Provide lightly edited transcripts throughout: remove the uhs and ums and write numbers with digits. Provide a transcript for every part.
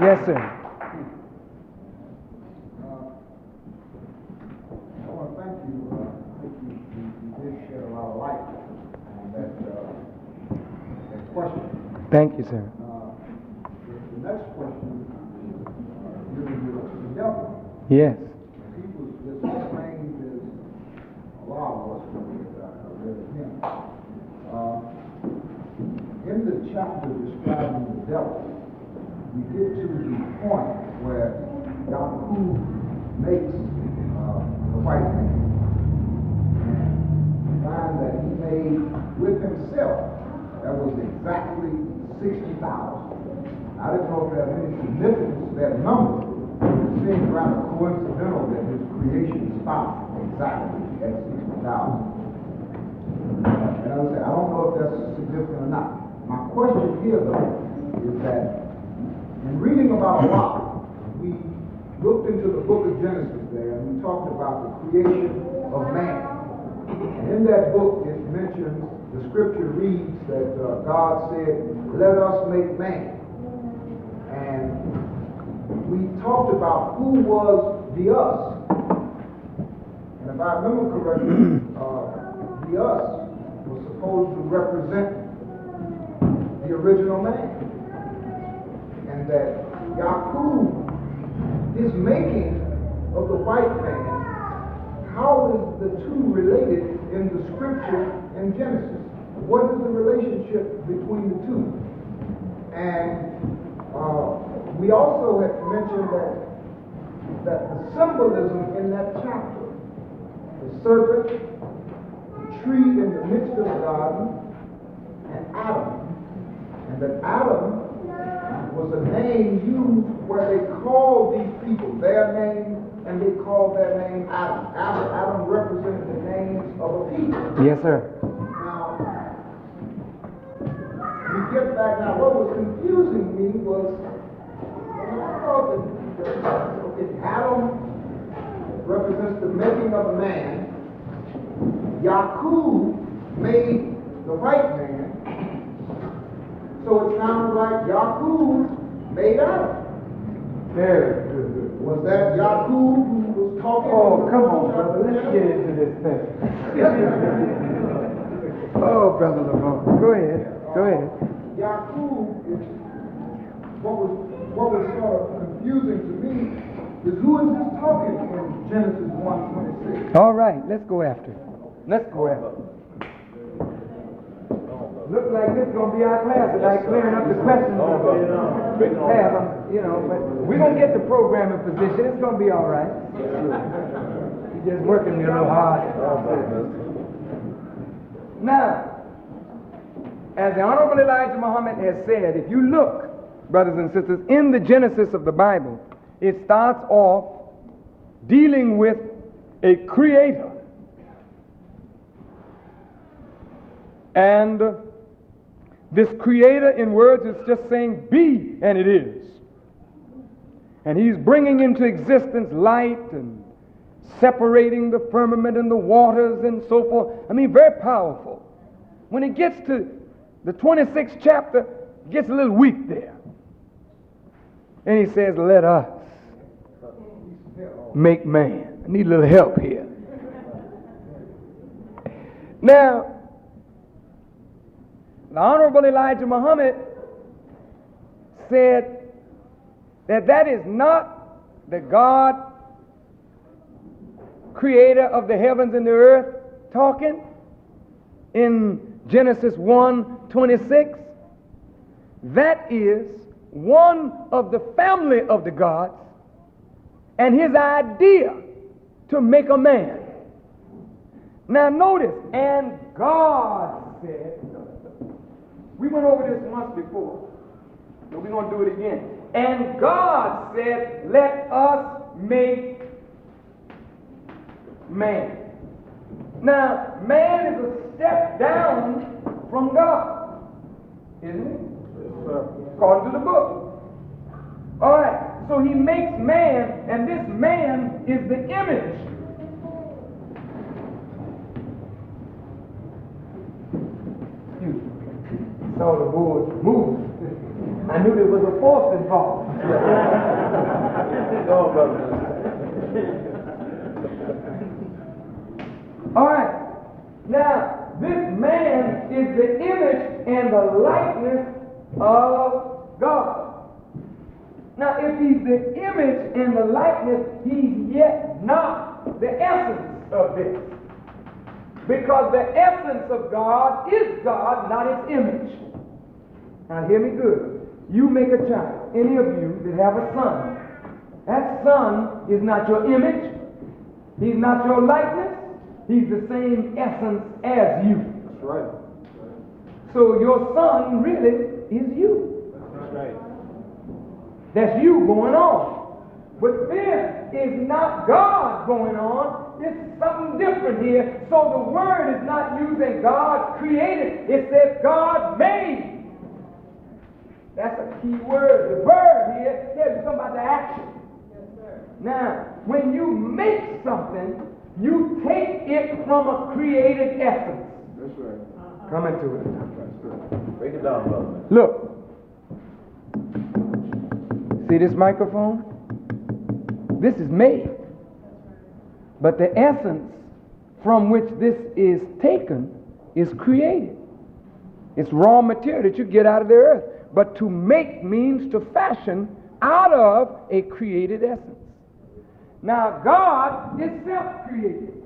Yes, sir. I want to thank you. I think you did shed a lot of light on that question. Thank you, sir. The next question dealing with the devil. Yes. He was just explained as a lot of us when we read him. In the chapter describing the devil, we get to the point where Yahoo makes the white man. And find that he made with himself, that was exactly 60,000. I didn't know if there had any significance to that number. It seems rather coincidental that his creation stopped exactly at 60,000. And I would say, I don't know if that's significant or not. My question here, though, is that in reading about Lot, we looked into the book of Genesis there, and we talked about the creation of man. And in that book, it mentions, the scripture reads that God said, let us make man. And we talked about who was the us. And if I remember correctly, the us was supposed to represent the original man. And that Yahoo, his making of the white man, how is the two related in the scripture in Genesis? What is the relationship between the two? And we also had mentioned that the symbolism in that chapter, the serpent, the tree in the midst of the garden, and Adam, and that Adam was a name used where they called these people their name, and they called their name Adam. Adam represented the names of a people. Yes, sir. Now, we get back now. What was confusing me was I thought that Adam represents the making of a man. Yahoo made the white man. So it sounds like Yahoo made Adam. Very good. Was that Yahoo who was talking? Oh, come on, brother. Let's get into this thing. Oh, Brother Lamont. Go ahead. Go ahead. Yahoo is what was sort of confusing to me is who is this talking in Genesis 1:26? All right, let's go after it. Let's go after it. Look like this is going to be our class tonight, clearing up the questions. But we're going to get the program in position. It's going to be all right. You're just working me a little hard. Now, as the Honorable Elijah Muhammad has said, if you look, brothers and sisters, in the Genesis of the Bible, it starts off dealing with a creator. And this creator, in words, is just saying, be, and it is. And he's bringing into existence light and separating the firmament and the waters and so forth. I mean, very powerful. When it gets to the 26th chapter, it gets a little weak there. And he says, let us make man. I need a little help here. Now, the Honorable Elijah Muhammad said that is not the God, creator of the heavens and the earth, talking in Genesis 1:26. That is one of the family of the gods and his idea to make a man. Now notice, and God said, we went over this once before, but we're going to do it again. And God said, let us make man. Now, man is a step down from God, isn't it? Yes, sir. According to the book. All right, so he makes man, and this man is the image. Excuse me. Saw the board move. I knew there was a force involved. Go on, brother. All right. Now, this man is the image and the likeness of God. Now, if he's the image and the likeness, he's yet not the essence of this. Because the essence of God is God, not its image. Now, hear me good. You make a child, any of you that have a son. That son is not your image. He's not your likeness. He's the same essence as you. That's right. So your son really is you. That's right. That's you going on. But this is not God going on. It's something different here. So the word is not using God created. It says God made. That's a key word. The verb here tells you something about the action. Yes, sir. Now, when you make something, you take it from a created essence. That's right. Come into it. That's right. Break it down, brother. Look. See this microphone? This is made. But the essence from which this is taken is created. It's raw material that you get out of the earth. But to make means to fashion out of a created essence. Now, God is self-created.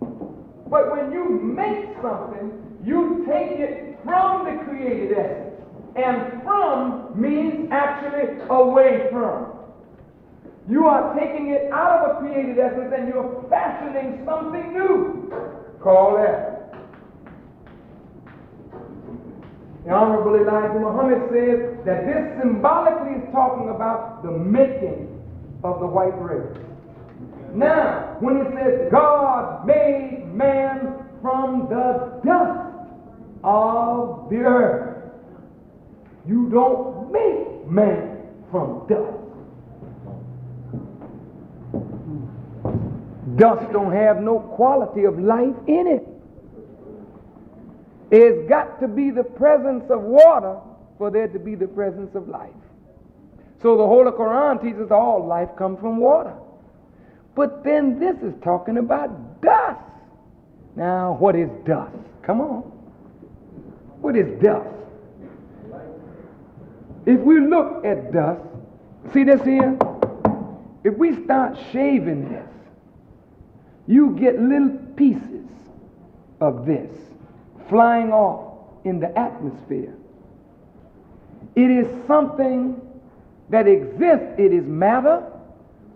But when you make something, you take it from the created essence. And from means actually away from. You are taking it out of a created essence and you're fashioning something new. Call that. The Honorable Elijah Muhammad says that this symbolically is talking about the making of the white race. Now, when it says God made man from the dust of the earth, you don't make man from dust. Dust don't have no quality of life in it. It's got to be the presence of water for there to be the presence of life. So the Holy Quran teaches all life comes from water. But then this is talking about dust. Now, what is dust? Come on. What is dust? If we look at dust, see this here? If we start shaving this, you get little pieces of this flying off in the atmosphere. It is something that exists. It is matter,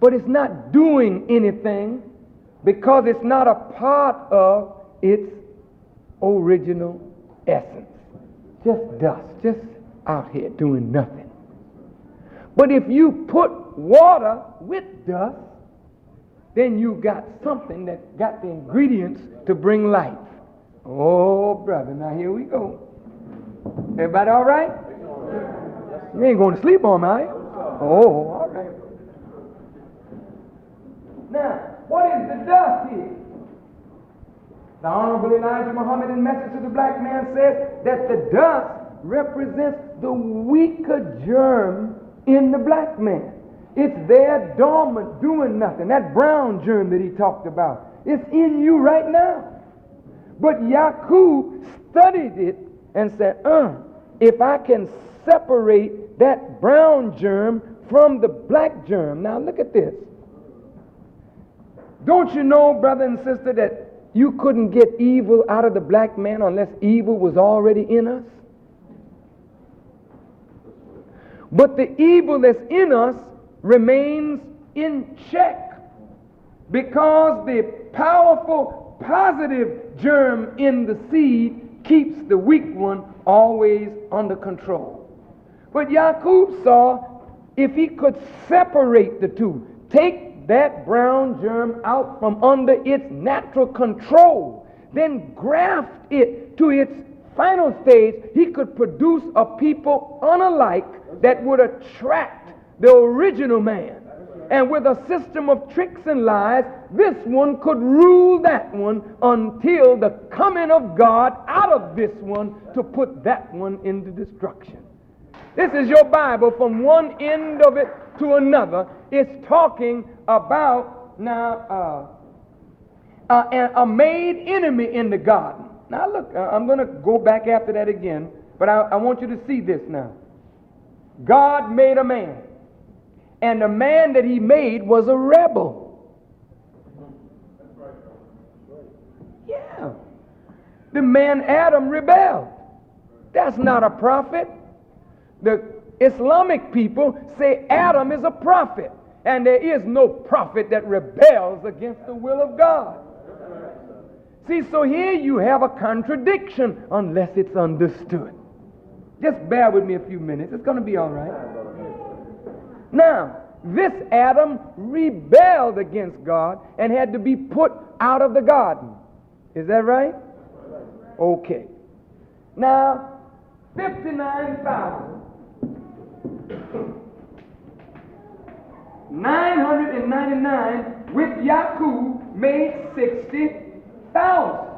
but it's not doing anything because it's not a part of its original essence. Just dust, just out here doing nothing. But if you put water with dust, then you got something that got the ingredients to bring life. Oh, brother, now here we go. Everybody all right? You ain't going to sleep on me, are you? Oh, all right. Now, what is the dust here? The Honorable Elijah Muhammad in Message to the Black Man says that the dust represents the weaker germ in the black man. It's there dormant, doing nothing. That brown germ that he talked about, it's in you right now. But Yaqub studied it and said, if I can separate that brown germ from the black germ. Now look at this. Don't you know, brother and sister, that you couldn't get evil out of the black man unless evil was already in us? But the evil that's in us remains in check because the powerful positive germ in the seed keeps the weak one always under control. But Yaqub saw if he could separate the two, take that brown germ out from under its natural control, then graft it to its final stage, he could produce a people unalike that would attract the original man. And with a system of tricks and lies, this one could rule that one until the coming of God out of this one to put that one into destruction. This is your Bible from one end of it to another. It's talking about now a made enemy in the garden. Now look, I'm going to go back after that again, but I want you to see this now. God made a man, and the man that he made was a rebel. Yeah. The man Adam rebelled. That's not a prophet. The Islamic people say Adam is a prophet, and there is no prophet that rebels against the will of God. See, so here you have a contradiction unless it's understood. Just bear with me a few minutes. It's going to be all right. Now, this Adam rebelled against God and had to be put out of the garden. Is that right? Okay. Now, 59,999 with Yaqub made 60,000.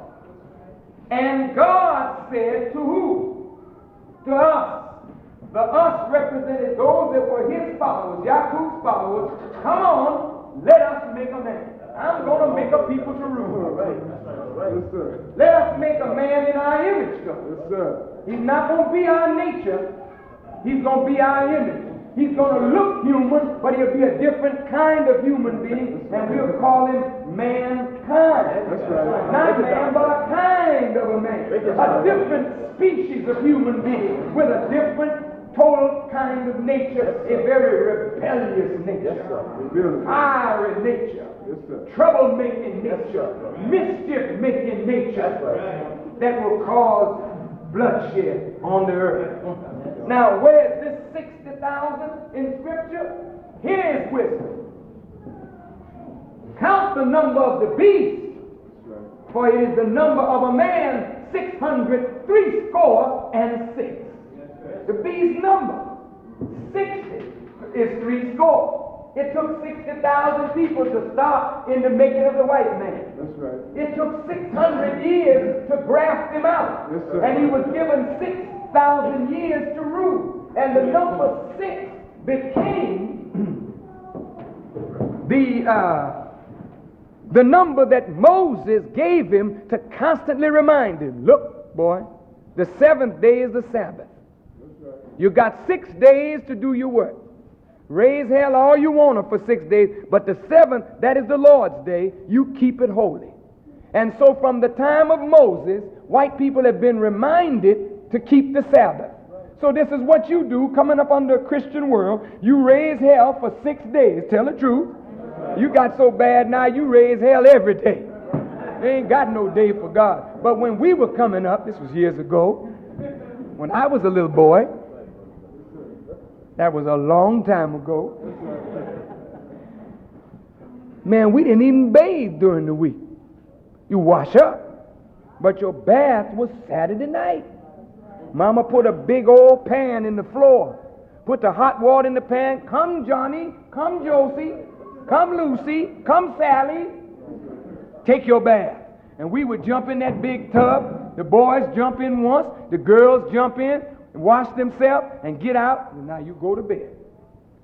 And God said to who? To us. The us represented those that were his followers, Yaqub's followers. Come on, let us make a man. I'm going to make a people to rule. Yes, sir. Let us make a man in our image, though. Yes, sir. He's not going to be our nature. He's going to be our image. He's going to look human, but he'll be a different kind of human being, and we'll call him mankind. That's right. Not man, but a kind of a man. A different species of human being with a different total kind of nature, a very rebellious nature, fiery nature, trouble-making nature, mischief-making nature that will cause bloodshed on the earth. Now, where's this 60,000 in Scripture? Here's wisdom. Count the number of the beast, for it is the number of a man, 666. The beast number, 60 is 60. It took 60,000 people to start in the making of the white man. That's right. It took 600 years to graft him out. Yes, sir. And he was given 6,000 years to rule. And the number 6 became the number that Moses gave him to constantly remind him, look, boy, the 7th day is the Sabbath. You got 6 days to do your work. Raise hell all you want for 6 days, but the 7th, that is the Lord's day, you keep it holy. And so from the time of Moses, white people have been reminded to keep the Sabbath. So this is what you do coming up under a Christian world. You raise hell for 6 days. Tell the truth. You got so bad now you raise hell every day. They ain't got no day for God. But when we were coming up, this was years ago, when I was a little boy, that was a long time ago. Man, we didn't even bathe during the week. You wash up, but your bath was Saturday night. Mama put a big old pan in the floor, put the hot water in the pan. Come Johnny, come Josie, come Lucy, come Sally, take your bath. And we would jump in that big tub. The boys jump in once, the girls jump in, wash themselves, and get out, and now you go to bed.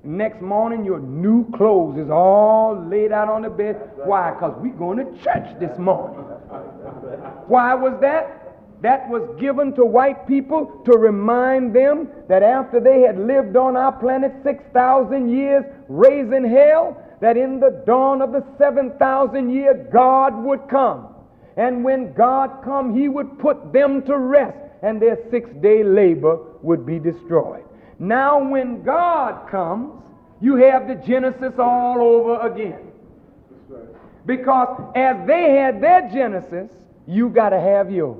Next morning, your new clothes is all laid out on the bed. Why? Because we're going to church this morning. Why was that? That was given to white people to remind them that after they had lived on our planet 6,000 years raising hell, that in the dawn of the 7,000 year, God would come. And when God come, he would put them to rest, and their 6-day labor would be destroyed. Now when God comes, you have the Genesis all over again. Because as they had their Genesis, you got to have yours.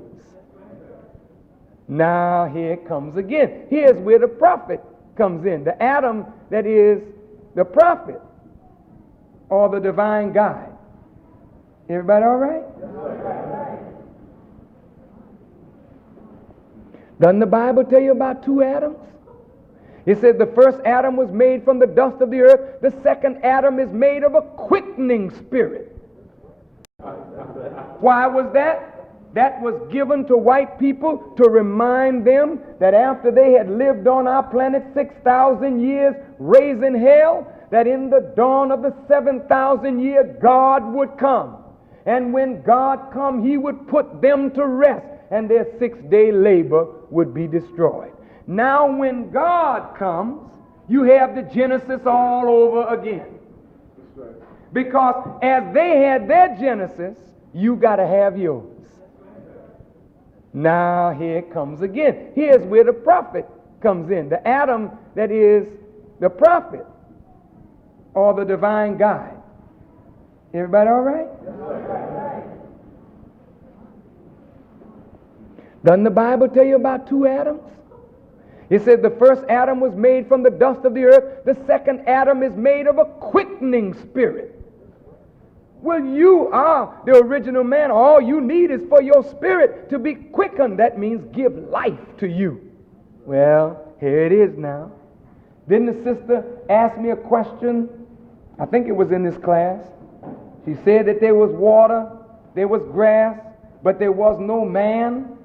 Now here it comes again. Here's where the prophet comes in. The Adam that is the prophet or the divine guide. Everybody all right? Doesn't the Bible tell you about 2 Adams? It says the first Adam was made from the dust of the earth. The second Adam is made of a quickening spirit. Why was that? that was given to white people to remind them that after they had lived on our planet 6,000 years raising hell, that in the dawn of the 7,000 year God would come. And when God come, he would put them to rest, and their 6-day labor would be destroyed. Now when God comes, you have the Genesis all over again. Because as they had their Genesis, you got to have yours. Now here it comes again. Here's where the prophet comes in. The Adam that is the prophet or the divine guide. Everybody all right? Doesn't the Bible tell you about two Adams? It says the first Adam was made from the dust of the earth. The second Adam is made of a quickening spirit. Well, you are the original man. All you need is for your spirit to be quickened. That means give life to you. Well, here it is now. Didn't the sister ask me a question? I think it was in this class. She said that there was water, there was grass, but there was no man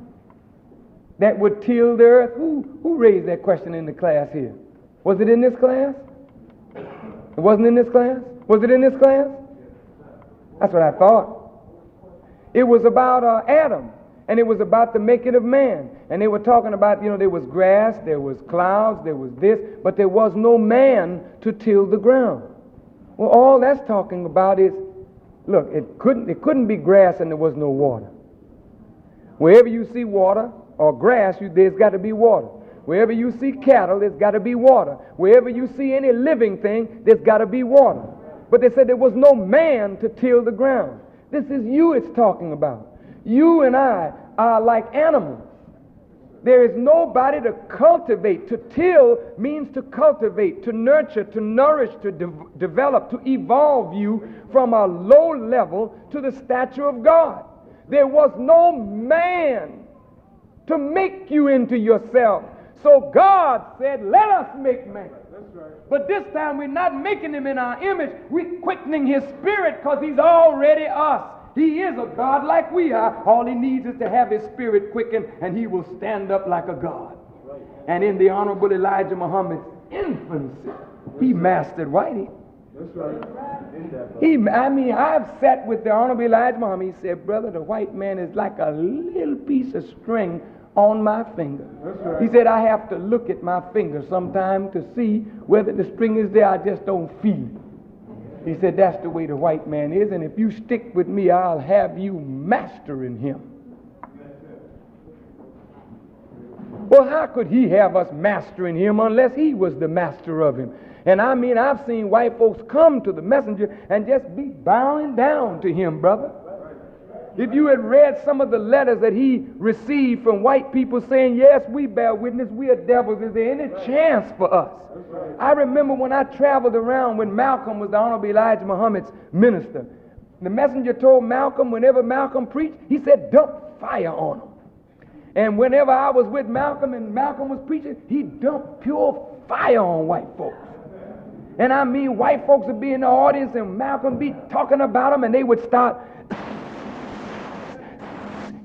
that would till the earth. Who raised that question in the class here? Was it in this class? It wasn't in this class? Was it in this class? That's what I thought. It was about Adam, and it was about the making of man. And they were talking about, there was grass, there was clouds, there was this, but there was no man to till the ground. Well, all that's talking about is, look, it couldn't be grass and there was no water. Wherever you see water or grass, there's got to be water. Wherever you see cattle, there's got to be water. Wherever you see any living thing, there's got to be water. But they said there was no man to till the ground. This is you it's talking about. You and I are like animals. There is nobody to cultivate. To till means to cultivate, to nurture, to nourish, to develop, to evolve you from a low level to the stature of God. There was no man to make you into yourself. So God said, let us make man. That's right. But this time we're not making him in our image. We're quickening his spirit because he's already us. He is a God like we are. All he needs is to have his spirit quickened, and he will stand up like a God. Right. And in the Honorable Elijah Muhammad's infancy, he mastered whitey. That's right. I've sat with the Honorable Elijah Muhammad. He said, brother, the white man is like a little piece of string on my finger. That's right. He said, I have to look at my finger sometime to see whether the string is there. I just don't feel it. He said, that's the way the white man is, and if you stick with me, I'll have you mastering him. Well, how could he have us mastering him unless he was the master of him? And I've seen white folks come to the messenger and just be bowing down to him, brother. If you had read some of the letters that he received from white people saying, yes, we bear witness, we are devils, is there any chance for us? I remember when I traveled around when Malcolm was the Honorable Elijah Muhammad's minister. The messenger told Malcolm, whenever Malcolm preached, he said, dump fire on him. And whenever I was with Malcolm and Malcolm was preaching, he dumped pure fire on white folks. And white folks would be in the audience and Malcolm be talking about them and they would start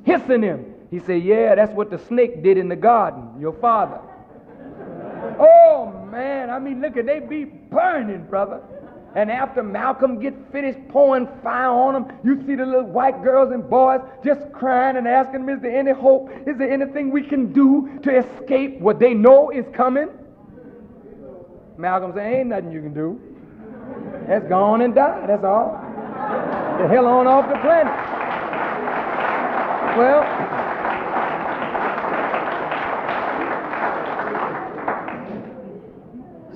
hissing him. He said, yeah, that's what the snake did in the garden, your father. Oh, man, look at they be burning, brother. And after Malcolm get finished pouring fire on them, you see the little white girls and boys just crying and asking them, is there any hope? Is there anything we can do to escape what they know is coming? Malcolm said, ain't nothing you can do. That's gone and died, that's all. The hell on off the planet. Well,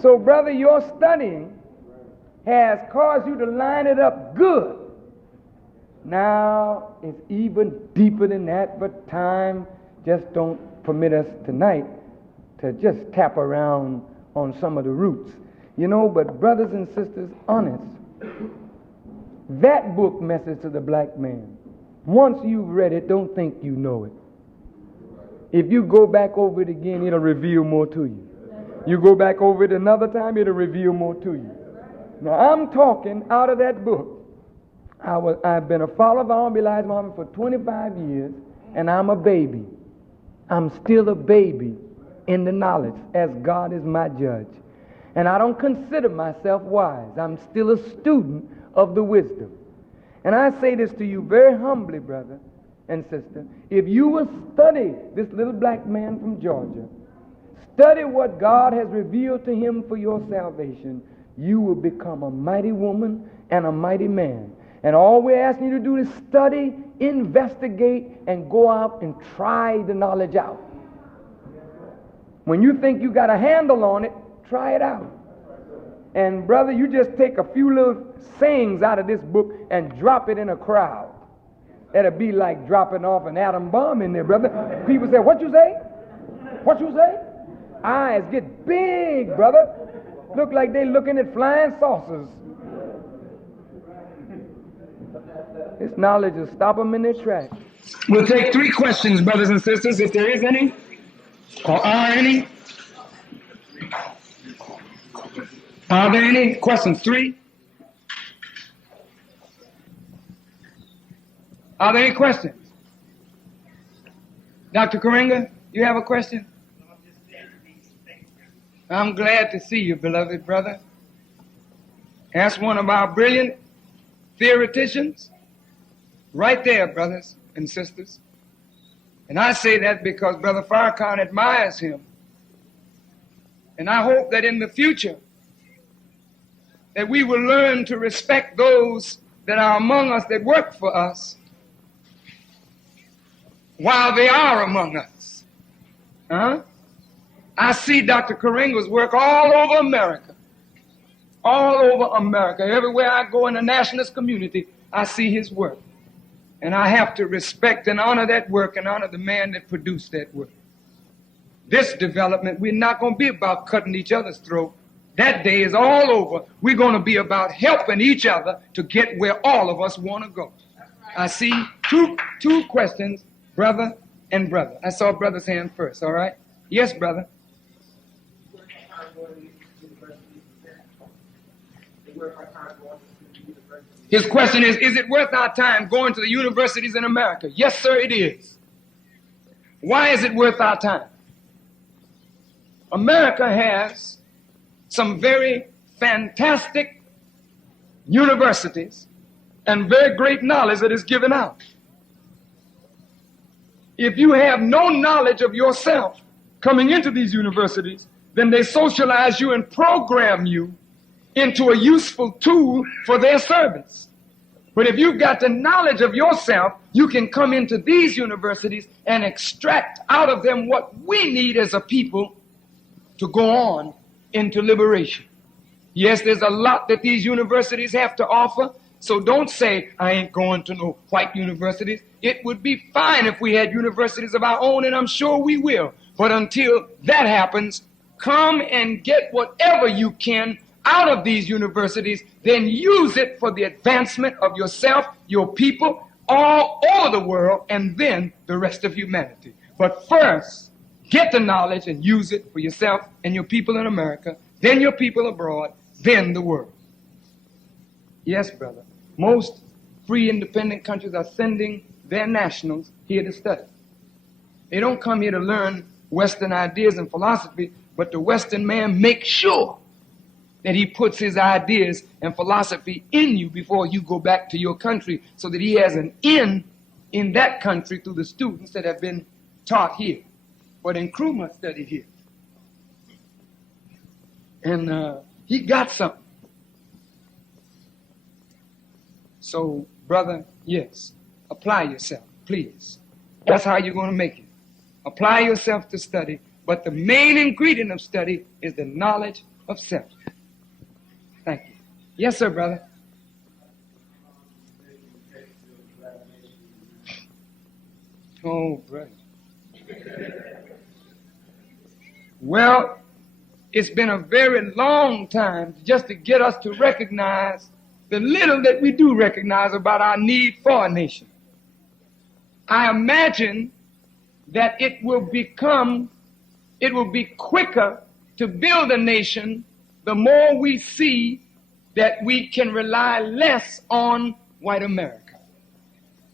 so brother, your studying has caused you to line it up good. Now, it's even deeper than that, but time just don't permit us tonight to just tap around on some of the roots. But brothers and sisters, honest, that book, Message to the Black Man, once you've read it, don't think you know it. If you go back over it again, it'll reveal more to you. You go back over it another time, it'll reveal more to you. Now, I'm talking out of that book. I've been a follower of Honorable Elijah Muhammad for 25 years, and I'm a baby. I'm still a baby in the knowledge, as God is my judge. And I don't consider myself wise. I'm still a student of the wisdom. And I say this to you very humbly, brother and sister. If you will study this little black man from Georgia, study what God has revealed to him for your salvation, you will become a mighty woman and a mighty man. And all we're asking you to do is study, investigate, and go out and try the knowledge out. When you think you got a handle on it, try it out. And brother, you just take a few little sayings out of this book and drop it in a crowd. That'll be like dropping off an atom bomb in there, brother. People say, what you say? What you say? Eyes get big, brother. Look like they looking at flying saucers. This knowledge will stop them in their tracks. We'll take 3 questions, brothers and sisters, if there is any, or are any. Are there any questions? 3? Are there any questions? Dr. Karenga, you have a question? I'm glad to see you, beloved brother. Ask one of our brilliant theoreticians. Right there, brothers and sisters. And I say that because Brother Farrakhan admires him. And I hope that in the future that we will learn to respect those that are among us that work for us while they are among us. I see Dr. Karenga's work all over America. All over America. Everywhere I go in the nationalist community, I see his work. And I have to respect and honor that work and honor the man that produced that work. This development, we're not going to be about cutting each other's throat. That day is all over. We're going to be about helping each other to get where all of us want to go. I see two questions, brother and brother. I saw brother's hand first, all right? Yes, brother. His question is it worth our time going to the universities in America? Yes, sir, it is. Why is it worth our time? America has some very fantastic universities and very great knowledge that is given out. If you have no knowledge of yourself coming into these universities, then they socialize you and program you into a useful tool for their service. But if you've got the knowledge of yourself, you can come into these universities and extract out of them what we need as a people to go on into liberation. Yes, there's a lot that these universities have to offer, so don't say, I ain't going to no white universities. It would be fine if we had universities of our own, and I'm sure we will. But until that happens, come and get whatever you can out of these universities, then use it for the advancement of yourself, your people, all over the world, and then the rest of humanity. But first, get the knowledge and use it for yourself and your people in America, then your people abroad, then the world. Yes, brother. Most free independent countries are sending their nationals here to study. They don't come here to learn Western ideas and philosophy, but the Western man makes sure that he puts his ideas and philosophy in you before you go back to your country, so that he has an in that country through the students that have been taught here. But Nkrumah studied here. And he got something. So, brother, yes, apply yourself, please. That's how you're going to make it. Apply yourself to study, but the main ingredient of study is the knowledge of self. Thank you. Yes, sir, brother. Oh, brother. Well, it's been a very long time just to get us to recognize the little that we do recognize about our need for a nation. I imagine that it will be quicker to build a nation the more we see that we can rely less on white America.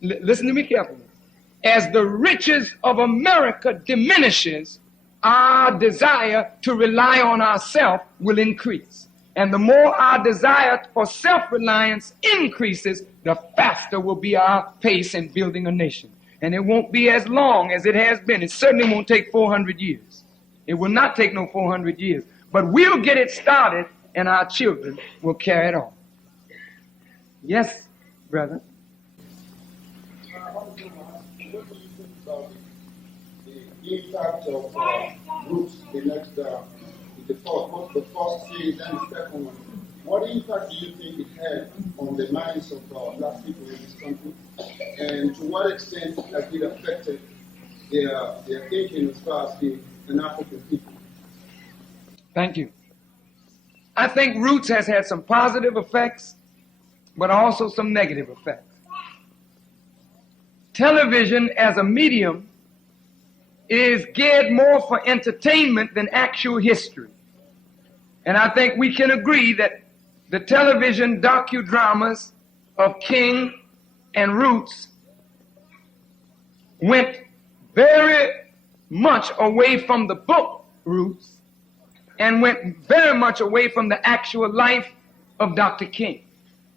Listen to me carefully. as the riches of America diminishes, our desire to rely on ourselves will increase. And the more our desire for self-reliance increases, the faster will be our pace in building a nation. And it won't be as long as it has been. It certainly won't take 400 years. It will not take no 400 years. But we'll get it started, and our children will carry it on. Yes, brother? What do you think about the impact of roots, the first series and the second one? What impact do you think it had on the minds of black people in this country? And to what extent has it affected their thinking as far as the African people? Thank you. I think Roots has had some positive effects, but also some negative effects. Television as a medium is geared more for entertainment than actual history. And I think we can agree that the television docudramas of King and Roots went very much away from the book Roots and went very much away from the actual life of Dr. King.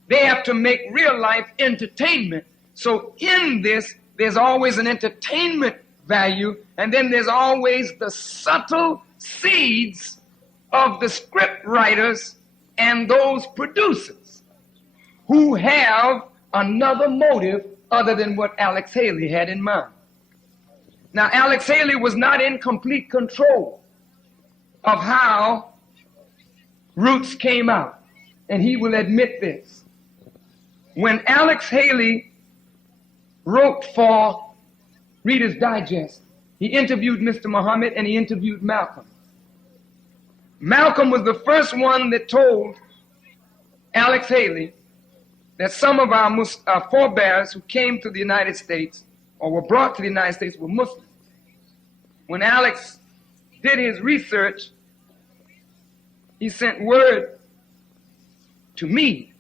They have to make real life entertainment. So in this, there's always an entertainment value, and then there's always the subtle seeds of the script writers and those producers who have another motive other than what Alex Haley had in mind. Now, Alex Haley was not in complete control of how Roots came out, and he will admit this. When Alex Haley wrote for Reader's Digest, he interviewed Mr. Muhammad and he interviewed Malcolm. Malcolm was the first one that told Alex Haley that some of our forebears who came to the United States or were brought to the United States were Muslims. When Alex did his research, he sent word to me.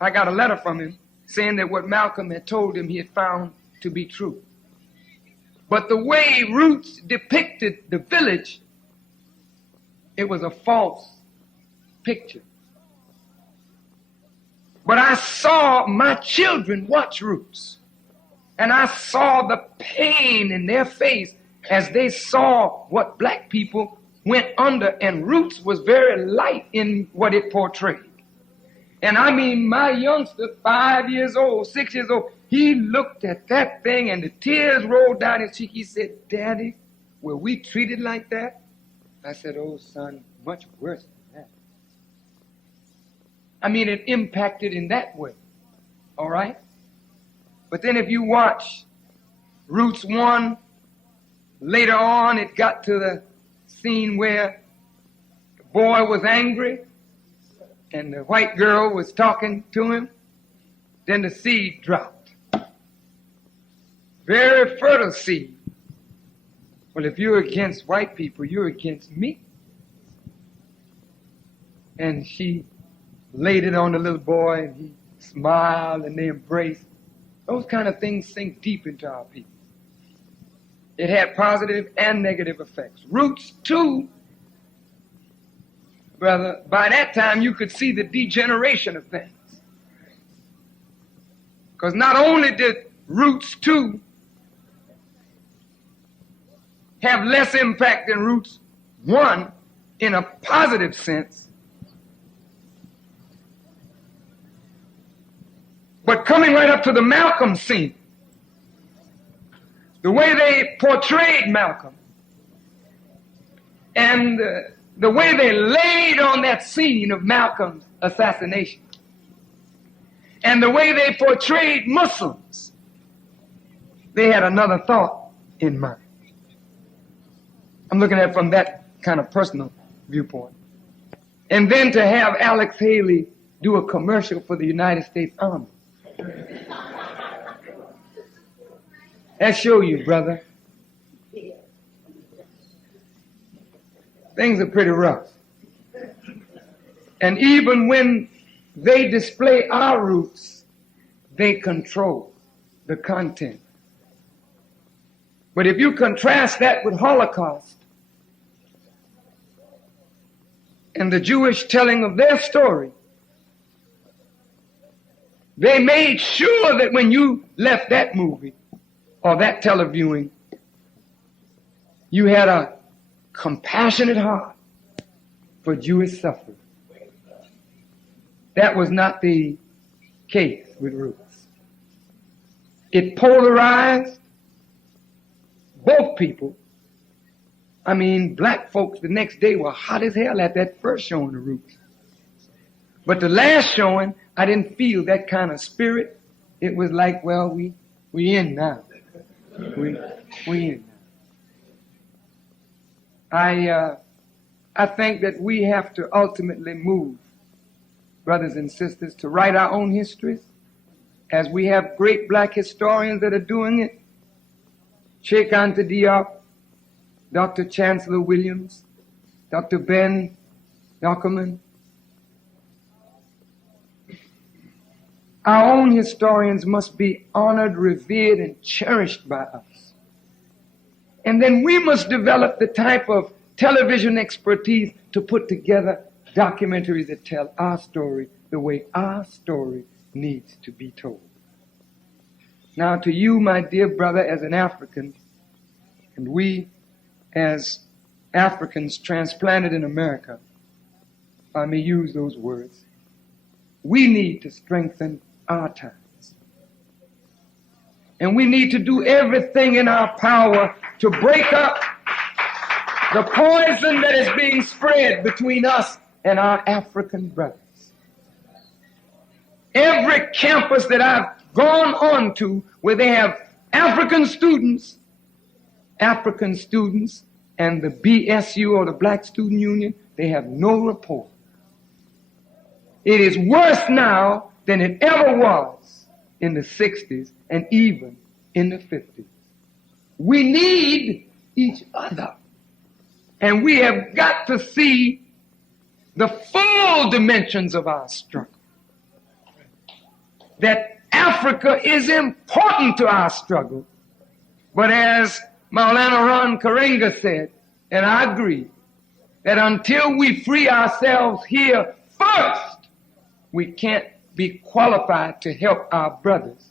I got a letter from him saying that what Malcolm had told him he had found to be true. But the way Roots depicted the village, it was a false picture. But I saw my children watch Roots, and I saw the pain in their face as they saw what black people went under, and Roots was very light in what it portrayed. And I mean, my youngster, 5 years old, 6 years old, he looked at that thing and the tears rolled down his cheek. He said, "Daddy, were we treated like that?" I said, "Oh, son, much worse than that." I mean, it impacted in that way, all right? But then if you watch Roots 1, later on it got to the scene where the boy was angry and the white girl was talking to him, then the seed dropped. Very fertile seed. Well, if you're against white people, you're against me. And she laid it on the little boy, and he smiled, and they embraced. Those kind of things sink deep into our people. It had positive and negative effects. Roots 2, brother, by that time you could see the degeneration of things. Because not only did Roots 2 have less impact than Roots 1 in a positive sense, but coming right up to the Malcolm scene, the way they portrayed Malcolm and the way they laid on that scene of Malcolm's assassination and the way they portrayed Muslims, they had another thought in mind. I'm looking at it from that kind of personal viewpoint. And then to have Alex Haley do a commercial for the United States Army. That show you, brother. Things are pretty rough. And even when they display our roots, they control the content But if you contrast that with Holocaust and the Jewish telling of their story, they made sure that when you left that movie or that televiewing, you had a compassionate heart for Jewish suffering. That was not the case with Roots. It polarized both people. I mean, black folks the next day were hot as hell at that first showing of Roots. But the last showing, I didn't feel that kind of spirit. It was like, well, we in now. We in now. I think that we have to ultimately move, brothers and sisters, to write our own histories, as we have great black historians that are doing it. Sheikh Anta Diop, Dr. Chancellor Williams, Dr. Ben Yockerman. Our own historians must be honored, revered, and cherished by us. And then we must develop the type of television expertise to put together documentaries that tell our story the way our story needs to be told. Now to you, my dear brother, as an African, and we as Africans transplanted in America, if I may use those words, we need to strengthen our ties. And we need to do everything in our power to break up the poison that is being spread between us and our African brothers. Every campus that I've gone on to where they have African students and the BSU or the Black Student Union, they have no rapport. It is worse now than it ever was in the 60s and even in the 50s. We need each other. And we have got to see the full dimensions of our struggle. That Africa is important to our struggle. But as Maulana Ron Karenga said, and I agree, that until we free ourselves here first, we can't be qualified to help our brothers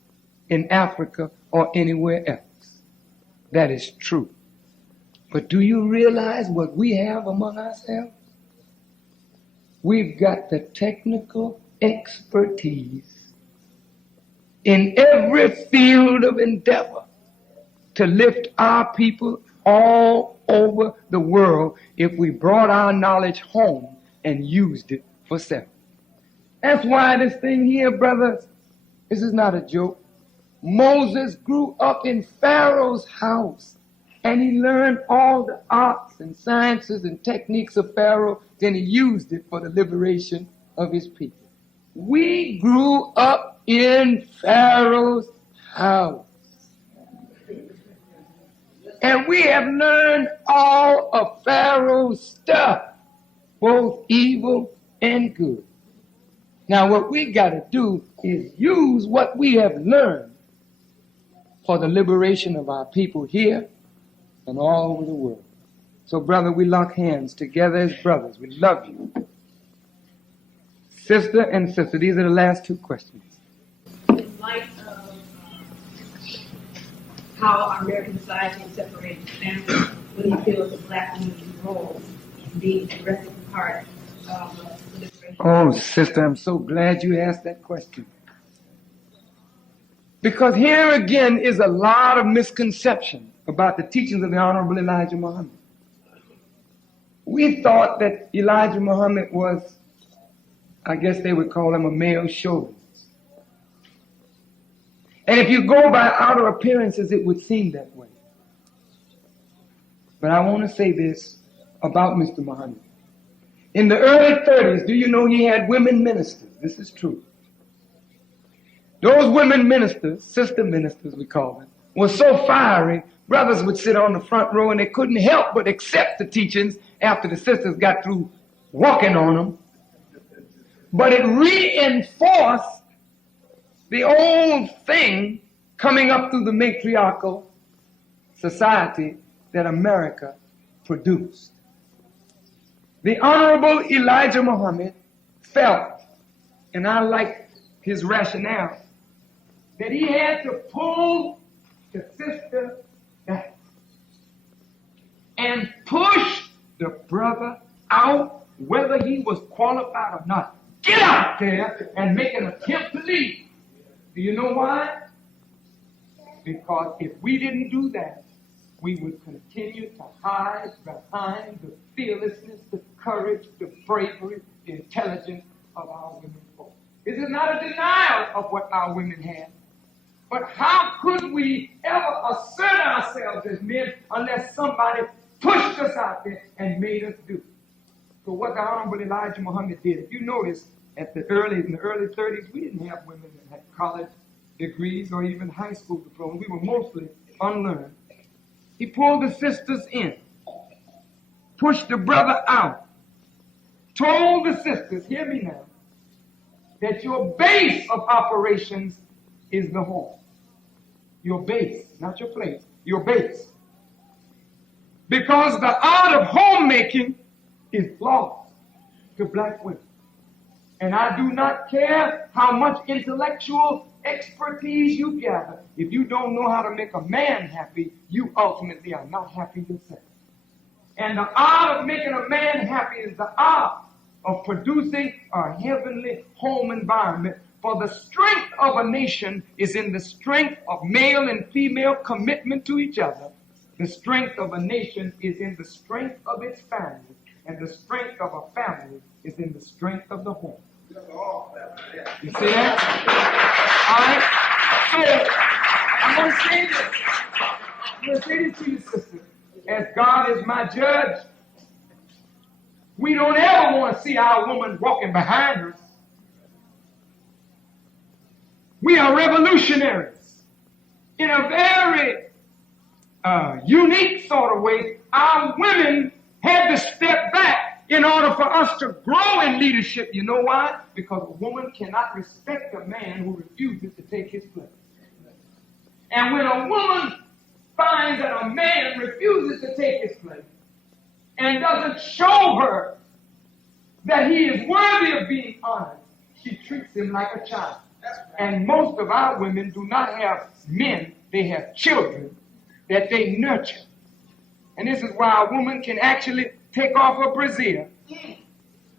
in Africa or anywhere else. That is true. But do you realize what we have among ourselves? We've got the technical expertise in every field of endeavor to lift our people all over the world if we brought our knowledge home and used it for self. That's why this thing here, brothers, this is not a joke. Moses grew up in Pharaoh's house, and he learned all the arts and sciences and techniques of Pharaoh, then he used it for the liberation of his people. We grew up in Pharaoh's house. And we have learned all of Pharaoh's stuff, both evil and good. Now what we got to do is use what we have learned for the liberation of our people here and all over the world. So brother, we lock hands together as brothers. We love you. Sister and sister, these are the last two questions. In light of how our American society is separated from families, what do you feel is the black community's role in being a progressive part of the liberation? Oh, sister, I'm so glad you asked that question. Because here again is a lot of misconception about the teachings of the Honorable Elijah Muhammad. We thought that Elijah Muhammad was, I guess they would call him a male chauvinist. And if you go by outer appearances, it would seem that way. But I want to say this about Mr. Muhammad. In the early 30s, do you know he had women ministers? This is true. Those women ministers, sister ministers we call them, were so fiery, brothers would sit on the front row and they couldn't help but accept the teachings after the sisters got through walking on them. But it reinforced the old thing coming up through the matriarchal society that America produced. The Honorable Elijah Muhammad felt, and I like his rationale, that he had to pull the sister back and push the brother out, whether he was qualified or not. Get out there and make an attempt to leave. Do you know why? Because if we didn't do that, we would continue to hide behind the fearlessness, the courage, the bravery, the intelligence of our women folk. This is not a denial of what our women had. But how could we ever assert ourselves as men unless somebody pushed us out there and made us do it? So what the Honorable Elijah Muhammad did, if you notice, in the early 30s, we didn't have women that had college degrees or even high school diplomas. We were mostly unlearned. He pulled the sisters in, pushed the brother out, told the sisters, hear me now, that your base of operations is the home. Your base, not your place, your base. Because the art of homemaking is lost to black women. And I do not care how much intellectual expertise you gather. If you don't know how to make a man happy, you ultimately are not happy yourself. And the art of making a man happy is the art of producing a heavenly home environment. For the strength of a nation is in the strength of male and female commitment to each other. The strength of a nation is in the strength of its family. And the strength of a family is in the strength of the home. You see that? All right? So, I'm going to say this. I'm going to say this to you, sister. As God is my judge, we don't ever want to see our woman walking behind us. We are revolutionaries. In a very unique sort of way, our women had to step back in order for us to grow in leadership. You know why? Because a woman cannot respect a man who refuses to take his place. And when a woman finds that a man refuses to take his place and doesn't show her that he is worthy of being honored, she treats him like a child. And most of our women do not have men, they have children that they nurture. And this is why a woman can actually take off her brassiere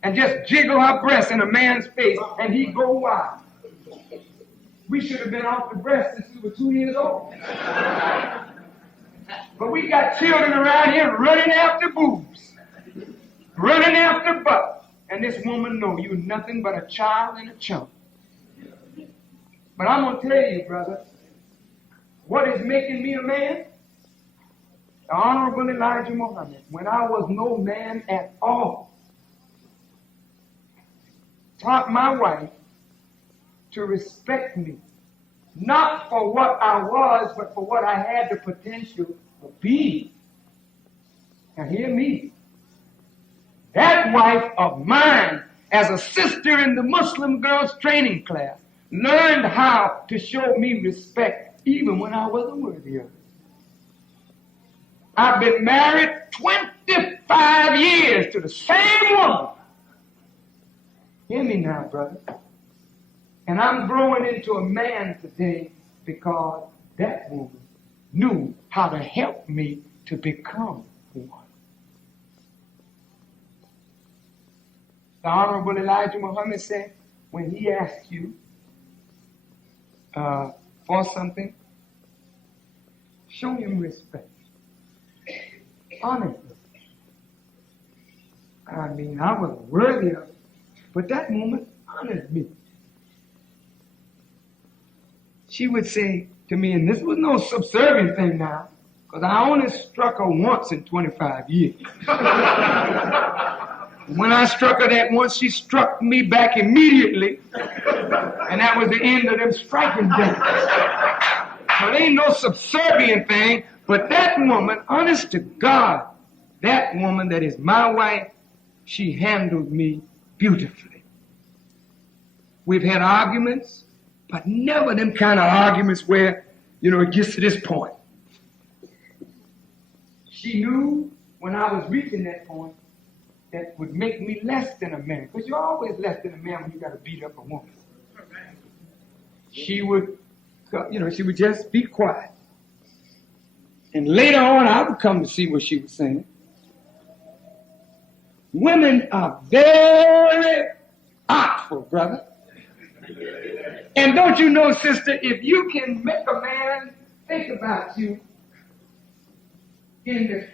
and just jiggle her breast in a man's face and he go wild. We should have been off the breast since we were 2 years old. But we got children around here running after boobs, running after butt. And this woman knows you're nothing but a child and a chump. But I'm going to tell you, brother, what is making me a man? The Honorable Elijah Muhammad, when I was no man at all, taught my wife to respect me, not for what I was, but for what I had the potential of being. Now hear me. That wife of mine, as a sister in the Muslim girls training class, learned how to show me respect even when I wasn't worthy of it. I've been married 25 years to the same woman. Hear me now, brother. And I'm growing into a man today because that woman knew how to help me to become one. The Honorable Elijah Muhammad said, when he asks you for something, show him respect. Honestly. I mean, I was worthy of it, but that woman honored me. She would say to me, and this was no subservient thing now, because I only struck her once in 25 years. When I struck her that once, she struck me back immediately, and that was the end of them striking days. So there ain't no subservient thing, but that woman, honest to God, that woman that is my wife, she handled me beautifully. We've had arguments, but never them kind of arguments where, it gets to this point. she knew when I was reaching that point that would make me less than a man. Because you're always less than a man when you got to beat up a woman. She would, she would just be quiet. And later on, I would come to see what she was saying. Women are very artful, brother. And don't you know, sister, if you can make a man think about you in the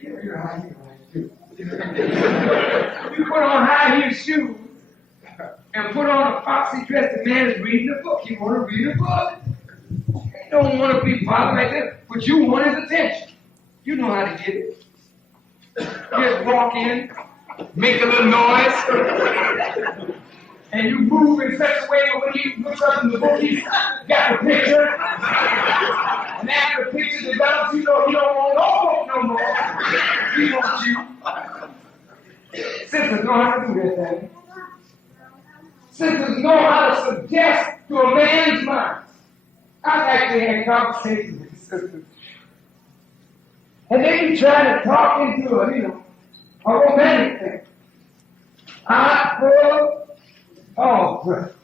you put on high-heel shoes and put on a foxy dress, the man is reading a book. You want to read a book. You don't want to be bothered like that, but you want his attention. You know how to get it. Just walk in, make a little noise, and you move in such a way that when he looks up in the book, he's got the picture. And after the picture develops, you know he don't want no book no more. He wants you. Sisters know how to do that thing. Sisters know how to suggest to a man's mind. I've actually had conversations with sisters. And they be trying to talk into a romantic thing. Oh, brother.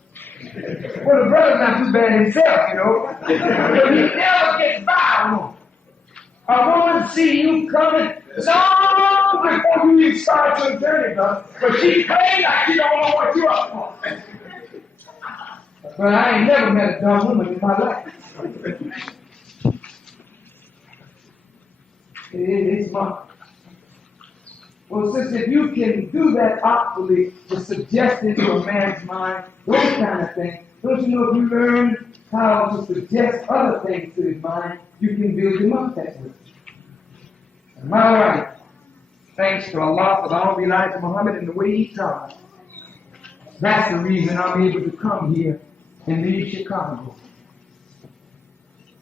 Well, the brother's not too bad himself, but he never gets by on. A woman see you coming long before you even start your journey, brother. But she plays like she don't know what you're up for. But I ain't never met a dumb woman in my life. It's my. Well, sister, if you can do that artfully to suggest into a man's mind those kind of things, don't you know if you learn how to suggest other things to his mind, you can build him up that way. Am I right? Thanks to Allah for the Honorable Elijah Muhammad and the way he taught. That's the reason I'm able to come here and leave Chicago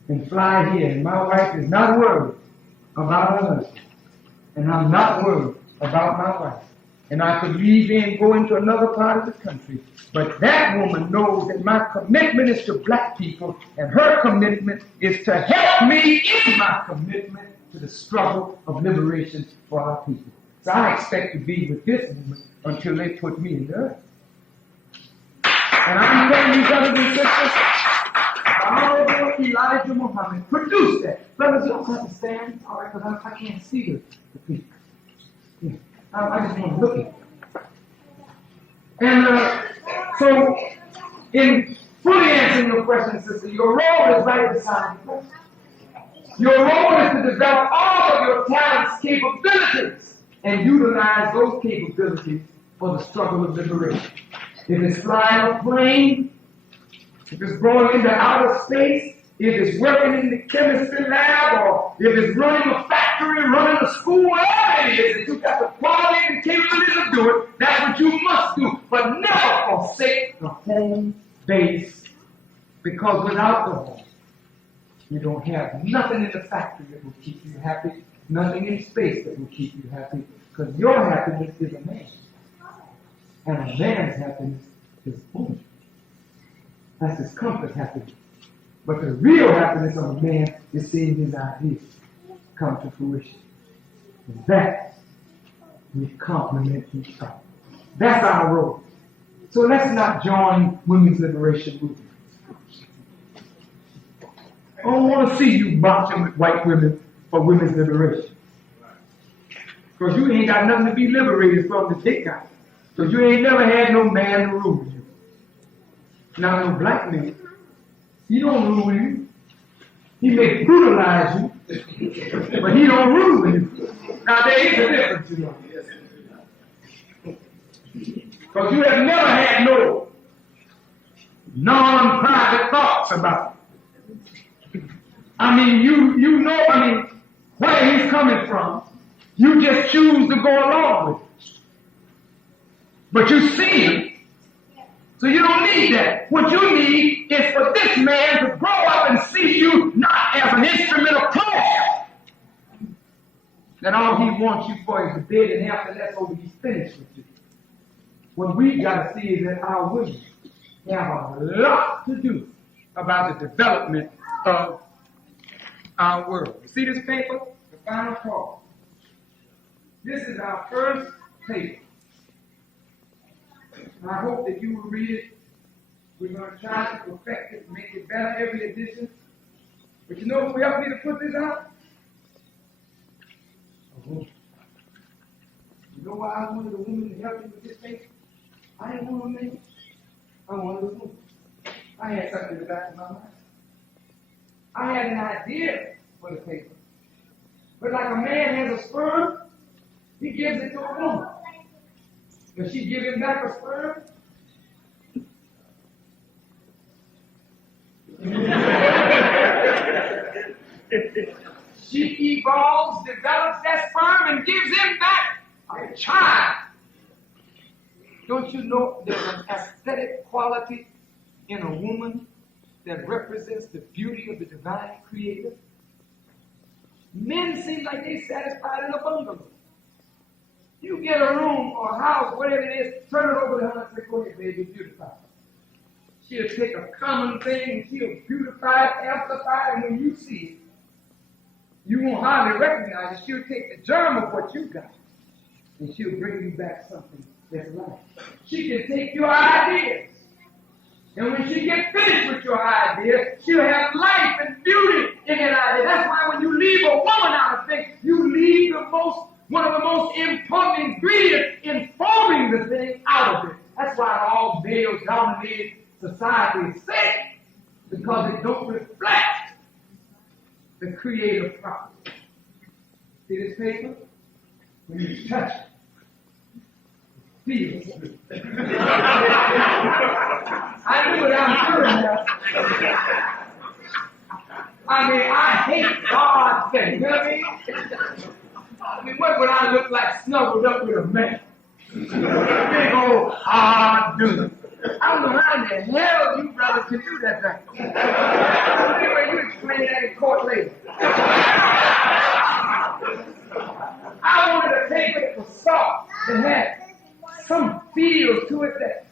and fly here. And my wife is not worried about her husband. And I'm not worried about my wife. And I could leave and go into another part of the country. But that woman knows that my commitment is to black people, and her commitment is to help me in my commitment to the struggle of liberation for our people. So I expect to be with this woman until they put me in the earth. And I'm telling you, brothers and sisters, Honorable Elijah Muhammad produced that. Brothers, you don't have to stand, all right, because I can't see the people. Yeah. I just want to look at it. And so, in fully answering your question, sister, your role is right beside the question. Your role is to develop all of your talents, capabilities, and utilize those capabilities for the struggle of liberation. If it's flying a plane, if it's going into outer space, if it's working in the chemistry lab, or if it's running a factory, running a school, whatever it is, if you've got the quality and capabilities of doing it, that's what you must do. But never forsake the home base, because without the home, you don't have nothing in the factory that will keep you happy, nothing in space that will keep you happy, because your happiness is a man. And a man's happiness is home. That's his comfort happiness. But the real happiness of a man is seeing his ideas come to fruition. And that we complement each other. That's our role. So let's not join women's liberation movement. I don't want to see you marching with white women for women's liberation. Because you ain't got nothing to be liberated from the dick-out. Because you ain't never had no man to rule you. Now, no black man. He don't rule you. He may brutalize you, but he don't rule you. Now, there is a difference, you know. Because you have never had no non-private thoughts about it. I mean, you know, where he's coming from. You just choose to go along with it. But you see him. So you don't need that. What you need is for this man to grow up and see you not as an instrument of pleasure. That all he wants you for is the bed, and after that's over, he's finished with you. What we got to see is that our women have a lot to do about the development of our world. You see this paper? The final call. This is our first paper. And I hope that you will read it. We're going to try to perfect it, make it better every edition. But you know who helped me to put this out? You know why I wanted a woman to help me with this paper? I didn't want a man. I wanted a woman. I had something in the back of my mind. I had an idea for the paper. But like a man has a sperm, he gives it to a woman. Does she give him back a sperm? She evolves, develops that sperm, and gives him back a child. Don't you know there's an aesthetic quality in a woman that represents the beauty of the divine creator? Men seem like they're satisfied in a bungalow. You get a room or a house, whatever it is, turn it over to her and say, go ahead, baby, beautify it. She'll take a common thing and she'll beautify it, amplify it, and when you see it, you won't hardly recognize it. She'll take the germ of what you got and she'll bring you back something that's life. She can take your ideas, and when she gets finished with your idea, she'll have life and beauty in that idea. That's why when you leave a woman out of things, you leave one of the most important ingredients in forming the thing out of it. That's why all male-dominated society is sick, because it don't reflect the creative property. See this paper? When you touch it, feels good. I knew what I was doing now. I mean, I hate hard things. You know what I mean? I mean, what would I look like snuggled up with a man? Big old hard dude. I don't know how in the hell you brothers can do that thing. Anyway, you explain that in court later. I wanted a paper that was soft and had some feel to it that.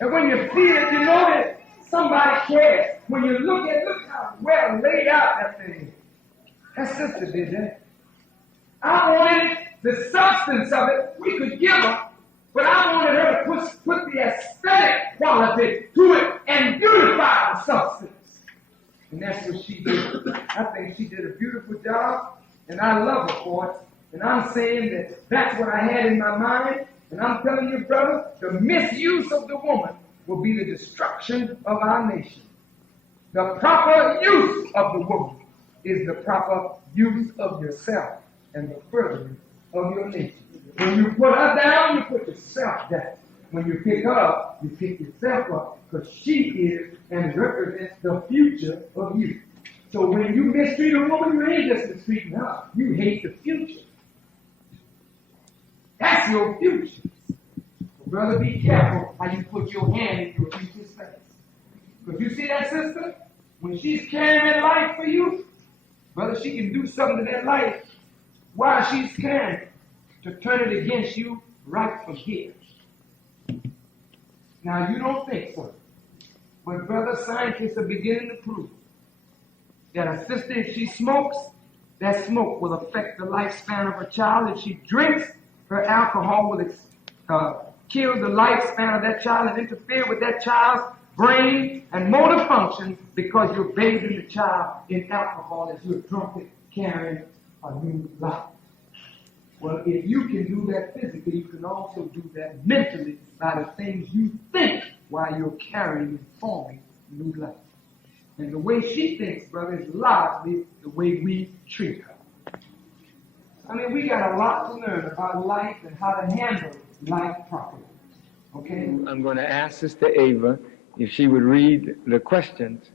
And when you feel it, you know that somebody cares. When you look how well laid out that thing is. That sister did that. I wanted the substance of it we could give her, but I wanted her to put the aesthetic quality to it and beautify the substance. And that's what she did. I think she did a beautiful job, and I love her for it. And I'm saying that that's what I had in my mind. And I'm telling you, brother, the misuse of the woman will be the destruction of our nation. The proper use of the woman is the proper use of yourself and the furthering of your nation. When you put her down, you put yourself down. When you pick her up, you pick yourself up, because she is and represents the future of you. So when you mistreat a woman, you ain't just mistreating her. You hate the future. That's your future. So brother, be careful how you put your hand in your future's face. Because you see that sister? When she's carrying that life for you, brother, she can do something to that life while she's carrying it to turn it against you right from here. Now, you don't think so. But brother, scientists are beginning to prove that a sister, if she smokes, that smoke will affect the lifespan of her child. If she drinks, her alcohol will kill the lifespan of that child and interfere with that child's brain and motor function, because you're bathing the child in alcohol as you're drunk, carrying a new life. Well, if you can do that physically, you can also do that mentally by the things you think while you're carrying and forming new life. And the way she thinks, brother, is largely the way we treat her. I mean, we got a lot to learn about life and how to handle life properly. Okay? I'm going to ask Sister Ava if she would read the questions,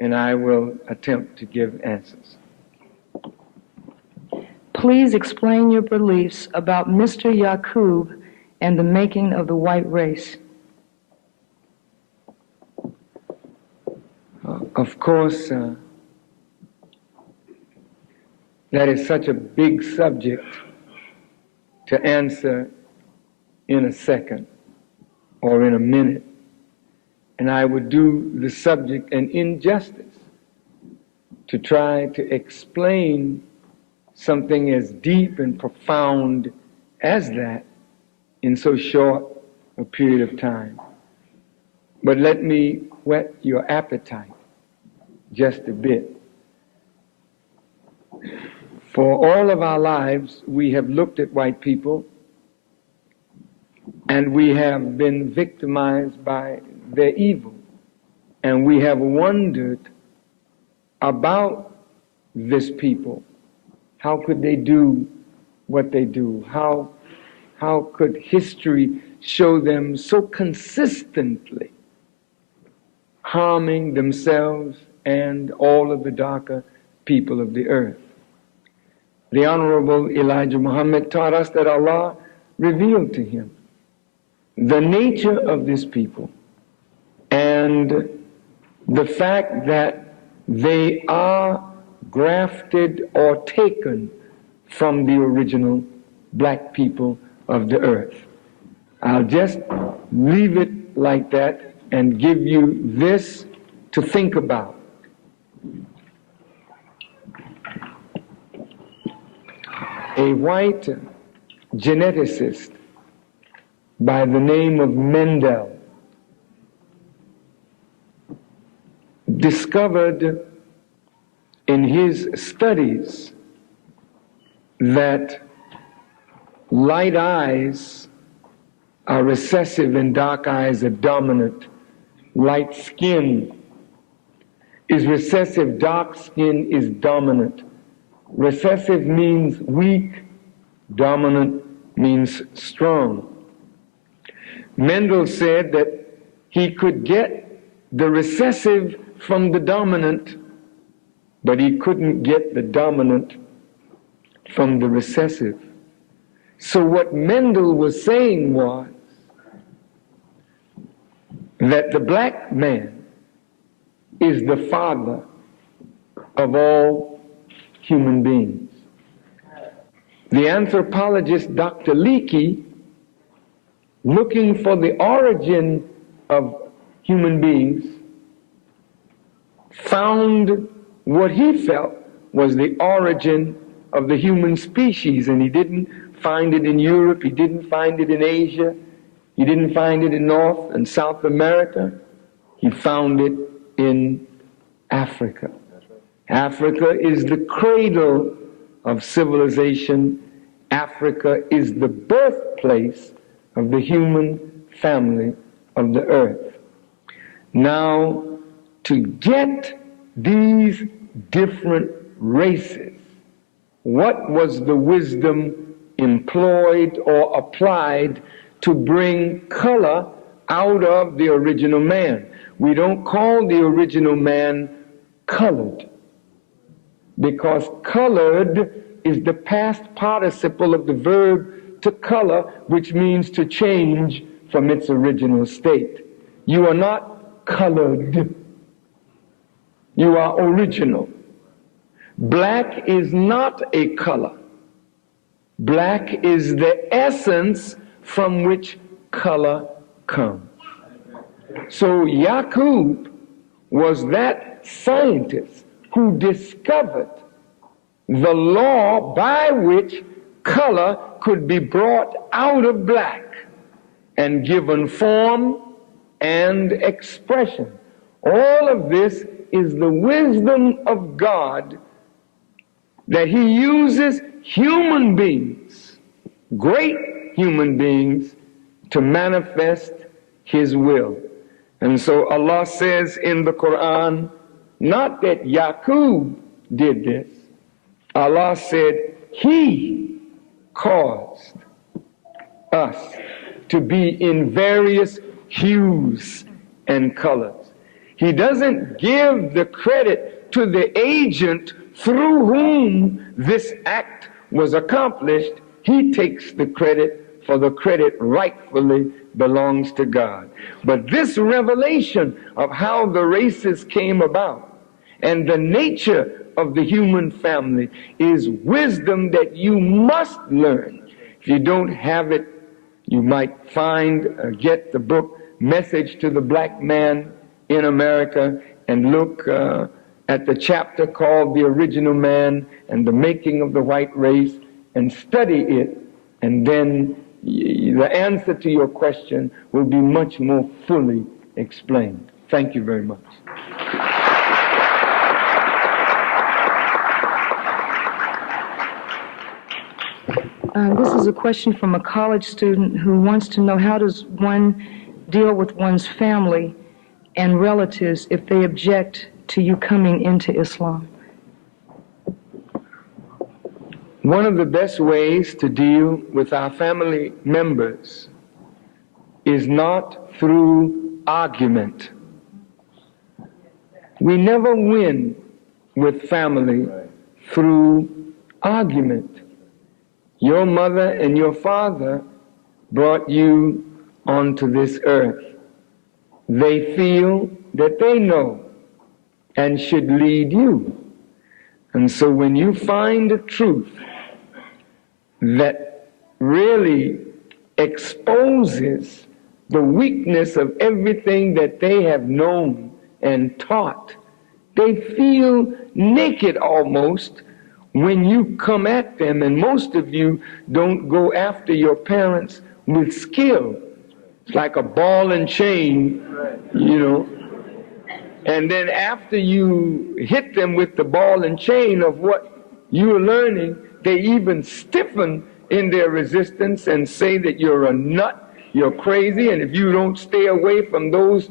and I will attempt to give answers. Please explain your beliefs about Mr. Yaqub and the making of the white race. Of course, that is such a big subject to answer in a second or in a minute. And I would do the subject an injustice to try to explain something as deep and profound as that in so short a period of time. But let me whet your appetite just a bit. For all of our lives, we have looked at white people and we have been victimized by their evil. And we have wondered about this people. How could they do what they do? How could history show them so consistently harming themselves and all of the darker people of the earth? The Honorable Elijah Muhammad taught us that Allah revealed to him the nature of this people and the fact that they are grafted or taken from the original black people of the earth. I'll just leave it like that and give you this to think about. A white geneticist by the name of Mendel discovered in his studies that light eyes are recessive and dark eyes are dominant. Light skin is recessive, dark skin is dominant. Recessive means weak, dominant means strong. Mendel said that he could get the recessive from the dominant, but he couldn't get the dominant from the recessive. So what Mendel was saying was that the black man is the father of all human beings. The anthropologist Dr. Leakey, looking for the origin of human beings, found what he felt was the origin of the human species, and he didn't find it in Europe, he didn't find it in Asia, he didn't find it in North and South America, he found it in Africa. Africa is the cradle of civilization. Africa is the birthplace of the human family of the earth. Now, to get these different races, what was the wisdom employed or applied to bring color out of the original man? We don't call the original man colored, because colored is the past participle of the verb to color, which means to change from its original state. You are not colored. You are original. Black is not a color. Black is the essence from which color comes. So Yaqub was that scientist who discovered the law by which color could be brought out of black and given form and expression. All of this is the wisdom of God, that he uses human beings, great human beings, to manifest his will. And so Allah says in the Quran, not that Yaqub did this. Allah said, he caused us to be in various hues and colors. He doesn't give the credit to the agent through whom this act was accomplished. He takes the credit, for the credit rightfully belongs to God. But this revelation of how the races came about and the nature of the human family is wisdom that you must learn. If you don't have it, you might get the book Message to the Black Man in America, and look at the chapter called The Original Man and the Making of the White Race and study it, and then the answer to your question will be much more fully explained. Thank you very much. This is a question from a college student who wants to know, how does one deal with one's family and relatives if they object to you coming into Islam? One of the best ways to deal with our family members is not through argument. We never win with family through argument. Your mother and your father brought you onto this earth. They feel that they know and should lead you. And so when you find a truth that really exposes the weakness of everything that they have known and taught, they feel naked almost when you come at them. And most of you don't go after your parents with skill. It's like a ball and chain, and then after you hit them with the ball and chain of what you're learning, they even stiffen in their resistance and say that you're a nut, you're crazy, and if you don't stay away from those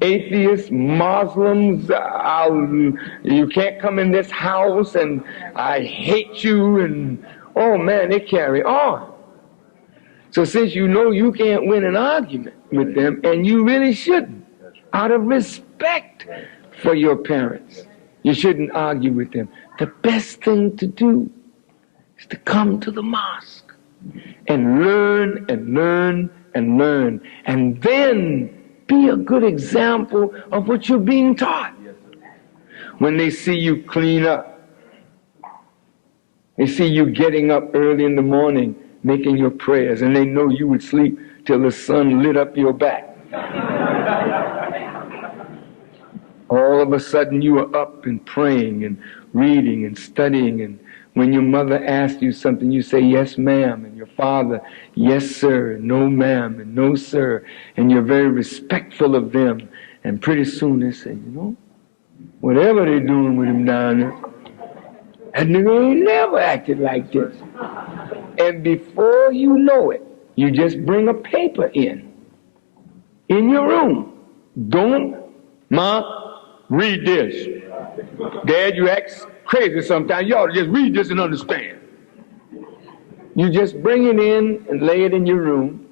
atheists, Muslims, you can't come in this house, and I hate you, and oh man, they carry on. So since you know you can't win an argument with them, and you really shouldn't, out of respect for your parents, you shouldn't argue with them. The best thing to do is to come to the mosque and learn and learn and learn, and then be a good example of what you're being taught. When they see you clean up, they see you getting up early in the morning making your prayers, and they know you would sleep till the sun lit up your back. All of a sudden you are up and praying and reading and studying, and when your mother asks you something, you say, yes, ma'am, and your father, yes, sir, and no, ma'am, and no, sir, and you're very respectful of them, and pretty soon they say, whatever they're doing with him down there, that nigga ain't never acted like this. And before you know it, you just bring a paper in your room. Don't, Ma, read this. Dad, you act crazy sometimes. You ought to just read this and understand. You just bring it in and lay it in your room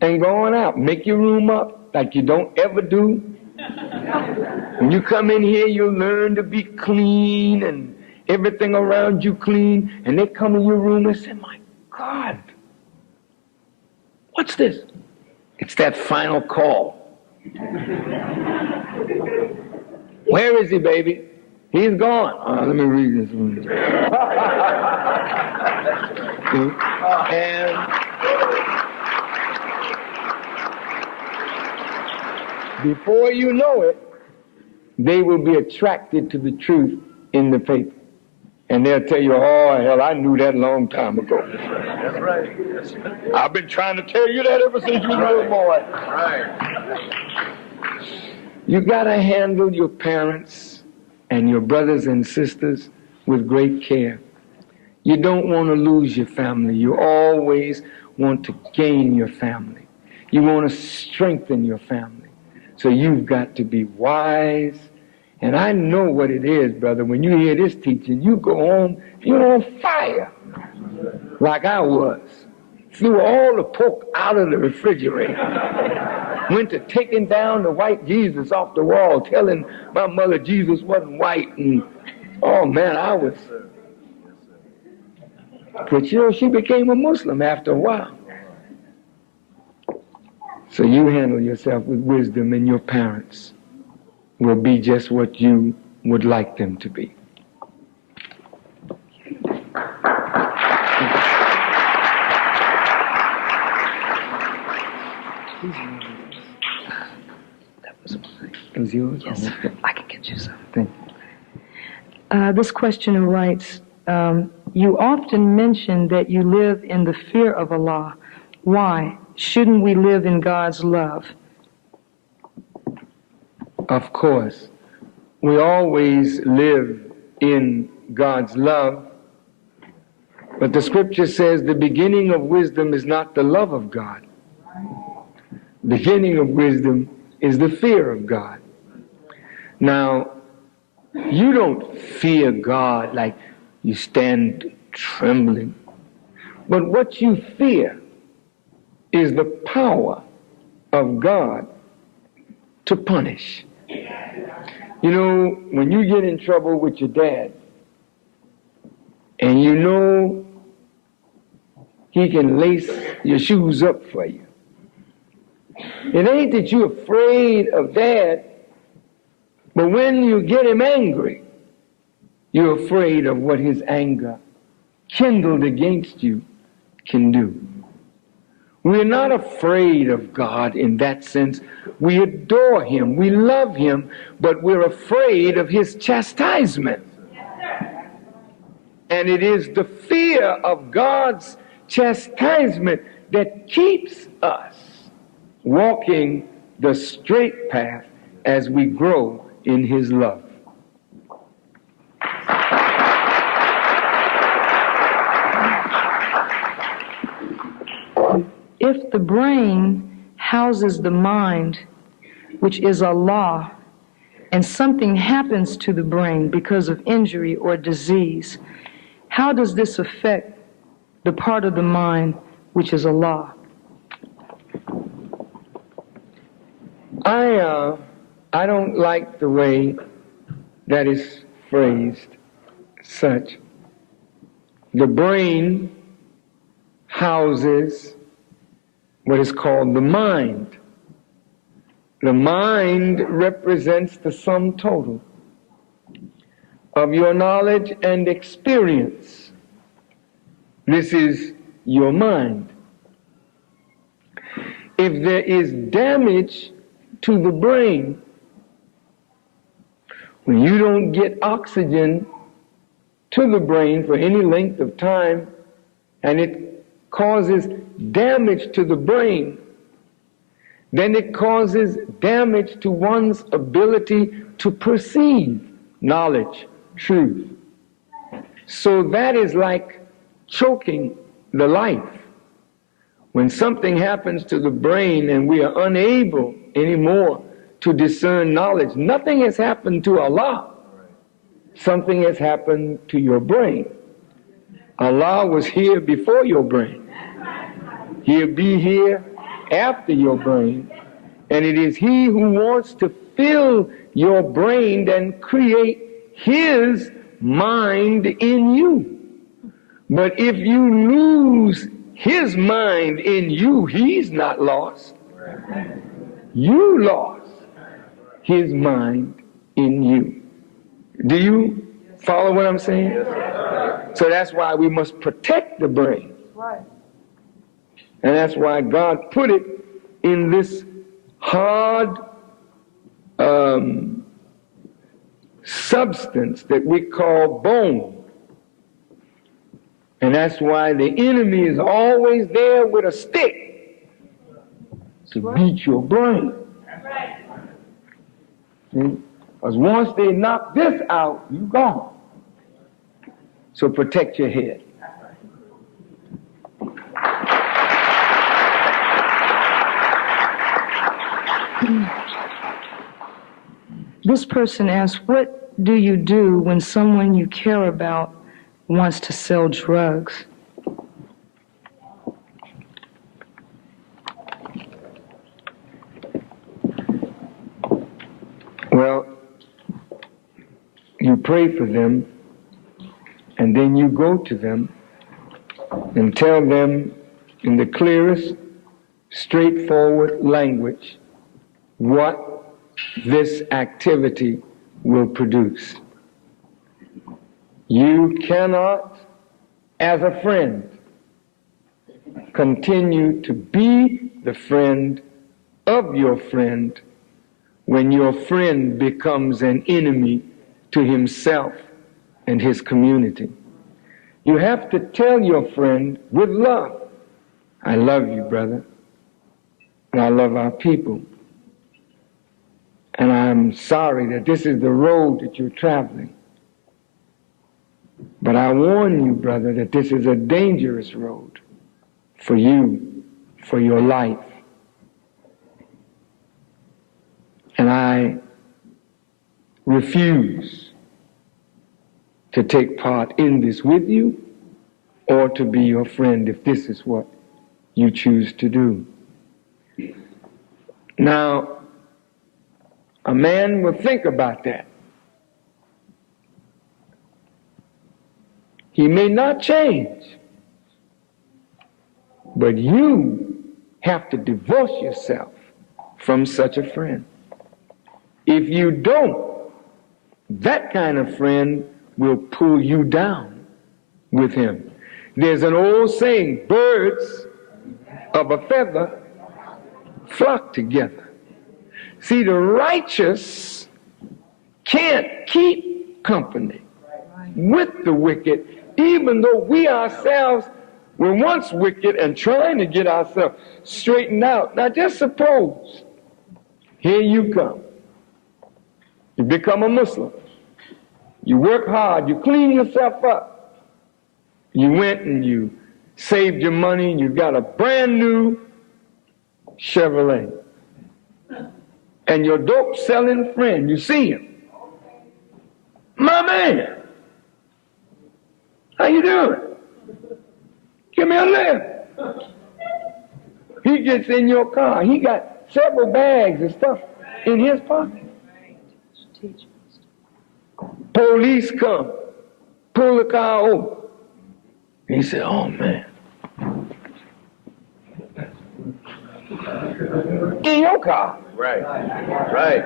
and go on out. Make your room up like you don't ever do. When you come in here, you'll learn to be clean and everything around you clean. And they come in your room and say, my God, what's this? It's that final call. Where is he, baby? He's gone. Let me read this one. And before you know it, they will be attracted to the truth in the paper. And they'll tell you, oh, hell, I knew that a long time ago. That's right. That's right. I've been trying to tell you that ever since you were a little boy. Right. You got to handle your parents and your brothers and sisters with great care. You don't want to lose your family. You always want to gain your family. You want to strengthen your family. So you've got to be wise. And I know what it is, brother. When you hear this teaching, you go on, you're on fire, like I was. Threw all the pork out of the refrigerator. Went to taking down the white Jesus off the wall, telling my mother Jesus wasn't white. And, oh, man, I was. But, she became a Muslim after a while. So you handle yourself with wisdom, and your parents will be just what you would like them to be. That was mine. It was yours? Yes, sir. I can get you some. Thank you. This questioner writes, you often mention that you live in the fear of Allah. Why? Shouldn't we live in God's love? Of course, we always live in God's love, but the scripture says the beginning of wisdom is not the love of God. Beginning of wisdom is the fear of God. Now, you don't fear God like you stand trembling, but what you fear is the power of God to punish. You know, when you get in trouble with your dad, and you know he can lace your shoes up for you, it ain't that you're afraid of Dad, but when you get him angry, you're afraid of what his anger kindled against you can do. We're not afraid of God in that sense. We adore him, we love him, but we're afraid of his chastisement. And it is the fear of God's chastisement that keeps us walking the straight path as we grow in his love. If the brain houses the mind, which is Allah, and something happens to the brain because of injury or disease, how does this affect the part of the mind which is Allah? I don't like the way that is phrased such. The brain houses what is called the mind. The mind represents the sum total of your knowledge and experience. This is your mind. If there is damage to the brain, when you don't get oxygen to the brain for any length of time, and it causes damage to the brain, then it causes damage to one's ability to perceive knowledge, truth. So that is like choking the life. When something happens to the brain and we are unable anymore to discern knowledge, nothing has happened to Allah. Something has happened to your brain. Allah was here before your brain. He'll be here after your brain. And it is he who wants to fill your brain and create his mind in you. But if you lose his mind in you, he's not lost. You lost his mind in you. Do you follow what I'm saying? So that's why we must protect the brain. And that's why God put it in this hard substance that we call bone. And that's why the enemy is always there with a stick to beat your brain. Because once they knock this out, you're gone. So protect your head. This person asks, what do you do when someone you care about wants to sell drugs? Well, you pray for them, and then you go to them and tell them in the clearest, straightforward language what this activity will produce. You cannot, as a friend, continue to be the friend of your friend when your friend becomes an enemy to himself and his community. You have to tell your friend with love, I love you, brother, and I love our people. And I'm sorry that this is the road that you're traveling. But I warn you, brother, that this is a dangerous road for you, for your life. And I refuse to take part in this with you or to be your friend if this is what you choose to do. Now, a man will think about that. He may not change, but you have to divorce yourself from such a friend. If you don't, that kind of friend will pull you down with him. There's an old saying, birds of a feather flock together. See, the righteous can't keep company with the wicked, even though we ourselves were once wicked and trying to get ourselves straightened out. Now just suppose, here you come. You become a Muslim. You work hard, you clean yourself up. You went and you saved your money and you got a brand new Chevrolet. And your dope selling friend, you see him. My man, how you doing? Give me a lift. He gets in your car. He got several bags of stuff in his pocket. Police come, pull the car over. He said, oh man. In your car. Right, right.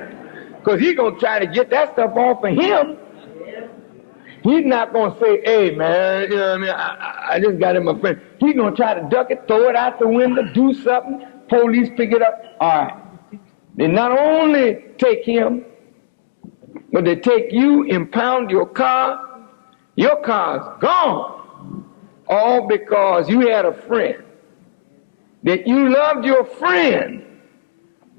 Because he's going to try to get that stuff off of him. He's not going to say, hey, man, you know what I mean, I just got in my friend. He's going to try to duck it, throw it out the window, do something. Police pick it up. All right. They not only take him, but they take you, impound your car. Your car's gone. All because you had a friend. That you loved your friend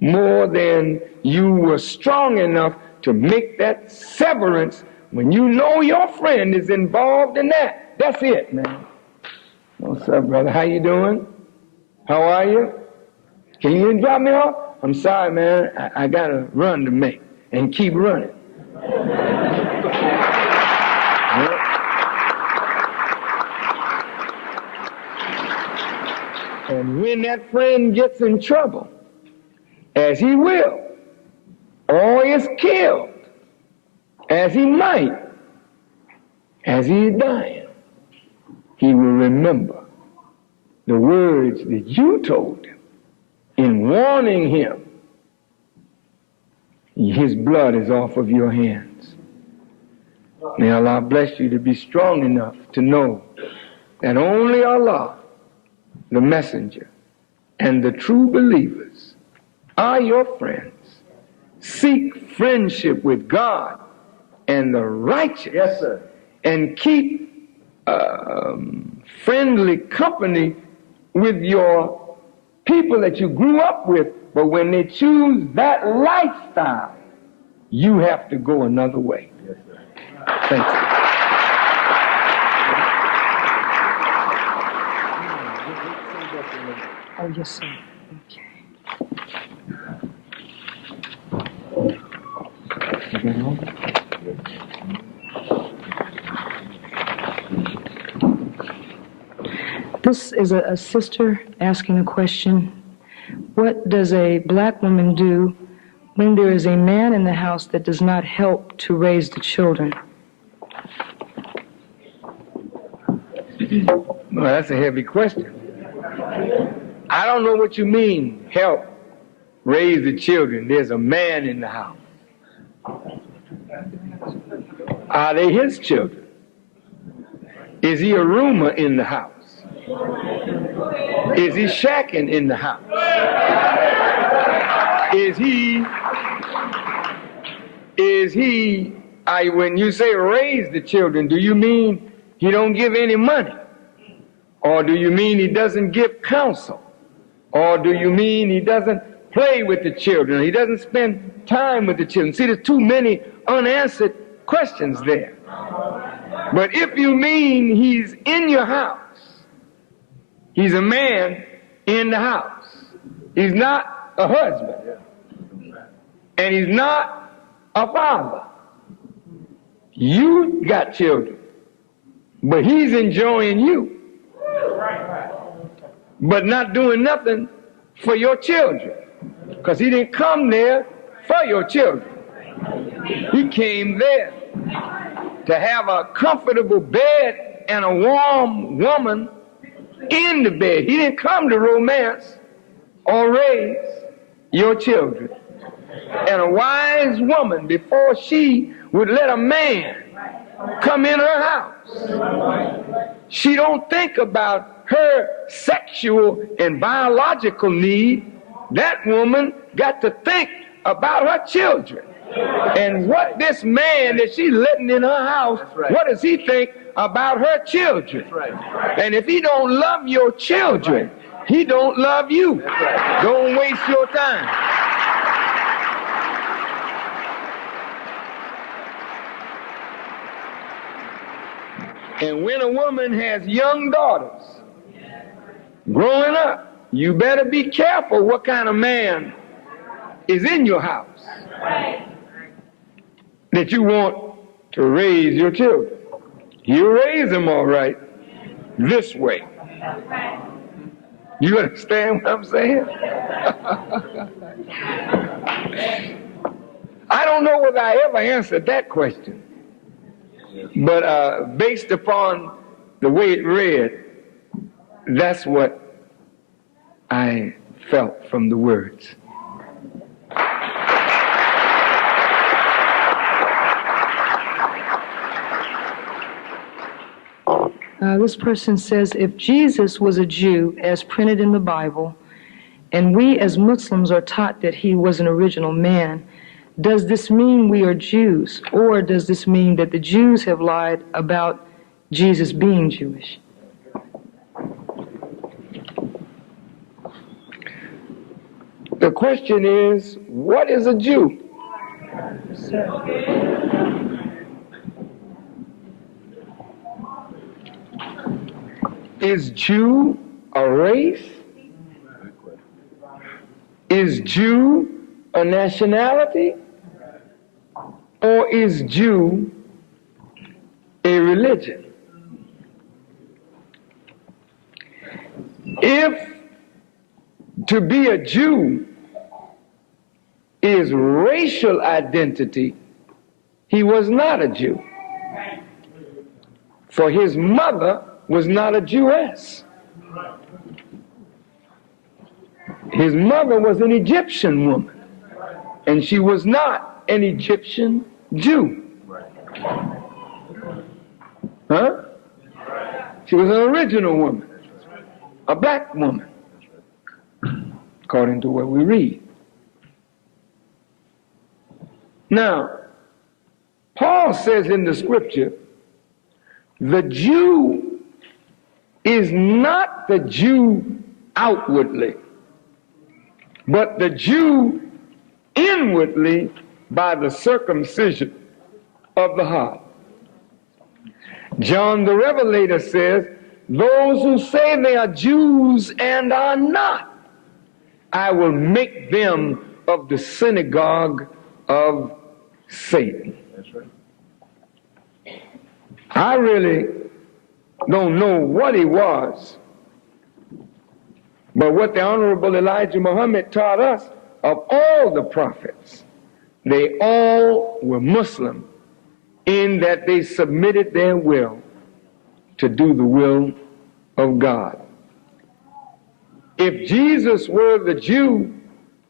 more than you were strong enough to make that severance when you know your friend is involved in that. That's it, man. What's up, brother? How you doing? How are you? Can you drop me off? I'm sorry, man. I got a run to make. And keep running. And when that friend gets in trouble, as he will, or is killed, as he might, as he is dying, he will remember the words that you told him in warning him. His blood is off of your hands. May Allah bless you to be strong enough to know that only Allah, the messenger, and the true believers are your friends. Seek friendship with God and the righteous. Yes, sir. And keep friendly company with your people that you grew up with. But when they choose that lifestyle, you have to go another way. Yes, sir. Thank you. Oh, yes, sir. Okay. This is a sister asking a question. What does a black woman do when there is a man in the house that does not help to raise the children? Well, that's a heavy question. I don't know what you mean, help raise the children. There's a man in the house. Are they his children? Is he a roomer in the house? Is he shacking in the house? Is he when you say raise the children, do you mean he don't give any money? Or do you mean he doesn't give counsel? Or do you mean he doesn't play with the children? He doesn't spend time with the children? See, there's too many unanswered questions there. But if you mean he's in your house, he's a man in the house. He's not a husband. And he's not a father. You got children, but he's enjoying you, but not doing nothing for your children, because he didn't come there for your children. He came there to have a comfortable bed and a warm woman in the bed. He didn't come to romance or raise your children. And a wise woman, before she would let a man come in her house, she don't think about her sexual and biological need. That woman got to think about her children. And what this man that she's letting in her house, what does he think about her children? And if he don't love your children, he don't love you. Don't waste your time. And when a woman has young daughters growing up, you better be careful what kind of man is in your house that you want to raise your children. You raise them all right this way. You understand what I'm saying? I don't know whether I ever answered that question. But based upon the way it read, that's what I felt from the words. This person says, if Jesus was a Jew, as printed in the Bible, and we as Muslims are taught that he was an original man, does this mean we are Jews, or does this mean that the Jews have lied about Jesus being Jewish? The question is, what is a Jew? Is Jew a race? Is Jew a nationality? Or is Jew a religion? If to be a Jew is racial identity, he was not a Jew. For his mother was not a Jewess. His mother was an Egyptian woman, and she was not an Egyptian Jew. Huh? She was an original woman, a black woman, according to what we read. Now, Paul says in the scripture, the Jew is not the Jew outwardly, but the Jew inwardly by the circumcision of the heart. John the Revelator says, those who say they are Jews and are not, I will make them of the synagogue of Satan. That's right. I really don't know what he was, but what the Honorable Elijah Muhammad taught us, of all the prophets, they all were Muslim in that they submitted their will to do the will of God. If Jesus were the Jew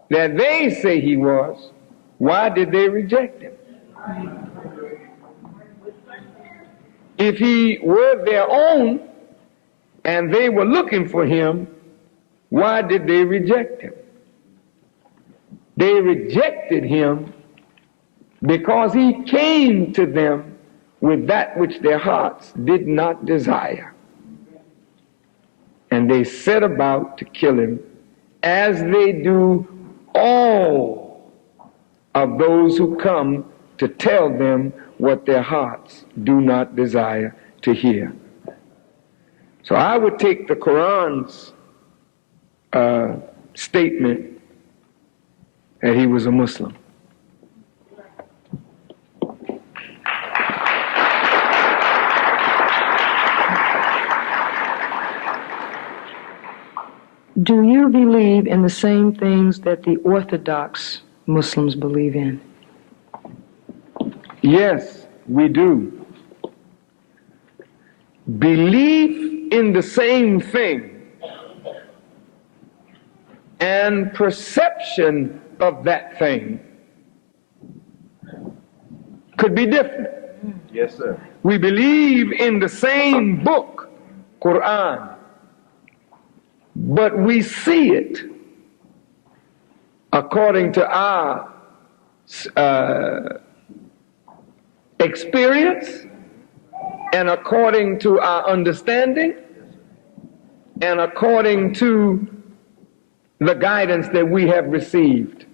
that they say he was, why did they reject him? If he were their own and they were looking for him, why did they reject him? They rejected him because he came to them with that which their hearts did not desire. And they set about to kill him, as they do all of those who come to tell them what their hearts do not desire to hear. So I would take the Quran's statement that he was a Muslim. Do you believe in the same things that the Orthodox Muslims believe in? Yes, we do. Belief in the same thing and perception of that thing could be different. Yes, sir. We believe in the same book, Quran, but we see it according to our experience and according to our understanding and according to the guidance that we have received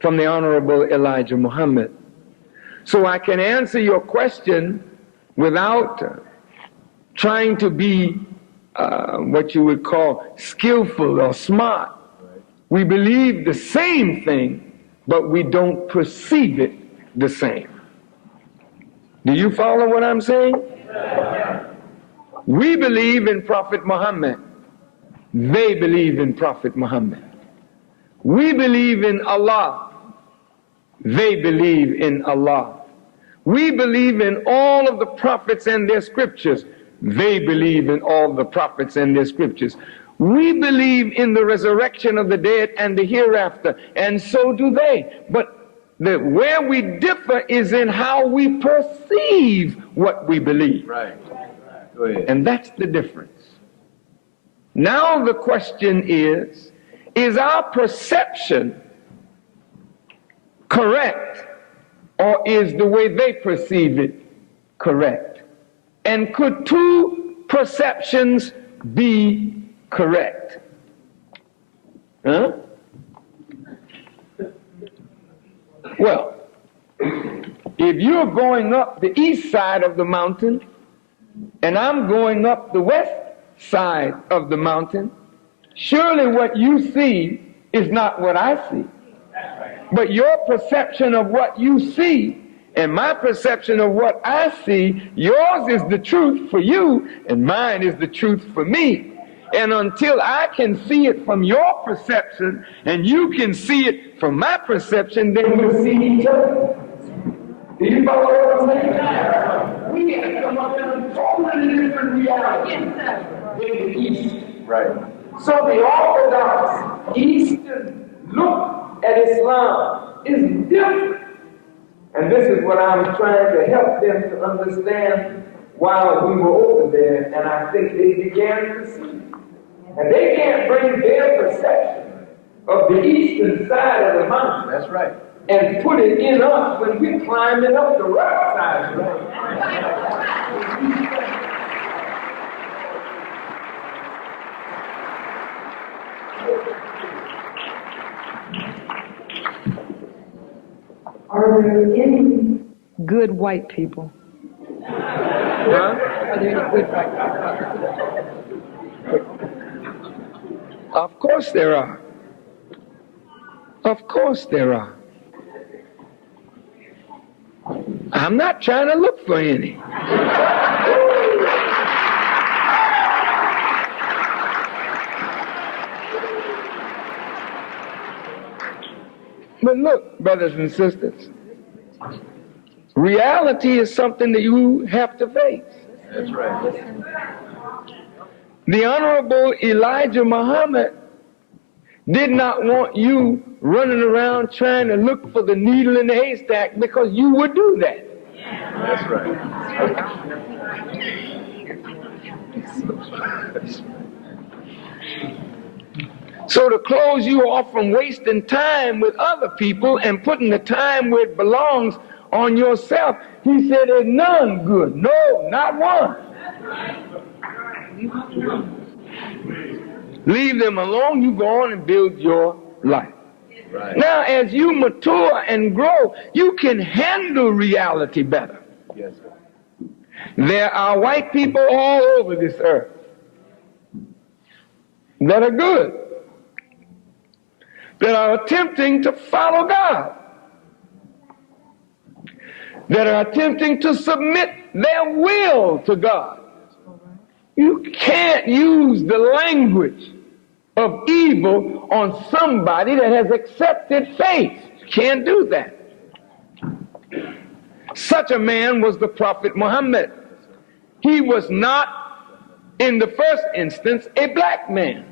from the Honorable Elijah Muhammad. So I can answer your question without trying to be what you would call skillful or smart. We believe the same thing, but we don't perceive it the same. Do you follow what I'm saying? We believe in Prophet Muhammad. They believe in Prophet Muhammad. We believe in Allah. They believe in Allah. We believe in all of the prophets and their scriptures. They believe in all the prophets and their scriptures. We believe in the resurrection of the dead and the hereafter, and so do they. But where we differ is in how we perceive what we believe. Right. Go ahead. And that's the difference. Now the question is our perception correct, or is the way they perceive it correct? And could two perceptions be correct? Huh? Well, if you're going up the east side of the mountain and I'm going up the west side of the mountain, surely what you see is not what I see. But your perception of what you see and my perception of what I see, yours is the truth for you and mine is the truth for me. And until I can see it from your perception and you can see it from my perception, then we'll see each other. Do you follow what I'm saying? We have come up in a totally different reality in the East. Right. So the Orthodox Eastern look at Islam is different. And this is what I was trying to help them to understand while we were over there, and I think they began to see. And they can't bring their perception of the eastern side of the mountain. That's right. And put it in us when we're climbing up the rough side. Are there any good white people? Huh? Are there any good white people? Of course there are. Of course there are. I'm not trying to look for any. But look, brothers and sisters, reality is something that you have to face. That's right. The Honorable Elijah Muhammad did not want you running around trying to look for the needle in the haystack, because you would do that. That's right. So to close you off from wasting time with other people and putting the time where it belongs on yourself. He said there's none good. No, not one. Leave them alone. You go on and build your life. Right. Now, as you mature and grow, you can handle reality better. Yes, sir. There are white people all over this earth that are good, that are attempting to follow God, that are attempting to submit their will to God. You can't use the language of evil on somebody that has accepted faith. You can't do that. Such a man was the Prophet Muhammad. He was not, in the first instance, a black man.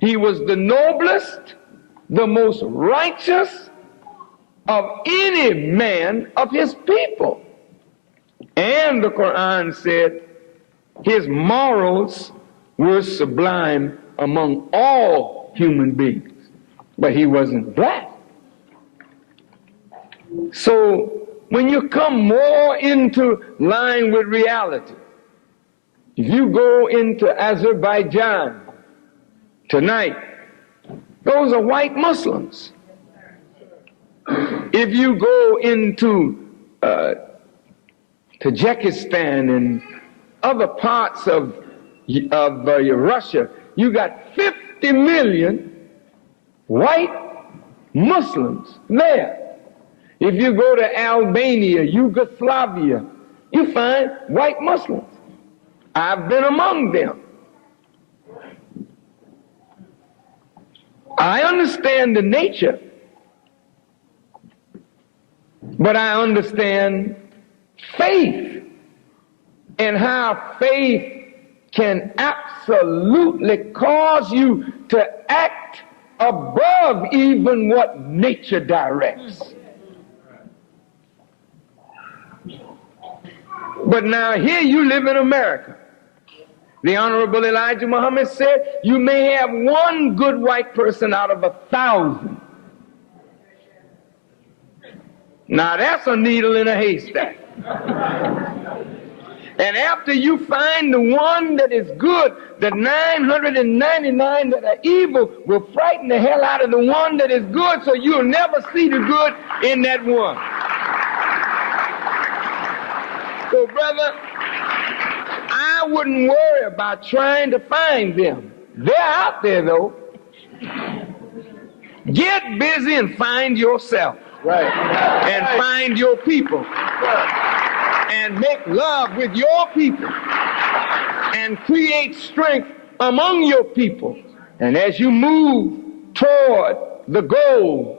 He was the noblest, the most righteous of any man of his people. And the Quran said his morals were sublime among all human beings. But he wasn't black. So when you come more into line with reality, if you go into Azerbaijan tonight, those are white Muslims. If you go into Tajikistan and other parts of Russia, you got 50 million white Muslims there. If you go to Albania, Yugoslavia, you find white Muslims. I've been among them. I understand the nature, but I understand faith and how faith can absolutely cause you to act above even what nature directs. But now here you live in America. The Honorable Elijah Muhammad said, you may have one good white person out of 1,000. Now that's a needle in a haystack. And after you find the one that is good, the 999 that are evil will frighten the hell out of the one that is good, so you'll never see the good in that one. So, brother, I wouldn't worry about trying to find them. They're out there, though. Get busy and find yourself. Right. And find your people. And make love with your people. And create strength among your people. And as you move toward the goal,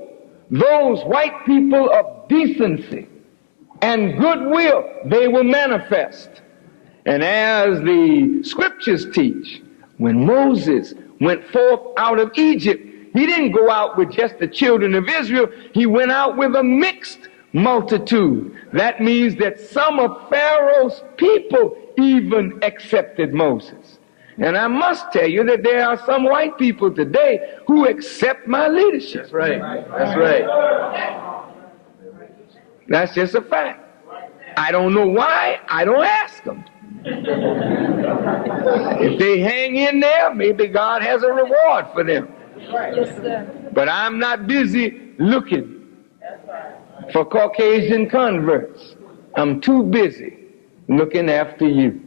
those white people of decency and goodwill, they will manifest. And as the scriptures teach, when Moses went forth out of Egypt, he didn't go out with just the children of Israel. He went out with a mixed multitude. That means that some of Pharaoh's people even accepted Moses. And I must tell you that there are some white people today who accept my leadership. That's right. That's right. That's just a fact. I don't know why. I don't ask them. If they hang in there, maybe God has a reward for them. Yes, sir. But I'm not busy looking for Caucasian converts. I'm too busy looking after you.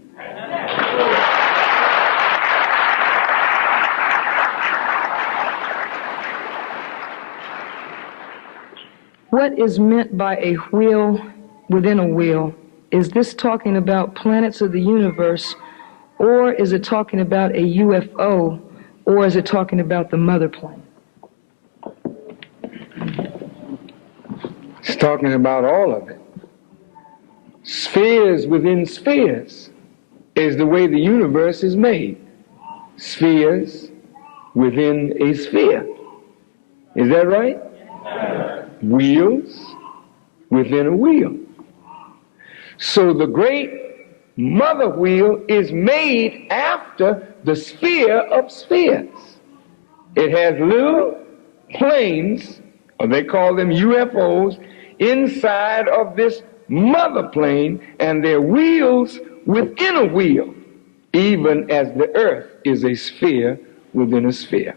What is meant by a wheel within a wheel? Is this talking about planets of the universe, or is it talking about a UFO, or is it talking about the mother plane? It's talking about all of it. Spheres within spheres is the way the universe is made. Spheres within a sphere. Is that right? Wheels within a wheel. So the great mother wheel is made after the sphere of spheres. It has little planes, or they call them UFOs, inside of this mother plane, and they're wheels within a wheel, even as the earth is a sphere within a sphere.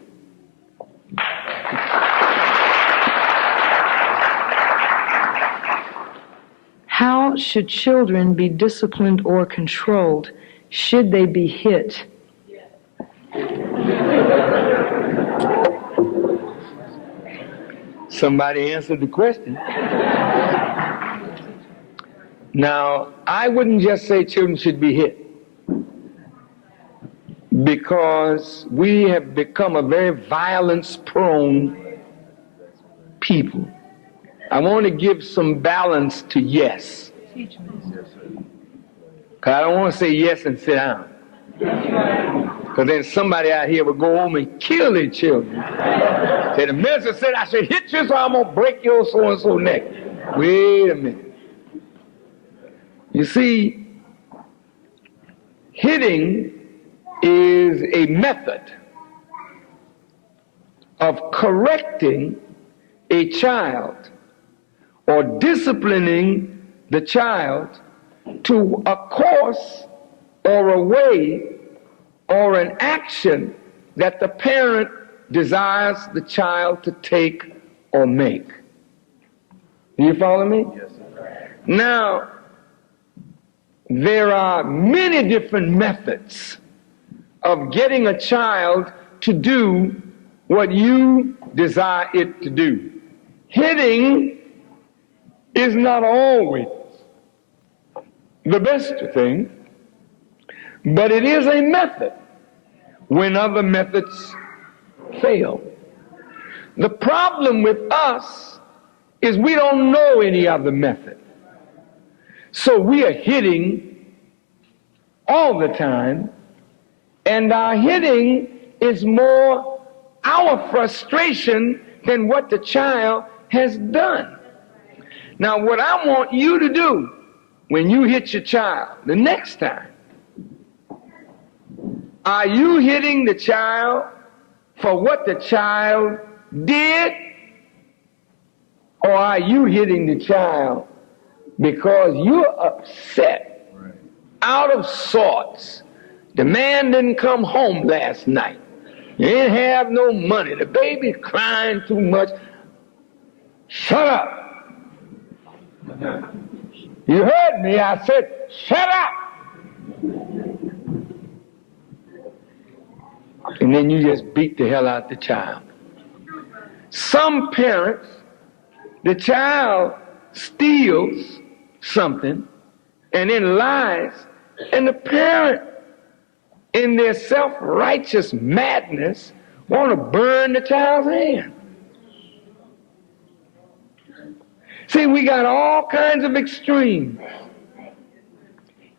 How should children be disciplined or controlled? Should they be hit? Somebody answered the question. Now, I wouldn't just say children should be hit, because we have become a very violence-prone people. I want to give some balance to yes. Because I don't want to say yes and sit down. Because then somebody out here will go home and kill their children. Say, the minister said I should hit you, so I'm going to break your so-and-so neck. Wait a minute. You see, hitting is a method of correcting a child or disciplining the child to a course or a way or an action that the parent desires the child to take or make. Do you follow me? Yes, sir. Now, there are many different methods of getting a child to do what you desire it to do. Hitting is not always the best thing, but it is a method when other methods fail. The problem with us is we don't know any other method. So we are hitting all the time, and our hitting is more our frustration than what the child has done. Now, what I want you to do when you hit your child the next time, are you hitting the child for what the child did, or are you hitting the child because you're upset, out of sorts? The man didn't come home last night. You didn't have no money. The baby's crying too much. Shut up. You heard me. I said, shut up. And then you just beat the hell out the child. Some parents, the child steals something and then lies, and the parent, in their self-righteous madness, want to burn the child's hand. See, we got all kinds of extremes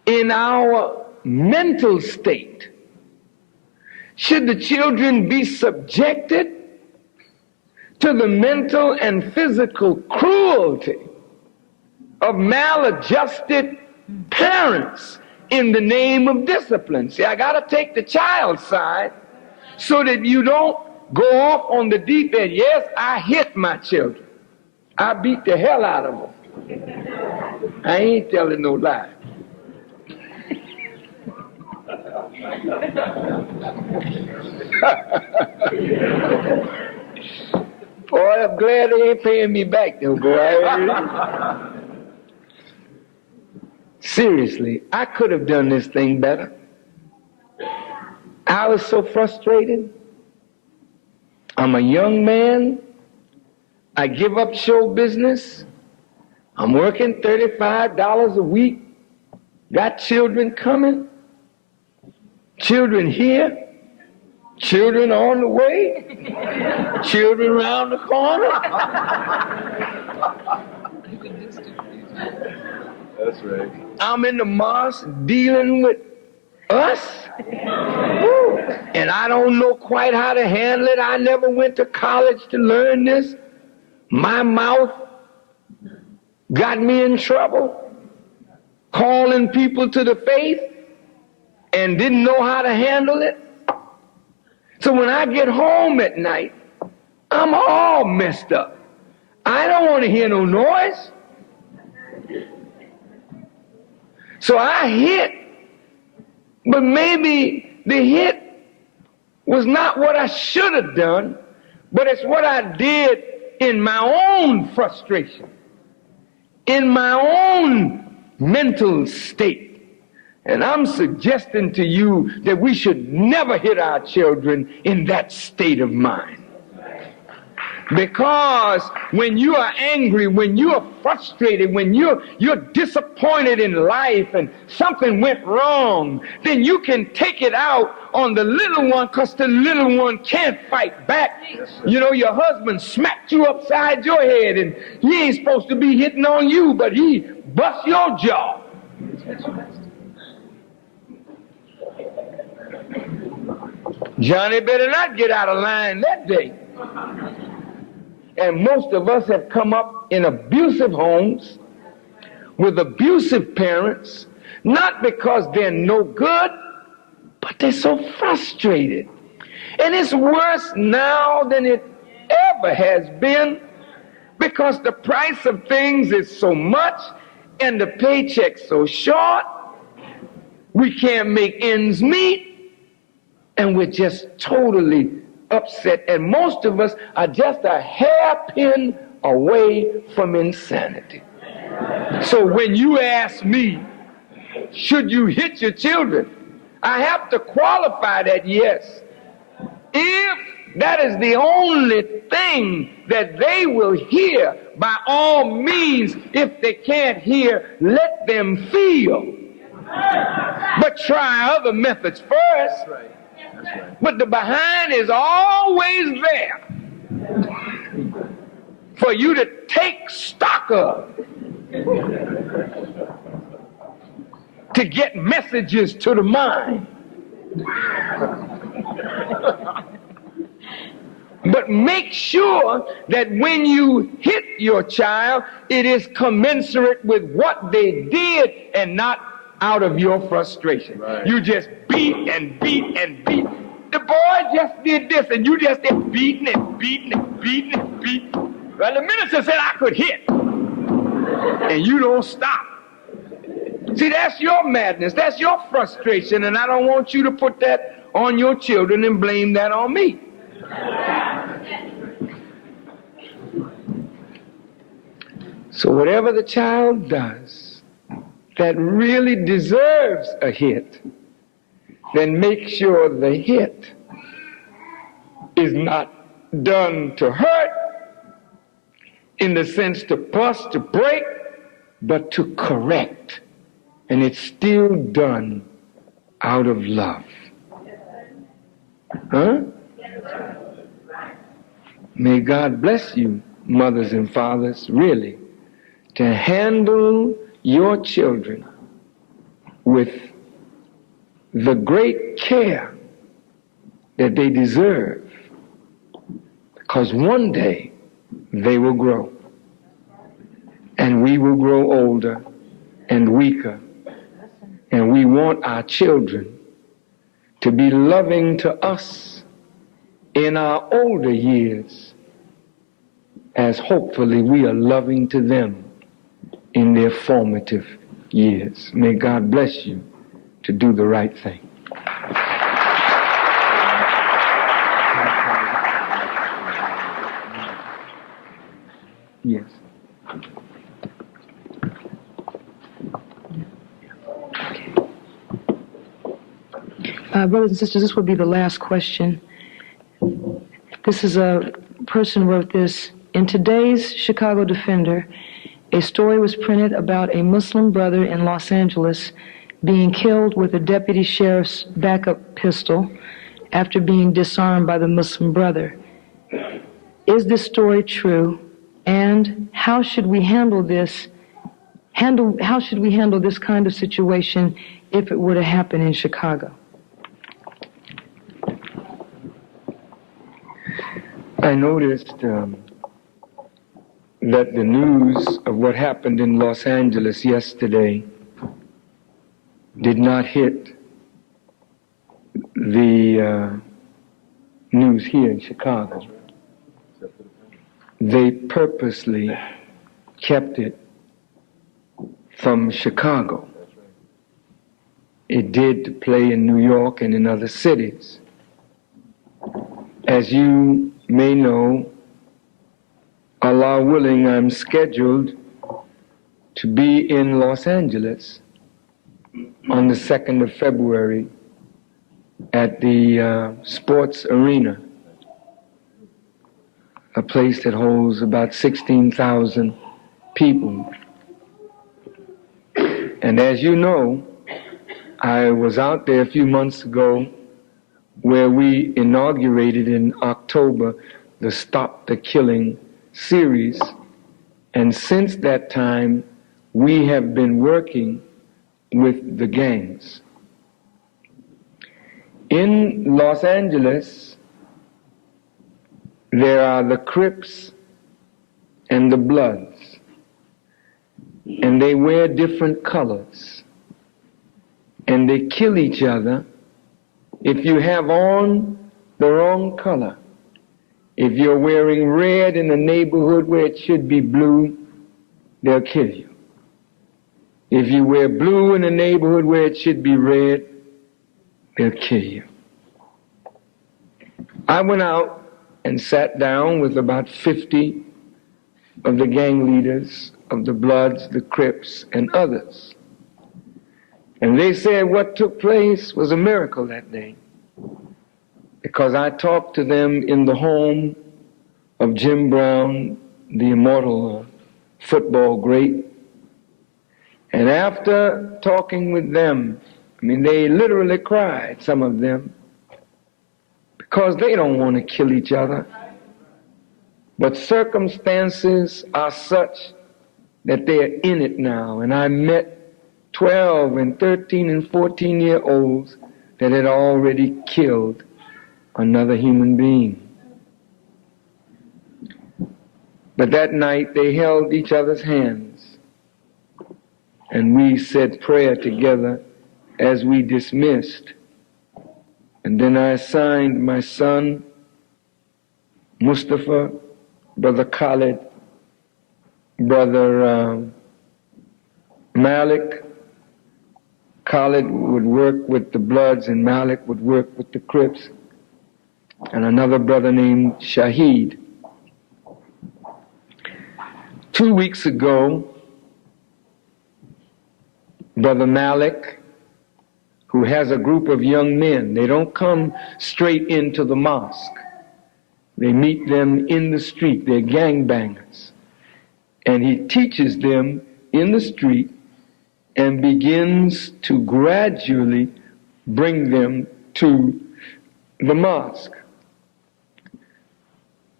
in our mental state. Should the children be subjected to the mental and physical cruelty of maladjusted parents in the name of discipline? See, I got to take the child's side so that you don't go off on the deep end. Yes, I hit my children. I beat the hell out of them. I ain't telling no lie. Boy, I'm glad they ain't paying me back though, boy. Seriously, I could have done this thing better. I was so frustrated. I'm a young man. I give up show business. I'm working $35 a week. Got children coming. Children here. Children on the way. Children around the corner. That's right. I'm in the mosque dealing with us. And I don't know quite how to handle it. I never went to college to learn this. My mouth got me in trouble, calling people to the faith, and didn't know how to handle it. So when I get home at night, I'm all messed up. I don't want to hear no noise. So I hit, but maybe the hit was not what I should have done, but it's what I did in my own frustration, in my own mental state. And I'm suggesting to you that we should never hit our children in that state of mind. Because when you are angry, when you are frustrated, when you're disappointed in life and something went wrong, then you can take it out on the little one, because the little one can't fight back. You know, your husband smacked you upside your head and he ain't supposed to be hitting on you, but he bust your jaw. Johnny better not get out of line that day. And most of us have come up in abusive homes with abusive parents, not because they're no good, but they're so frustrated. And it's worse now than it ever has been, because the price of things is so much and the paycheck's so short, we can't make ends meet, and we're just totally upset, and most of us are just a hairpin away from insanity. So when you ask me, should you hit your children, I have to qualify that yes. If that is the only thing that they will hear, by all means. If they can't hear, let them feel. But try other methods first. But the behind is always there for you to take stock of, to get messages to the mind. But make sure that when you hit your child, it is commensurate with what they did and not out of your frustration. Right. You just beat and beat and beat. The boy just did this, and you just kept beating and beating and beating and beating. Well, the minister said I could hit, and you don't stop. See, that's your madness, that's your frustration, and I don't want you to put that on your children and blame that on me. So whatever the child does that really deserves a hit, then make sure the hit is not done to hurt, in the sense to bust, to break, but to correct. And it's still done out of love. Huh? May God bless you, mothers and fathers, really, to handle your children with the great care that they deserve, because one day they will grow, and we will grow older and weaker, and we want our children to be loving to us in our older years, as hopefully we are loving to them in their formative years. May God bless you to do the right thing. Yes. Brothers and sisters, this will be the last question. This is a person wrote this. In today's Chicago Defender, a story was printed about a Muslim brother in Los Angeles being killed with a deputy sheriff's backup pistol after being disarmed by the Muslim brother. Is this story true? And how should we handle this? How should we handle this kind of situation if it were to happen in Chicago? I noticed that the news of what happened in Los Angeles yesterday did not hit the news here in Chicago. they purposely kept it from Chicago. It did play in New York and in other cities. As you may know, Allah willing, I'm scheduled to be in Los Angeles on the 2nd of February at the sports arena, a place that holds about 16,000 people. And as you know, I was out there a few months ago where we inaugurated in October the Stop the Killing series. And since that time, we have been working with the gangs. In Los Angeles, there are the Crips and the Bloods, and they wear different colors, and they kill each other if you have on the wrong color. If you're wearing red in a neighborhood where it should be blue, they'll kill you. If you wear blue in a neighborhood where it should be red, they'll kill you. I went out and sat down with about 50 of the gang leaders of the Bloods, the Crips, and others. And they said what took place was a miracle that day, because I talked to them in the home of Jim Brown, the immortal football great. And after talking with them, I mean, they literally cried, some of them, because they don't want to kill each other. But circumstances are such that they are in it now. And I met 12 and 13 and 14-year-olds that had already killed another human being. But that night they held each other's hands, and we said prayer together as we dismissed. And then I assigned my son, Mustafa, Brother Khalid, Brother Malik. Khalid would work with the Bloods and Malik would work with the Crips, and another brother named Shaheed. 2 weeks ago, Brother Malik, who has a group of young men, they don't come straight into the mosque. They meet them in the street. They're gangbangers. And he teaches them in the street and begins to gradually bring them to the mosque.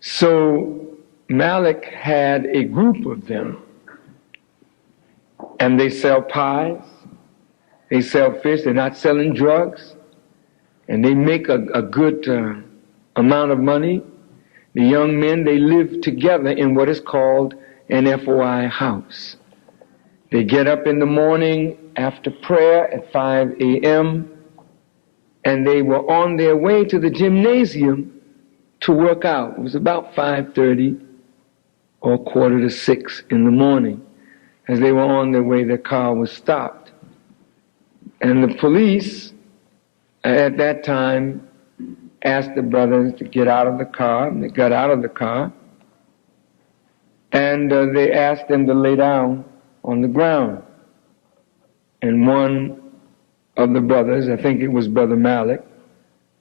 So Malik had a group of them, and they sell pies, they sell fish, they're not selling drugs, and they make a good amount of money. The young men, they live together in what is called an FOI house. They get up in the morning after prayer at 5 a.m., and they were on their way to the gymnasium to work out. It was about 5:30 or 5:45 in the morning. As they were on their way, their car was stopped. And the police at that time asked the brothers to get out of the car, and they got out of the car, and they asked them to lay down on the ground. And one of the brothers, I think it was Brother Malik,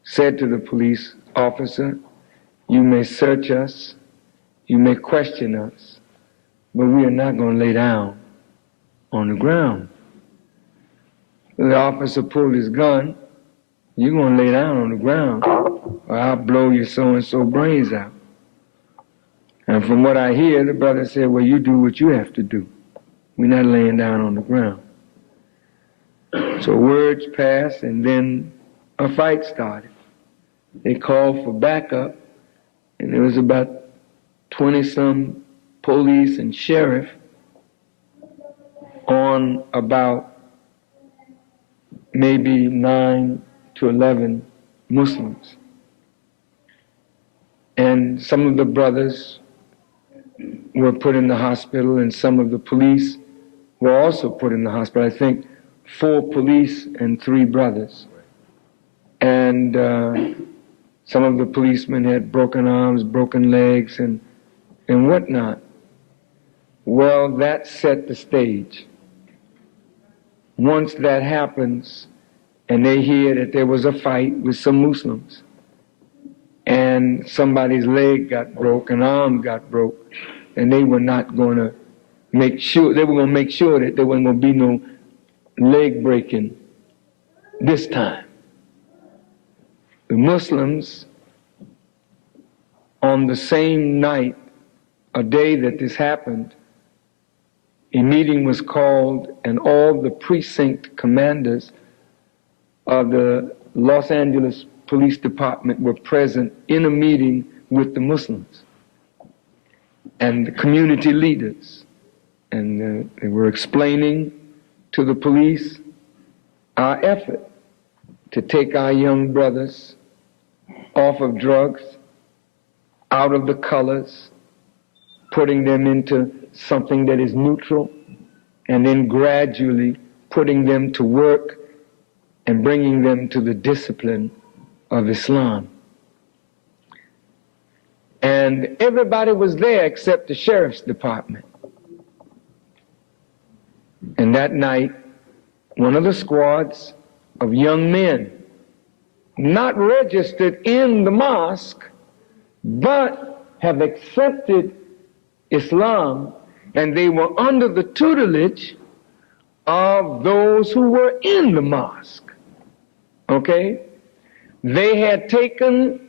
said to the police officer, "You may search us, you may question us, but we are not going to lay down on the ground." The officer pulled his gun. "You're going to lay down on the ground, or I'll blow your so-and-so brains out." And from what I hear, the brother said, "Well, you do what you have to do. We're not laying down on the ground." So words passed, and then a fight started. They called for backup, and there was about 20-some police and sheriff on about maybe 9 to 11 Muslims. And some of the brothers were put in the hospital, and some of the police were also put in the hospital. I think 4 police and 3 brothers. And some of the policemen had broken arms, broken legs, and whatnot. Well, that set the stage. Once that happens, and they hear that there was a fight with some Muslims, and somebody's leg got broke, an arm got broke, and they were not going to make sure, they were going to make sure that there wasn't going to be no leg breaking this time. The Muslims, on the same night, a day that this happened, a meeting was called, and all the precinct commanders of the Los Angeles Police Department were present in a meeting with the Muslims and the community leaders. And they were explaining to the police our effort to take our young brothers off of drugs, out of the colors, putting them into something that is neutral, and then gradually putting them to work and bringing them to the discipline of Islam. And everybody was there except the sheriff's department. And that night, one of the squads of young men, not registered in the mosque, but have accepted Islam, and they were under the tutelage of those who were in the mosque. Okay? They had taken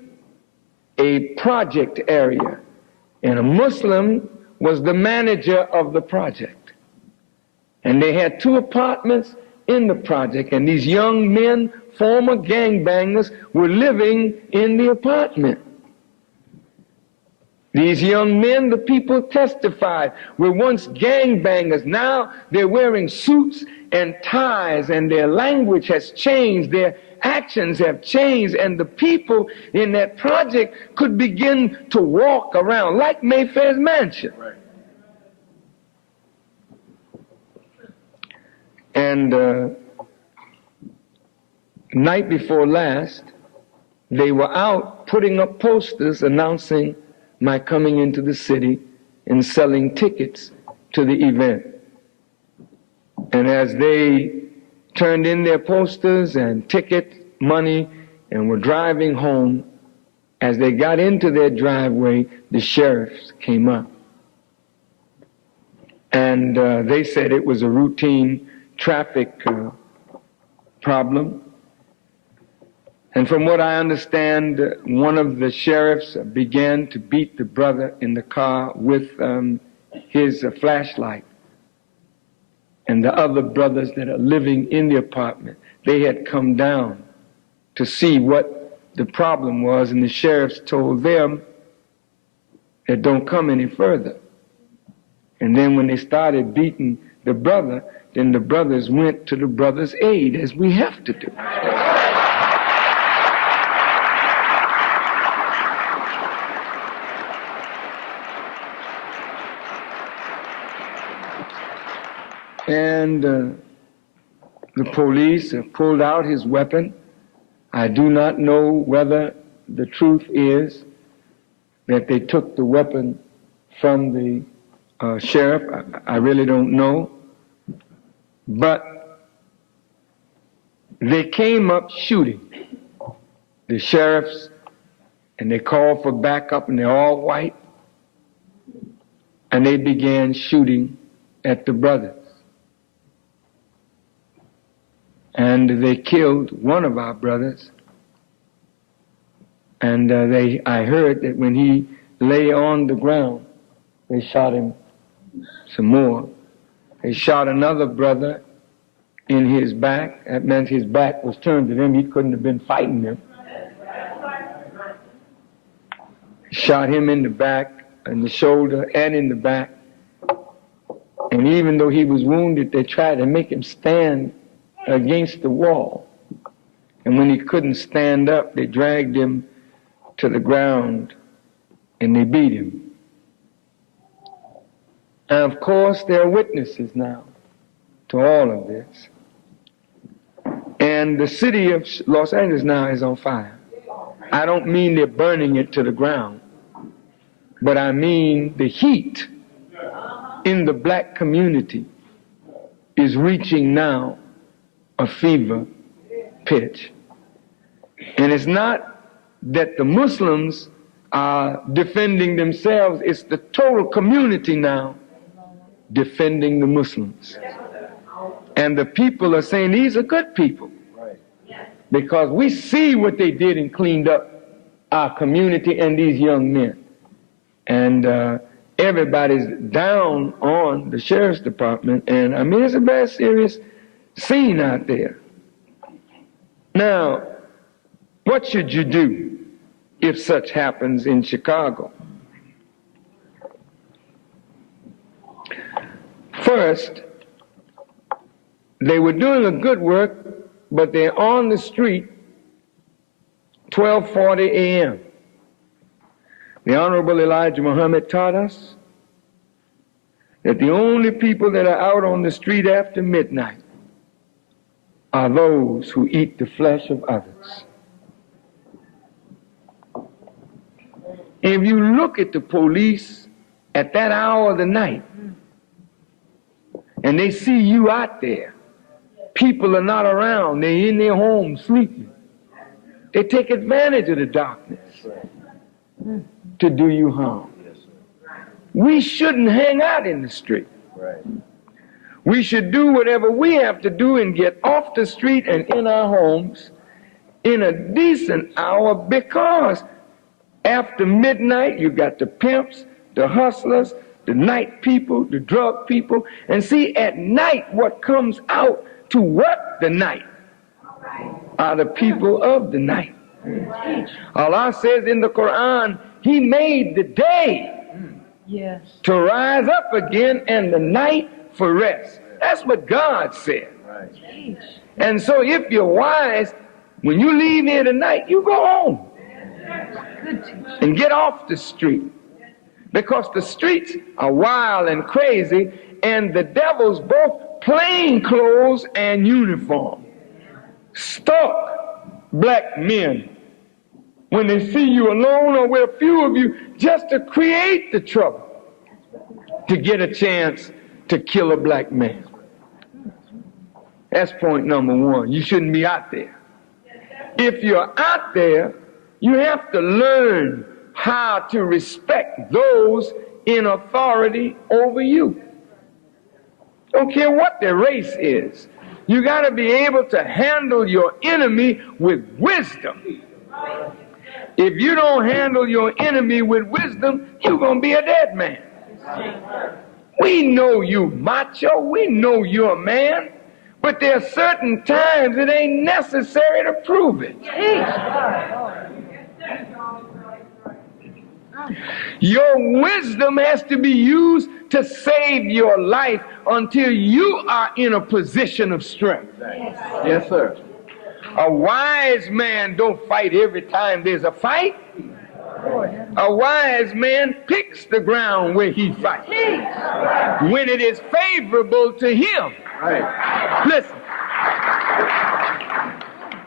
a project area, and a Muslim was the manager of the project. And they had 2 apartments in the project, and these young men, former gangbangers, were living in the apartment. These young men, the people testified, were once gangbangers. Now they're wearing suits and ties, and their language has changed, their actions have changed, and the people in that project could begin to walk around like Mayfair's mansion. Right. And night before last, they were out putting up posters announcing my coming into the city and selling tickets to the event. And as they turned in their posters and ticket money and were driving home, as they got into their driveway, the sheriffs came up. And they said it was a routine traffic problem. And from what I understand, one of the sheriffs began to beat the brother in the car with his flashlight. And the other brothers that are living in the apartment, they had come down to see what the problem was, and the sheriffs told them that don't come any further. And then when they started beating the brother, then the brothers went to the brother's aid, as we have to do. And the police pulled out his weapon. I do not know whether the truth is that they took the weapon from the sheriff. I really don't know. But they came up shooting, the sheriffs, and they called for backup, and they're all white, and they began shooting at the brothers. And they killed one of our brothers. And I heard that when he lay on the ground, they shot him some more. They shot another brother in his back. That meant his back was turned to them. He couldn't have been fighting them. Shot him in the back, in the shoulder, and in the back. And even though he was wounded, they tried to make him stand against the wall. And when he couldn't stand up, they dragged him to the ground and they beat him. And of course, there are witnesses now to all of this. And the city of Los Angeles now is on fire. I don't mean they're burning it to the ground, but I mean the heat in the black community is reaching now a fever pitch. And it's not that the Muslims are defending themselves, it's the total community now defending the Muslims. And the people are saying these are good people, because we see what they did and cleaned up our community and these young men. And everybody's down on the sheriff's department, and I mean, it's a very serious scene out there. Now, what should you do if such happens in Chicago? First, they were doing a good work, but they're on the street 12:40 a.m. The Honorable Elijah Muhammad taught us that the only people that are out on the street after midnight are those who eat the flesh of others. If you look at the police at that hour of the night and they see you out there, people are not around, they're in their homes sleeping, they take advantage of the darkness to do you harm. We shouldn't hang out in the street. We should do whatever we have to do and get off the street and in our homes in a decent hour, because after midnight you got the pimps, the hustlers, the night people, the drug people. And see, at night what comes out to work the night are the people of the night. Allah says in the Quran, He made the day to rise up again and the night for rest. That's what God said. And so if you're wise, when you leave here tonight, you go home and get off the street, because the streets are wild and crazy, and the devil's both plain clothes and uniform stalk black men when they see you alone or with a few of you, just to create the trouble to get a chance to kill a black man. That's point number one. You shouldn't be out there. If you're out there, you have to learn how to respect those in authority over you. Don't care what their race is. You got to be able to handle your enemy with wisdom. If you don't handle your enemy with wisdom, you're going to be a dead man. We know you macho, we know you're a man, but there are certain times it ain't necessary to prove it. Your wisdom has to be used to save your life until you are in a position of strength. Yes, sir. A wise man don't fight every time there's a fight. A wise man picks the ground where he fights when it is favorable to him. Listen,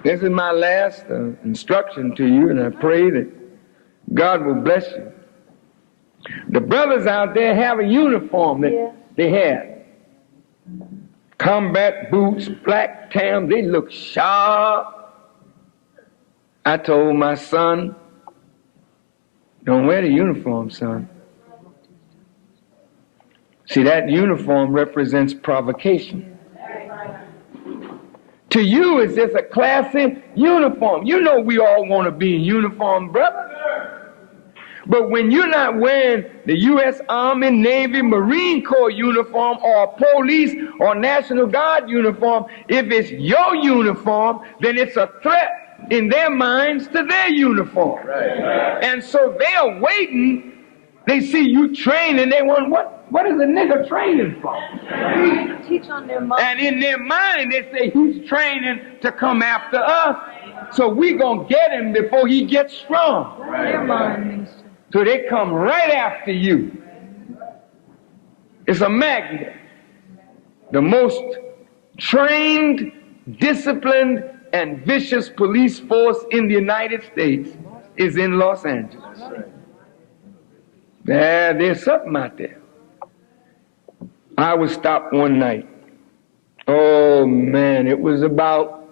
this is my last instruction to you, and I pray that God will bless you. The brothers out there have a uniform that they have. Combat boots, black tam, they look sharp. I told my son, don't wear the uniform, son. See, that uniform represents provocation. To you, it's just a classic uniform. You know we all want to be in uniform, brother. But when you're not wearing the U.S. Army, Navy, Marine Corps uniform, or police or National Guard uniform, if it's your uniform, then it's a threat in their minds to their uniform. And so they are waiting. They see you training. They want, what is a nigga training for? Teach on their mind. And in their mind, they say he's training to come after us. So we're going to get him before he gets strong. Their mind, minister. So they come right after you. It's a magnet. The most trained, disciplined, and vicious police force in the United States is in Los Angeles. There's something out there. I was stopped one night. Oh man, it was about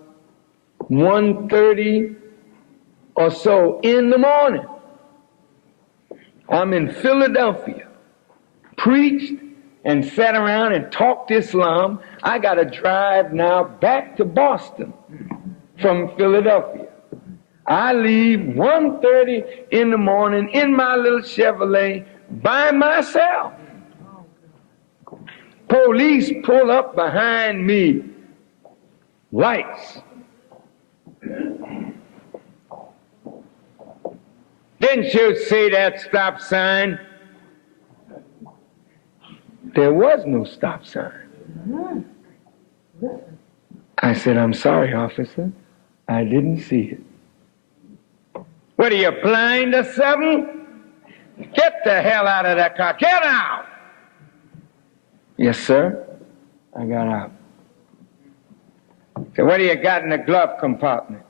1:30 or so in the morning. I'm in Philadelphia, preached and sat around and talked Islam. I got to drive now back to Boston from Philadelphia. I leave 1:30 in the morning in my little Chevrolet by myself. Police pull up behind me, lights. Didn't you see that stop sign? There was no stop sign. I said, I'm sorry, officer. I didn't see it. What are you, blind or something? Get the hell out of that car. Get out! Yes, sir. I got out. So what do you got in the glove compartment?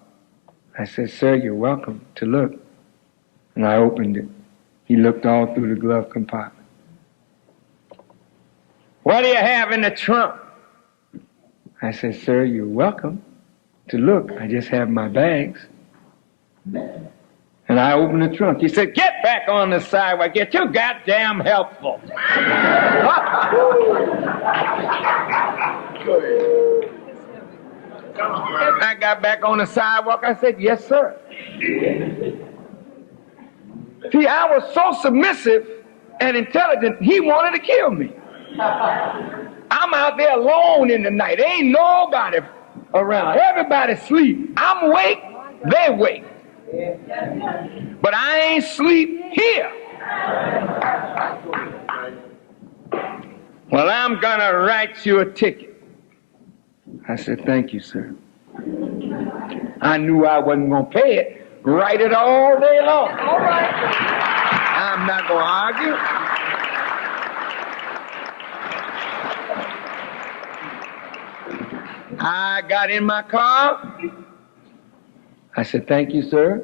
I said, sir, you're welcome to look. And I opened it. He looked all through the glove compartment. What do you have in the trunk? I said, sir, you're welcome to look. I just have my bags. And I opened the trunk. He said, get back on the sidewalk. Get too goddamn helpful. I got back on the sidewalk. I said, yes, sir. See, I was so submissive and intelligent, he wanted to kill me. I'm out there alone in the night. Ain't nobody around. Everybody sleep. I'm awake, they wake. But I ain't sleep here. Well, I'm gonna write you a ticket. I said, thank you, sir. I knew I wasn't gonna pay it. Write it all day long. All right. I'm not gonna argue. I got in my car. I said, thank you, sir.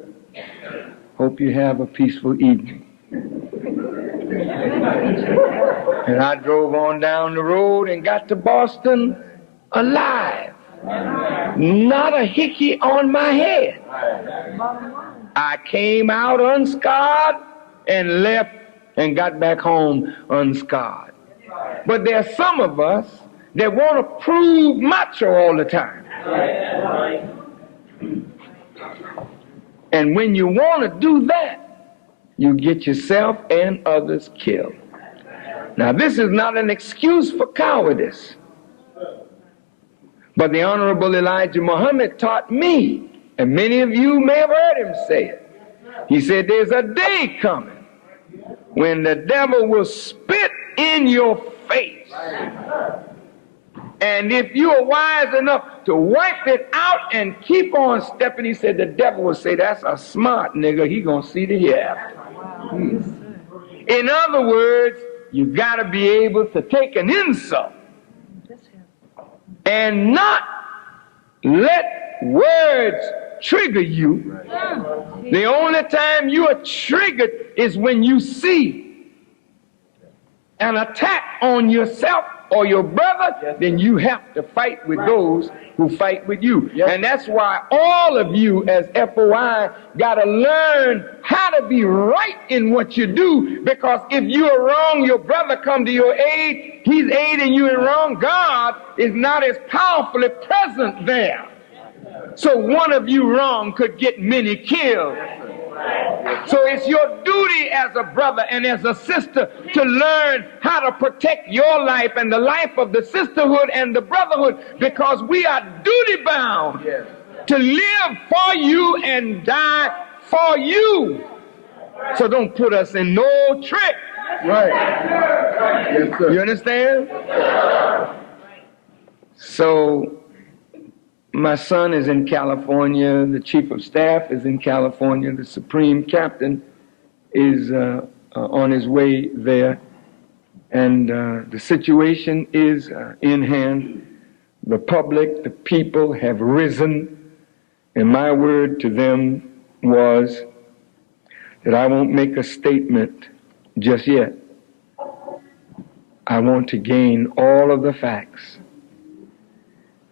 Hope you have a peaceful evening. And I drove on down the road and got to Boston alive. Not a hickey on my head. I came out unscarred and left and got back home unscarred. But there's some of us that want to prove macho all the time. And when you want to do that, you get yourself and others killed. Now, this is not an excuse for cowardice. But the Honorable Elijah Muhammad taught me, and many of you may have heard him say it. He said, there's a day coming when the devil will spit in your face. And if you are wise enough to wipe it out and keep on stepping, he said, the devil will say, that's a smart nigga. He gonna see the hereafter. In other words, you gotta be able to take an insult and not let words trigger you. The only time you are triggered is when you see an attack on yourself or your brother, then you have to fight with those who fight with you. And that's why all of you as FOI got to learn how to be right in what you do, because if you are wrong, your brother come to your aid, he's aiding you in wrong. God is not as powerfully present there. So one of you wrong could get many killed. So it's your duty as a brother and as a sister to learn how to protect your life and the life of the sisterhood and the brotherhood, because we are duty bound to live for you and die for you. So don't put us in no trick. Right. Yes, sir. You understand? So my son is in California, the chief of staff is in California, the supreme captain is on his way there. and the situation is in hand. The public, the people have risen, and my word to them was that I won't make a statement just yet. I want to gain all of the facts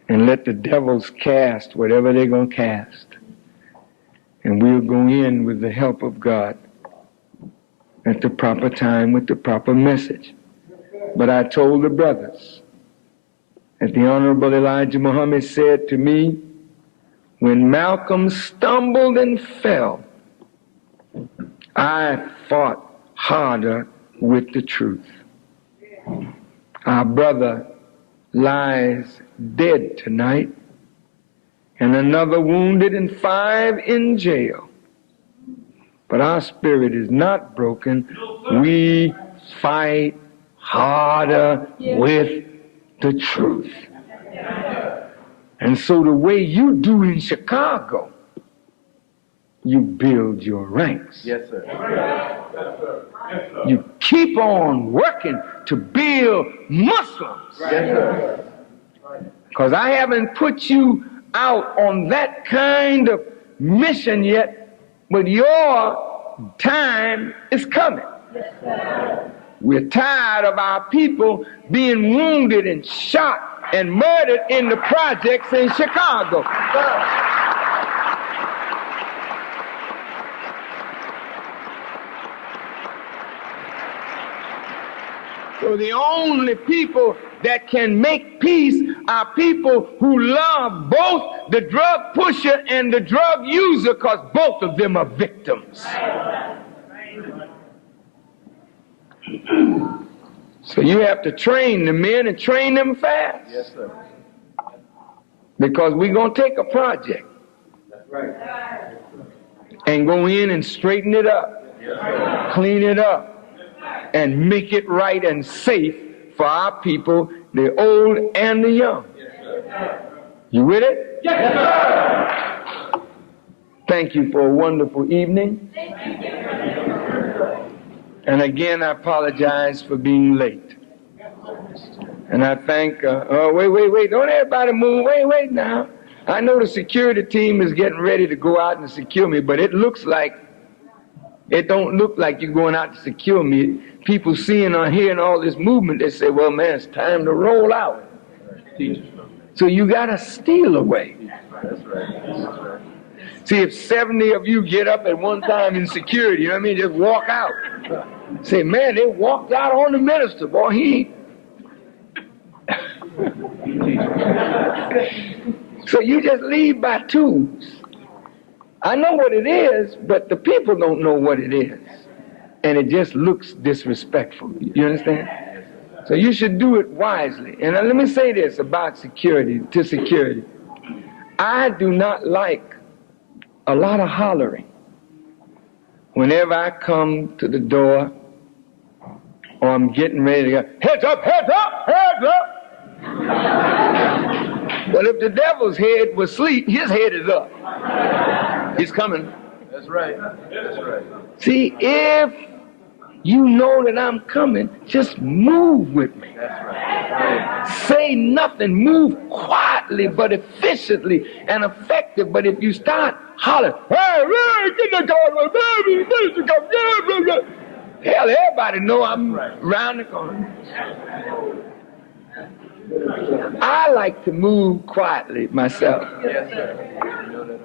and let the devils cast whatever they're going to cast. And we'll go in with the help of God at the proper time with the proper message. But I told the brothers that the Honorable Elijah Muhammad said to me, when Malcolm stumbled and fell, I fought harder with the truth. Our brother lies dead tonight, and another wounded and 5 in jail. But our spirit is not broken. We fight harder with the truth. And so the way you do in Chicago, you build your ranks. Yes, sir. You keep on working to build Muslims. Yes, sir. Because I haven't put you out on that kind of mission yet, but your time is coming. We're tired of our people being wounded and shot and murdered in the projects in Chicago. So the only people that can make peace are people who love both the drug pusher and the drug user, because both of them are victims. So you have to train the men and train them fast. Yes, sir. Because we're going to take a project That's right. and go in and straighten it up, clean it up, and make it right and safe for our people, the old and the young. You with it? Yes, sir. Thank you for a wonderful evening. And again, I apologize for being late. And I thank, wait, don't everybody move, wait now. I know the security team is getting ready to go out and secure me, but it don't look like you're going out to secure me. People seeing or hearing all this movement, they say, well, man, it's time to roll out. So you got to steal away. That's right. That's right. See, if 70 of you get up at one time in security, you know what I mean, just walk out. Say, man, they walked out on the minister, boy, he So you just leave by twos. I know what it is, but the people don't know what it is. And it just looks disrespectful. You understand? So you should do it wisely. And let me say this about security, to security. I do not like a lot of hollering. Whenever I come to the door, or I'm getting ready to go, heads up, heads up, heads up. Well, if the devil's head was asleep, his head is up. He's coming. That's right. That's right. See, if you know that I'm coming, just move with me. That's right. Say nothing. Move quietly but efficiently and effective. But if you start hollering, hey, get the car, baby, hell, everybody know I'm around the corner. I like to move quietly myself. Yes, sir.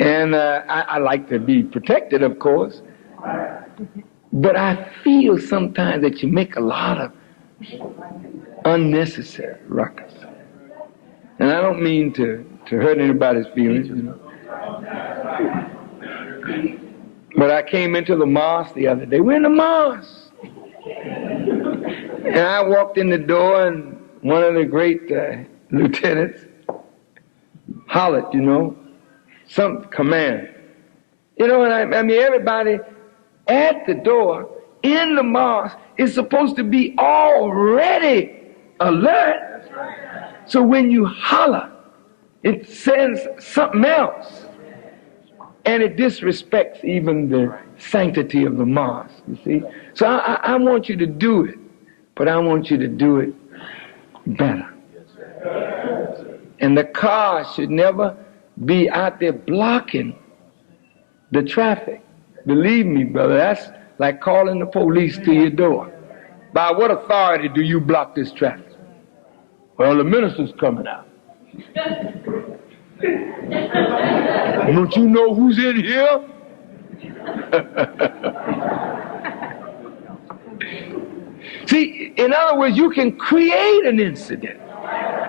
And I like to be protected, of course. But I feel sometimes that you make a lot of unnecessary ruckus. And I don't mean to hurt anybody's feelings, you know. But I came into the mosque the other day. We're in the mosque. And I walked in the door, and one of the great lieutenants hollered, you know, some command. You know, and I mean, everybody at the door in the mosque is supposed to be already alert. So when you holler, it says something else. And it disrespects even the sanctity of the mosque, you see. So I want you to do it but I want you to do it better. And the car should never be out there blocking the traffic. Believe me, brother, that's like calling the police to your door. By what authority do you block this traffic? Well, the minister's coming out. Don't you know who's in here? See, in other words, you can create an incident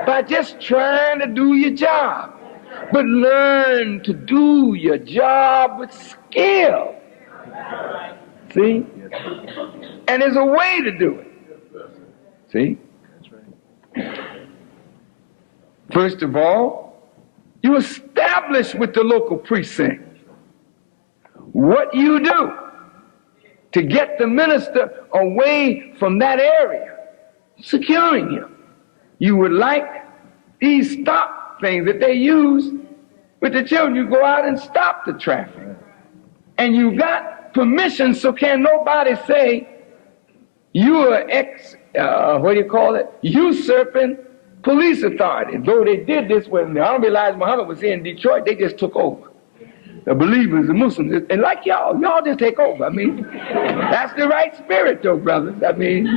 by just trying to do your job. But learn to do your job with skill. See? And there's a way to do it. See? First of all, you establish with the local precinct what you do to get the minister away from that area, securing him. You would like these stop things that they use with the children. You go out and stop the traffic. And you got permission, so can nobody say you're usurping police authority. Though they did this when the Honorable Elijah Muhammad was here in Detroit, they just took over. The believers, the Muslims, and like y'all just take over. I mean, that's the right spirit though, brothers. I mean,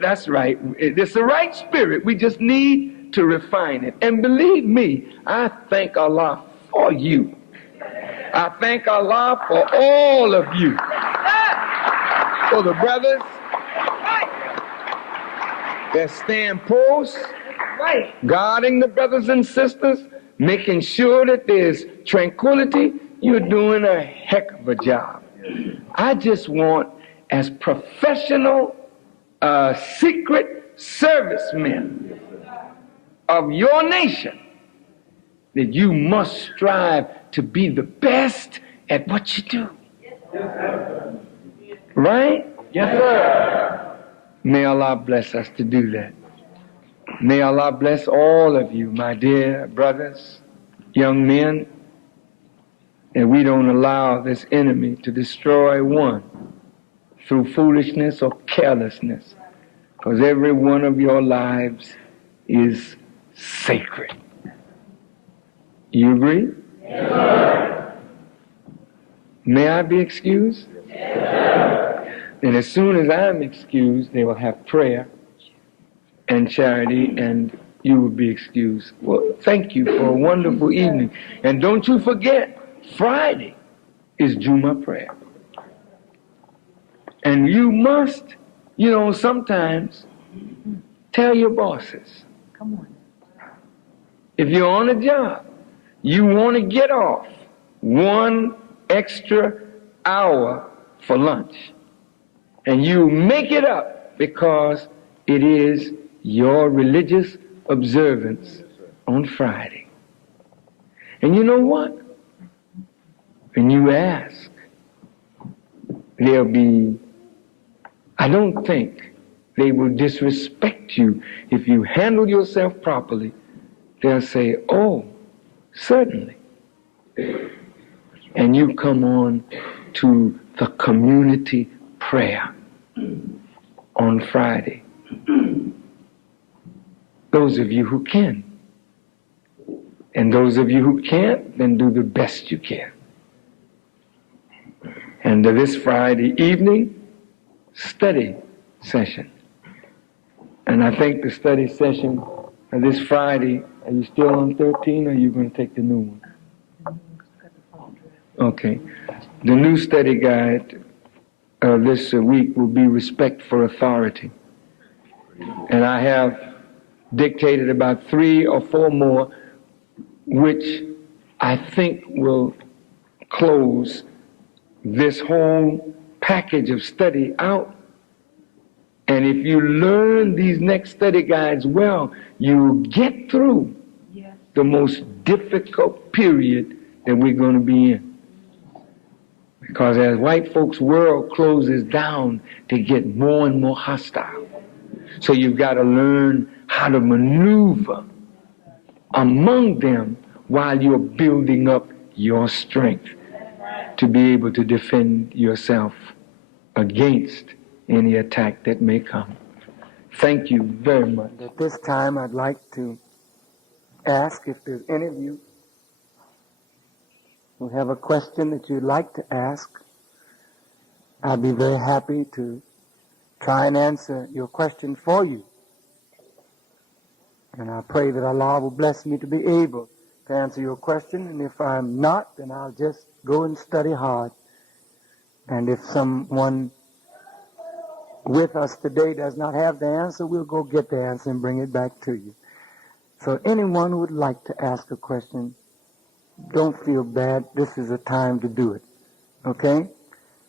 that's right. It's the right spirit. We just need to refine it. And believe me, I thank Allah for you. I thank Allah for all of you. For the brothers that stand post, guarding the brothers and sisters, making sure that there's tranquility. You're doing a heck of a job. I just want, as professional secret servicemen of your nation, that you must strive to be the best at what you do. Right? Yes, sir. May Allah bless us to do that. May Allah bless all of you, my dear brothers, young men, and we don't allow this enemy to destroy one through foolishness or carelessness, because every one of your lives is sacred. You agree? Yes. May I be excused? Yes. And as soon as I'm excused, they will have prayer and charity, and you will be excused. Well, thank you for a wonderful evening. And don't you forget, Friday is Juma prayer. And you must, sometimes tell your bosses. Come on. If you're on a job, you want to get off 1 extra hour for lunch. And you make it up because it is your religious observance on Friday. And you know what? When you ask, I don't think they will disrespect you if you handle yourself properly. They'll say, oh, certainly. And you come on to the community prayer on Friday. Those of you who can. And those of you who can't, then do the best you can. And this Friday evening, study session. And I think the study session this Friday, are you still on 13 or are you going to take the new one? Okay. The new study guide this week will be respect for authority. And I have dictated about 3 or 4 more, which I think will close this whole package of study out. And if you learn these next study guides well, you'll get through the most difficult period that we're going to be in. Because as white folks' world closes down, they get more and more hostile. So you've got to learn how to maneuver among them while you're building up your strength to be able to defend yourself against any attack that may come. Thank you very much. At this time, I'd like to ask if there's any of you who have a question that you'd like to ask. I'd be very happy to try and answer your question for you. And I pray that Allah will bless me to be able to answer your question. And if I'm not, then I'll just go and study hard. And if someone with us today does not have the answer, we'll go get the answer and bring it back to you. So anyone who would like to ask a question, don't feel bad. This is a time to do it. Okay?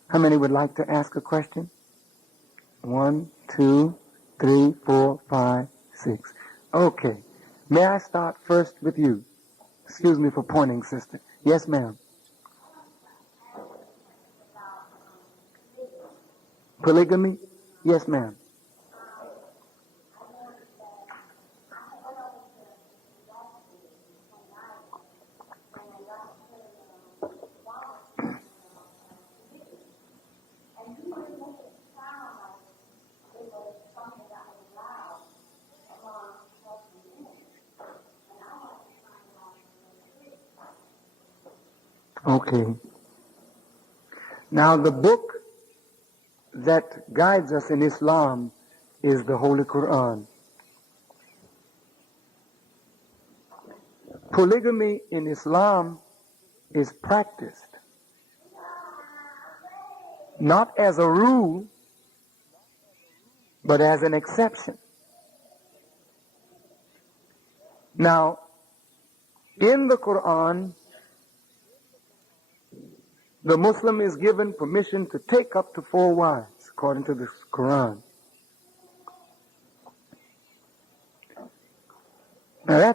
How many would like to ask a question? 1, 2, 3, 4, 5, 6. Okay. May I start first with you? Excuse me for pointing, sister. Yes, ma'am. Polygamy? Yes, ma'am. Okay. Now the book that guides us in Islam is the Holy Quran. Polygamy in Islam is practiced not as a rule, but as an exception. Now, in the Quran, the Muslim is given permission to take up to 4 wives, according to the Quran. Now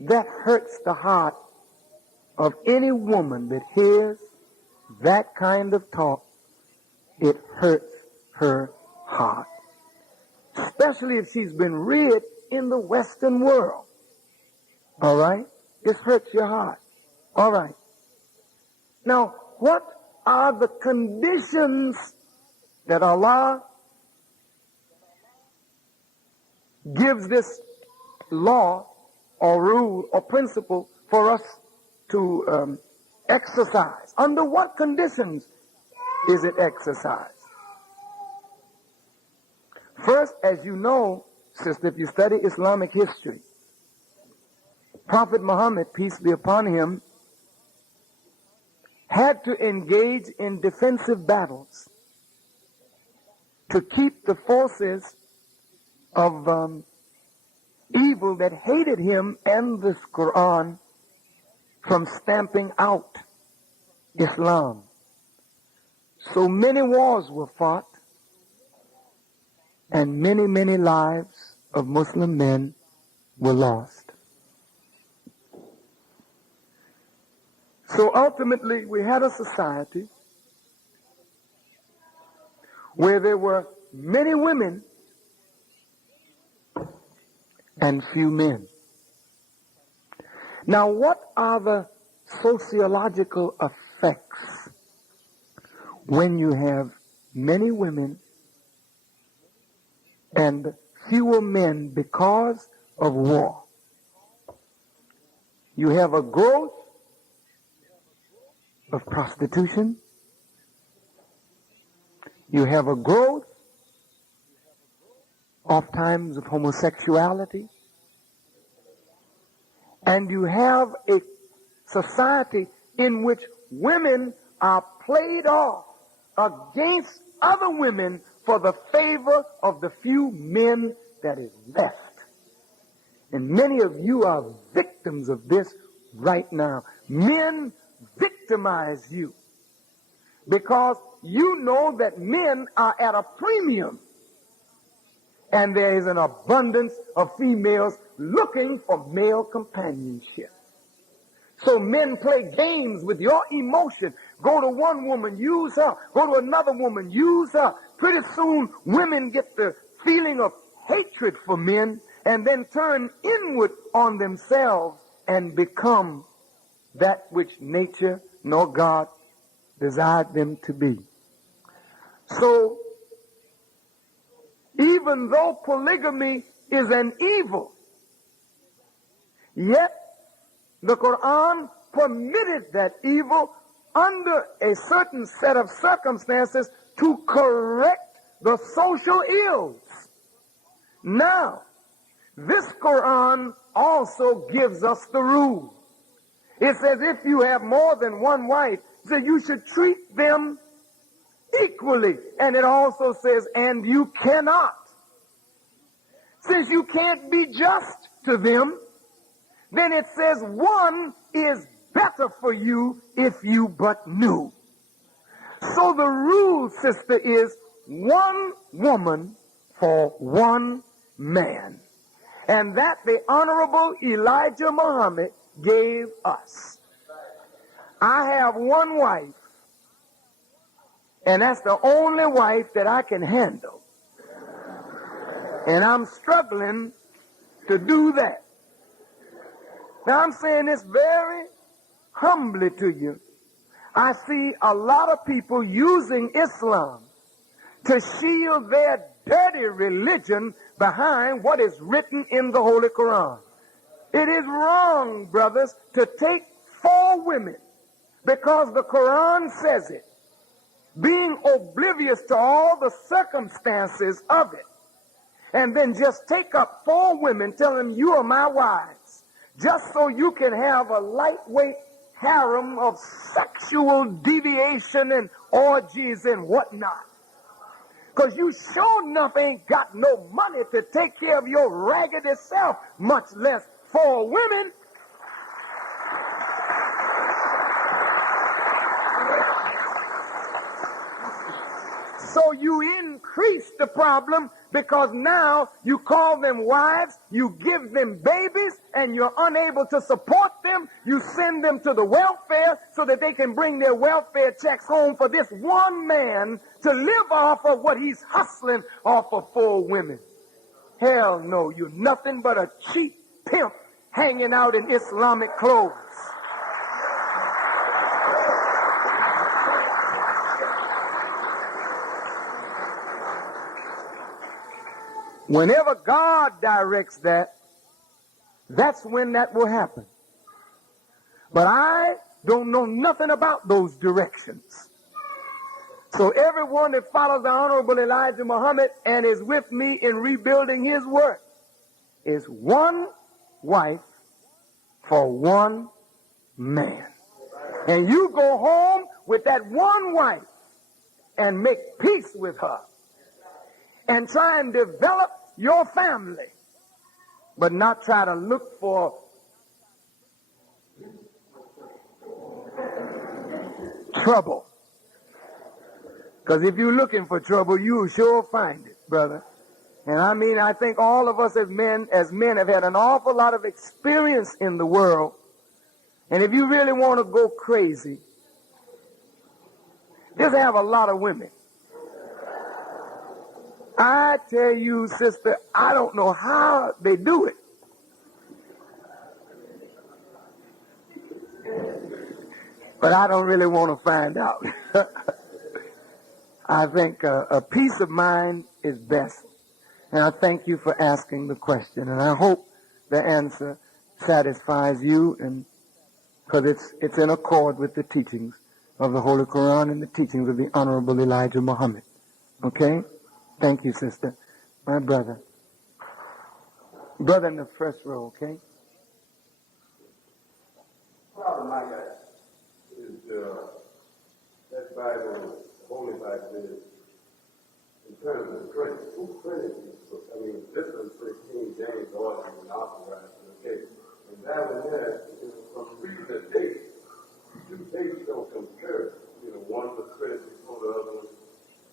that hurts the heart of any woman that hears that kind of talk. It hurts her heart. Especially if she's been reared in the Western world. All right? It hurts your heart. All right. Now, what are the conditions that Allah gives this law or rule or principle for us to exercise? Under what conditions is it exercised? First, as you know, sister, if you study Islamic history, Prophet Muhammad, peace be upon him, had to engage in defensive battles to keep the forces of evil that hated him and this Quran from stamping out Islam. So many wars were fought and many, many lives of Muslim men were lost. So ultimately, we had a society where there were many women and few men. Now, what are the sociological effects when you have many women and fewer men because of war? You have a growth of prostitution. You have a growth, oftentimes, of homosexuality. And you have a society in which women are played off against other women for the favor of the few men that is left. And many of you are victims of this right now. Men victimize you because you know that men are at a premium and there is an abundance of females looking for male companionship. So men play games with your emotion. Go to one woman, use her. Go to another woman, use her. Pretty soon women get the feeling of hatred for men and then turn inward on themselves and become that which nature nor God desired them to be. So even though polygamy is an evil, yet the Quran permitted that evil under a certain set of circumstances to correct the social ills. Now, this Quran also gives us the rule. It says if you have more than one wife, so you should treat them equally. And it also says, and you cannot. Since you can't be just to them, then it says one is better for you if you but knew. So the rule, sister, is one woman for one man. And that the Honorable Elijah Muhammad gave us. I have one wife, and that's the only wife that I can handle. And I'm struggling to do that. Now I'm saying this very humbly to you. I see a lot of people using Islam to shield their dirty religion behind what is written in the Holy Quran. It is wrong, brothers, to take 4 women because the Quran says it, being oblivious to all the circumstances of it, and then just take up 4 women, tell them you are my wives, just so you can have a lightweight harem of sexual deviation and orgies and whatnot. Because you sure enough ain't got no money to take care of your raggedy self, much less 4 women. So you increase the problem because now you call them wives, you give them babies, and you're unable to support them. You send them to the welfare so that they can bring their welfare checks home for this one man to live off of what he's hustling off of 4 women. Hell no, you're nothing but a cheap pimp hanging out in Islamic clothes. Whenever God directs that, that's when that will happen. But I don't know nothing about those directions. So everyone that follows the Honorable Elijah Muhammad and is with me in rebuilding his work is one wife for one man. And you go home with that one wife and make peace with her and try and develop your family, but not try to look for trouble. Because if you're looking for trouble, you'll sure find it, brother. And I mean, I think all of us as men have had an awful lot of experience in the world. And if you really want to go crazy, just have a lot of women. I tell you, sister, I don't know how they do it. But I don't really want to find out. I think a peace of mind is best. And I thank you for asking the question. And I hope the answer satisfies you, and because it's in accord with the teachings of the Holy Quran and the teachings of the Honorable Elijah Muhammad. Okay? Thank you, sister. My brother. Brother in the first row, okay? Problem I got is that Bible, the Holy Bible, is in terms of credit. Who credits this book? I mean, this is for King James order and authorized, okay? And down in there, from reading the dates, 2 dates don't compare. One was credit before the other one.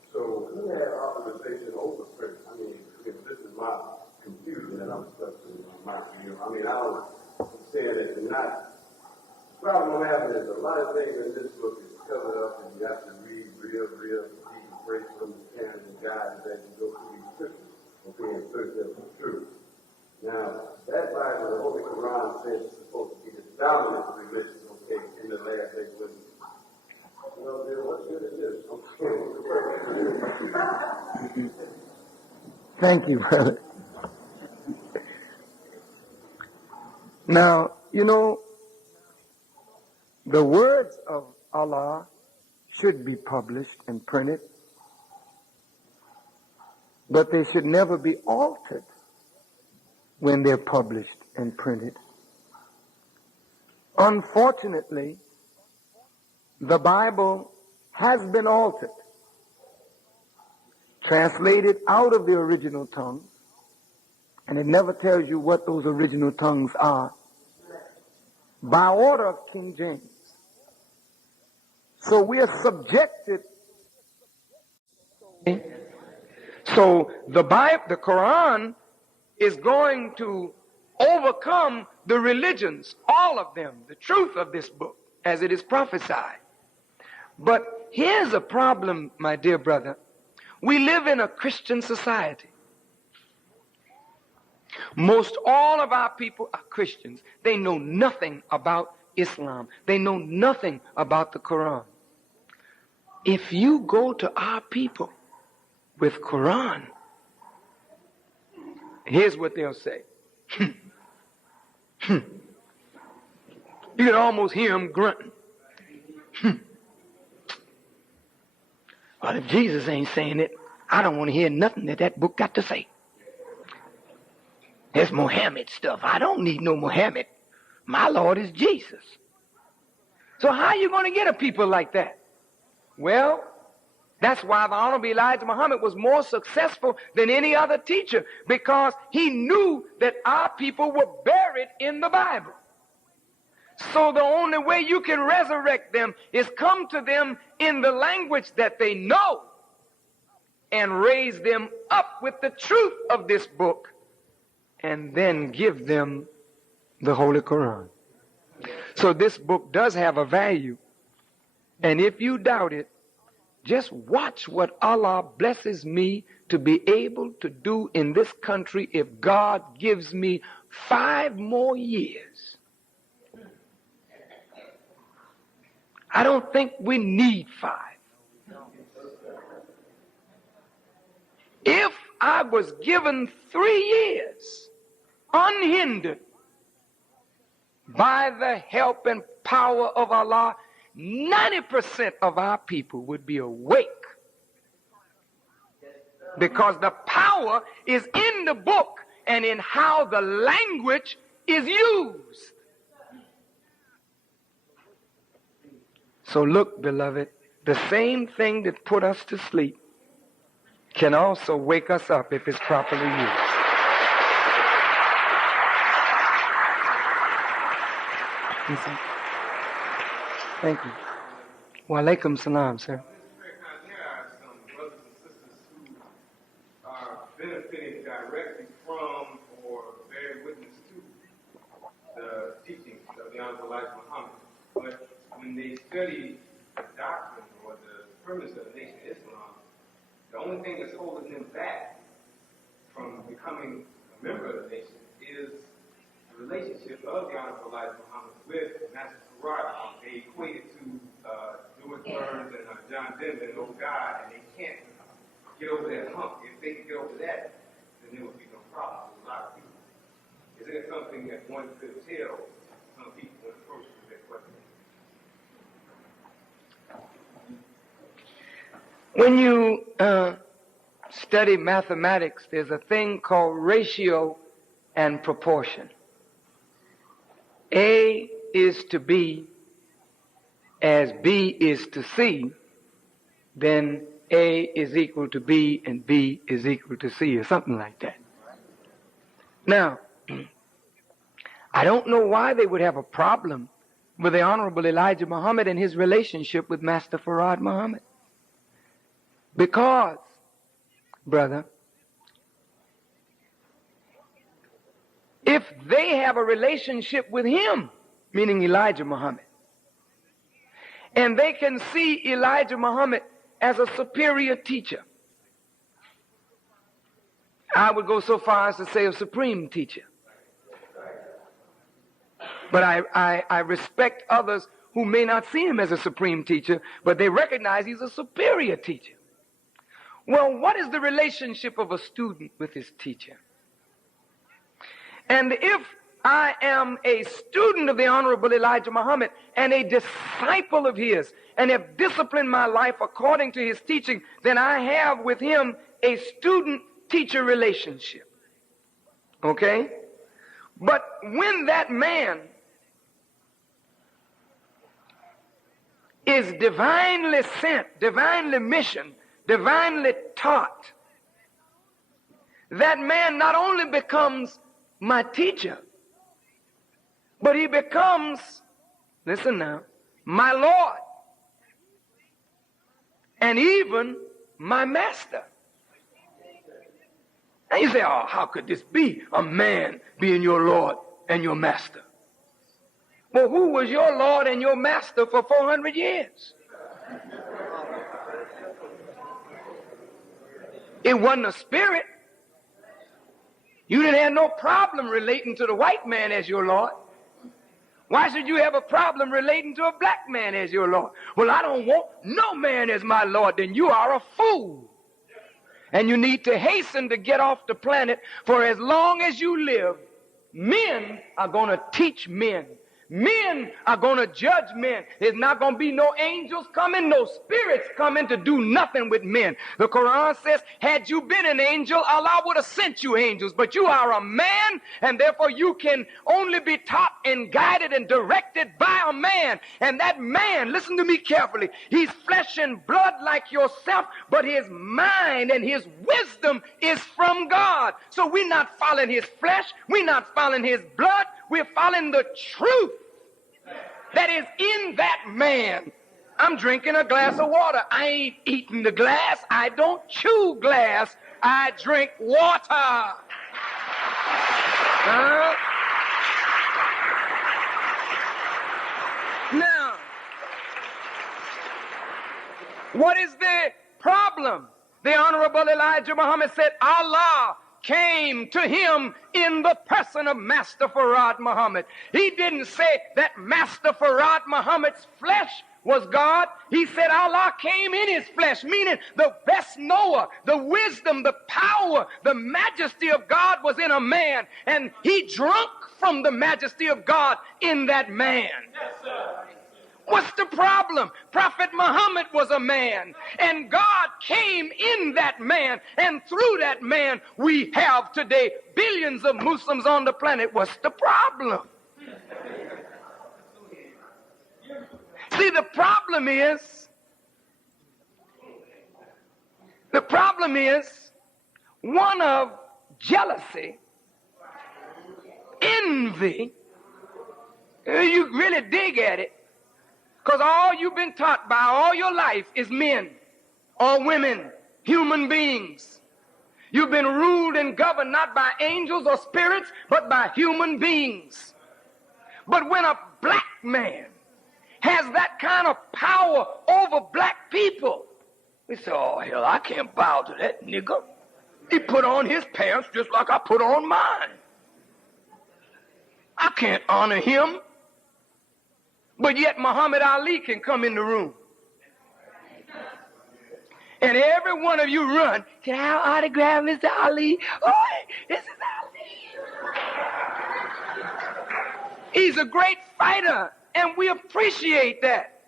So who had authorization over credit? I mean, this is my confusion that I'm stuck in my view. I mean, I was saying that it's not. The problem I'm having is a lot of things in this book is covered up, and you have to read real deep break from the canon and guides as you go through these scriptures, okay, and search out the truth. Now, that Bible, the Holy Quran, says it's supposed to be the dominant religion, okay, in the last days. Then what good is this? Thank you, brother. Now, you know, the words of Allah should be published and printed, but they should never be altered when they're published and printed. Unfortunately, the Bible has been altered, translated out of the original tongue, and it never tells you what those original tongues are, by order of King James. So we are subjected. So the Bible, the Quran, is going to overcome the religions, all of them, the truth of this book, as it is prophesied. But here's a problem, my dear brother. We live in a Christian society. Most all of our people are Christians. They know nothing about Islam. They know nothing about the Quran. If you go to our people with Quran, here's what they'll say. You can almost hear them grunting. Well, if Jesus ain't saying it, I don't want to hear nothing that book got to say. There's Mohammed stuff. I don't need no Mohammed. My Lord is Jesus. So how are you going to get a people like that? Well, that's why the Honorable Elijah Muhammad was more successful than any other teacher, because he knew that our people were buried in the Bible. So the only way you can resurrect them is come to them in the language that they know and raise them up with the truth of this book, and then give them the Holy Quran. So this book does have a value. And if you doubt it, just watch what Allah blesses me to be able to do in this country if God gives me 5 more years. I don't think we need 5. If I was given 3 years, unhindered by the help and power of Allah, 90% of our people would be awake. Because the power is in the book and in how the language is used. So look, beloved, the same thing that put us to sleep can also wake us up if it's properly used. Thank you. Wa alaikum salam, sir. There are some brothers and sisters who are benefiting directly from or bear witness to the teachings of the Honorable Elijah Muhammad. But when they study the doctrine or the premise of the Nation of Islam, the only thing that's holding them back from becoming a member of the nation is the relationship of the Honorable Elijah Muhammad with Master Farrakhan. They equate it to Louis Burns and John Denver and oh God, and they can't get over that hump. If they could get over that, then there would be no problem with a lot of people. Isn't it something that one could tell some people when approached with that question? When you study mathematics, there's a thing called ratio and proportion. A is to B as B is to C, then A is equal to B and B is equal to C, or something like that. Now, I don't know why they would have a problem with the Honorable Elijah Muhammad and his relationship with Master Farad Muhammad. Because, brother, if they have a relationship with him, meaning Elijah Muhammad, and they can see Elijah Muhammad as a superior teacher, I would go so far as to say a supreme teacher. But I respect others who may not see him as a supreme teacher, but they recognize he's a superior teacher. Well, what is the relationship of a student with his teacher? And if I am a student of the Honorable Elijah Muhammad and a disciple of his and have disciplined my life according to his teaching, then I have with him a student-teacher relationship. Okay? But when that man is divinely sent, divinely missioned, divinely taught, that man not only becomes my teacher, but he becomes, listen now, my Lord, and even my master. And you say, oh, how could this be, a man being your Lord and your master? Well, who was your Lord and your master for 400 years? It wasn't a spirit. You didn't have no problem relating to the white man as your Lord. Why should you have a problem relating to a black man as your Lord? Well, I don't want no man as my Lord. Then you are a fool. And you need to hasten to get off the planet, for as long as you live, men are going to teach men. Men are going to judge men. There's not going to be no angels coming, no spirits coming to do nothing with men. The Quran says, had you been an angel, Allah would have sent you angels. But you are a man, and therefore you can only be taught and guided and directed by a man. And that man, listen to me carefully, he's flesh and blood like yourself, but his mind and his wisdom is from God. So we're not following his flesh, we're not following his blood, we're following the truth that is in that man. I'm drinking a glass of water. I ain't eating the glass. I don't chew glass. I drink water. Now, what is the problem? The Honorable Elijah Muhammad said, Allah came to him in the person of Master Farad Muhammad. He didn't say that Master Farad Muhammad's flesh was God. He said Allah came in his flesh, meaning the best knower, the wisdom, the power, the majesty of God was in a man, and he drunk from the majesty of God in that man. Yes, sir. What's the problem? Prophet Muhammad was a man, and God came in that man, and through that man we have today billions of Muslims on the planet. What's the problem? See, the problem is one of jealousy, envy. You really dig at it. Because all you've been taught by all your life is men or women, human beings. You've been ruled and governed not by angels or spirits, but by human beings. But when a black man has that kind of power over black people, we say, oh, hell, I can't bow to that nigger. He put on his pants just like I put on mine. I can't honor him. But yet Muhammad Ali can come in the room. And every one of you run, can I autograph Mr. Ali? Oh, this is Ali. He's a great fighter, and we appreciate that.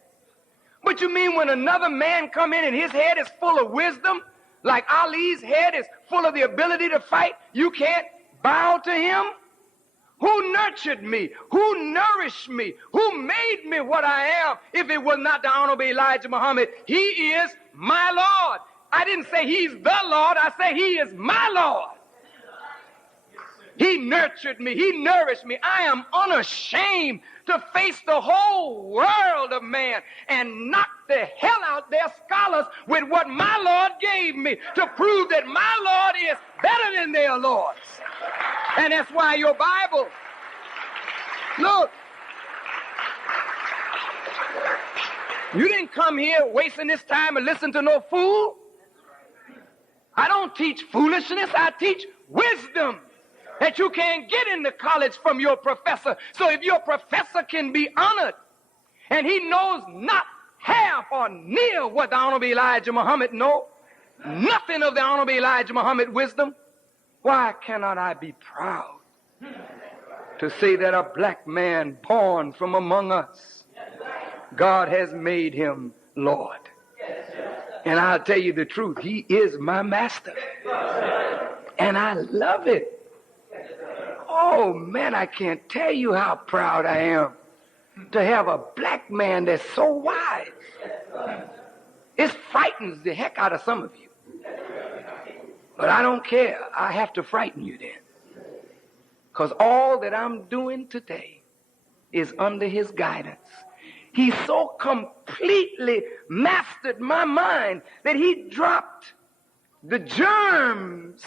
But you mean when another man come in and his head is full of wisdom, like Ali's head is full of the ability to fight, you can't bow to him? Who nurtured me? Who nourished me? Who made me what I am? If it was not the Honorable Elijah Muhammad, he is my Lord. I didn't say he's the Lord. I say he is my Lord. He nurtured me. He nourished me. I am unashamed to face the whole world of man and knock the hell out their scholars with what my Lord gave me to prove that my Lord is better than their lords. And that's why your Bible, look, you didn't come here wasting this time and listen to no fool. I don't teach foolishness. I teach wisdom that you can't get into college from your professor. So if your professor can be honored and he knows not half or near what the Honorable Elijah Muhammad knows, nothing of the Honorable Elijah Muhammad wisdom, why cannot I be proud to say that a black man born from among us, God has made him Lord? And I'll tell you the truth, he is my master. And I love it. Oh man, I can't tell you how proud I am to have a black man that's so wise. It frightens the heck out of some of you. But I don't care. I have to frighten you then. Because all that I'm doing today is under his guidance. He so completely mastered my mind that he dropped the germs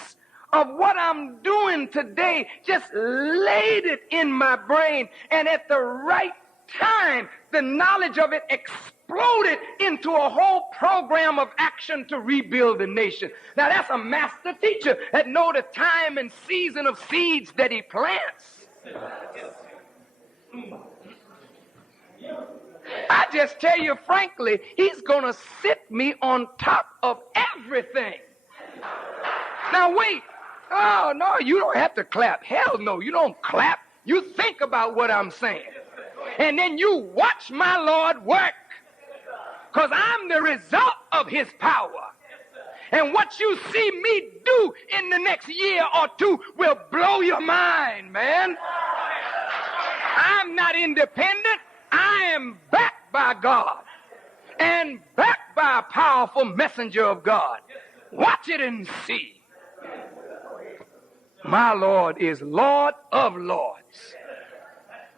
of what I'm doing today, just laid it in my brain, and at the right time, the knowledge of it exploded into a whole program of action to rebuild the nation. Now that's a master teacher that knows the time and season of seeds that he plants. I just tell you frankly, he's going to sit me on top of everything. Now wait. Oh, no, you don't have to clap. Hell no, you don't clap. You think about what I'm saying. And then you watch my Lord work. Because I'm the result of his power. And what you see me do in the next year or two will blow your mind, man. I'm not independent. I am backed by God. And backed by a powerful messenger of God. Watch it and see. My Lord is Lord of lords.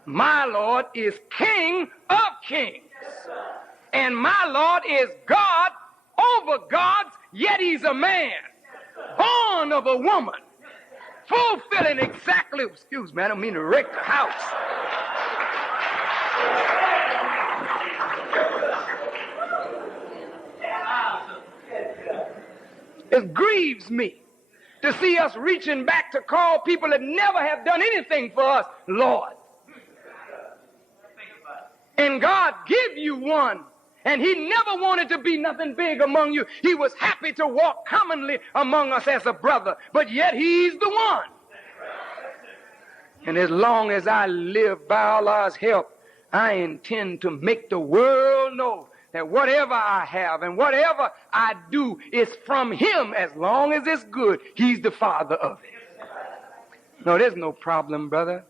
My Lord is King of kings. And my Lord is God over gods, yet he's a man, born of a woman, fulfilling exactly, excuse me, I don't mean to wreck the house. It grieves me to see us reaching back to call people that never have done anything for us, Lord. And God give you one, and he never wanted to be nothing big among you. He was happy to walk commonly among us as a brother, but yet he's the one. And as long as I live by Allah's help, I intend to make the world know that whatever I have and whatever I do is from him. As long as it's good, he's the father of it. No, there's no problem, brother.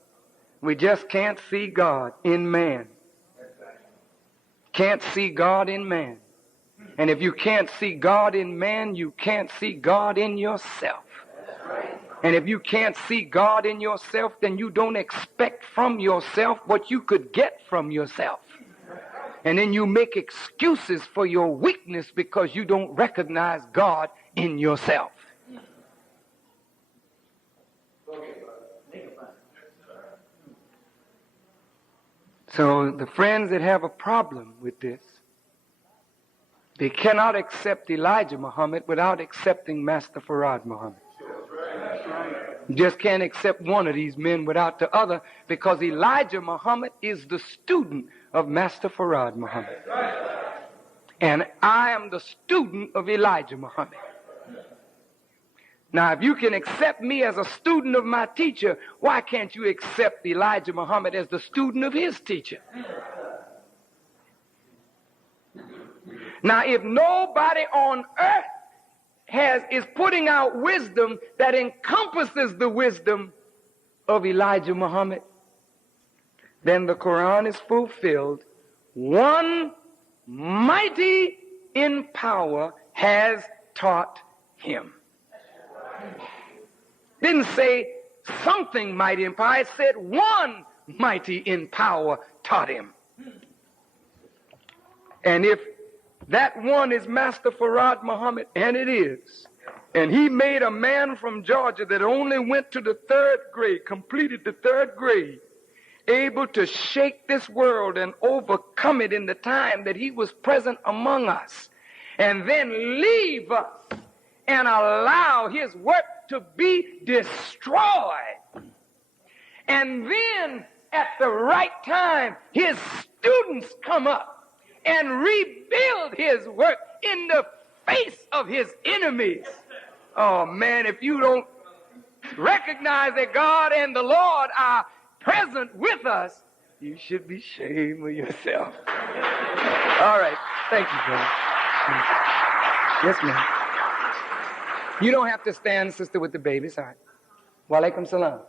We just can't see God in man. Can't see God in man. And if you can't see God in man, you can't see God in yourself. And if you can't see God in yourself, then you don't expect from yourself what you could get from yourself. And then you make excuses for your weakness because you don't recognize God in yourself. So the friends that have a problem with this, they cannot accept Elijah Muhammad without accepting Master Farad Muhammad. You just can't accept one of these men without the other, because Elijah Muhammad is the student of Master Farad Muhammad. And I am the student of Elijah Muhammad. Now, if you can accept me as a student of my teacher, why can't you accept Elijah Muhammad as the student of his teacher? Now, if nobody on earth is putting out wisdom that encompasses the wisdom of Elijah Muhammad, then the Quran is fulfilled. One mighty in power has taught him. Didn't say something mighty in power. It said one mighty in power taught him. And if that one is Master Farad Muhammad, and it is, and he made a man from Georgia that only went to the 3rd grade, completed the 3rd grade, able to shake this world and overcome it in the time that he was present among us, and then leave us and allow his work to be destroyed. And then at the right time, his students come up and rebuild his work in the face of his enemies. Oh man, if you don't recognize that God and the Lord are present with us, you should be ashamed of yourself. All right. Thank you, brother. Yes, ma'am. You don't have to stand, sister, with the babies. All right. Wa alaikum salam.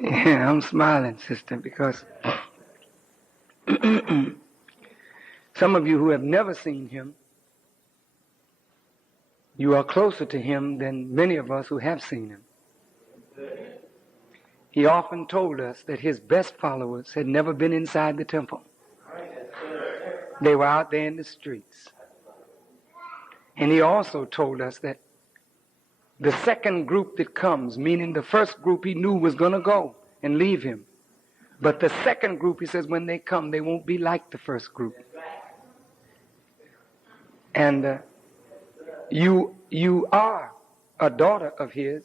Yeah, I'm smiling, sister, because some of you who have never seen him, you are closer to him than many of us who have seen him. He often told us that his best followers had never been inside the temple. They were out there in the streets. And he also told us that the second group that comes, meaning the first group he knew was going to go and leave him. But the second group, he says, when they come, they won't be like the first group. And you are a daughter of his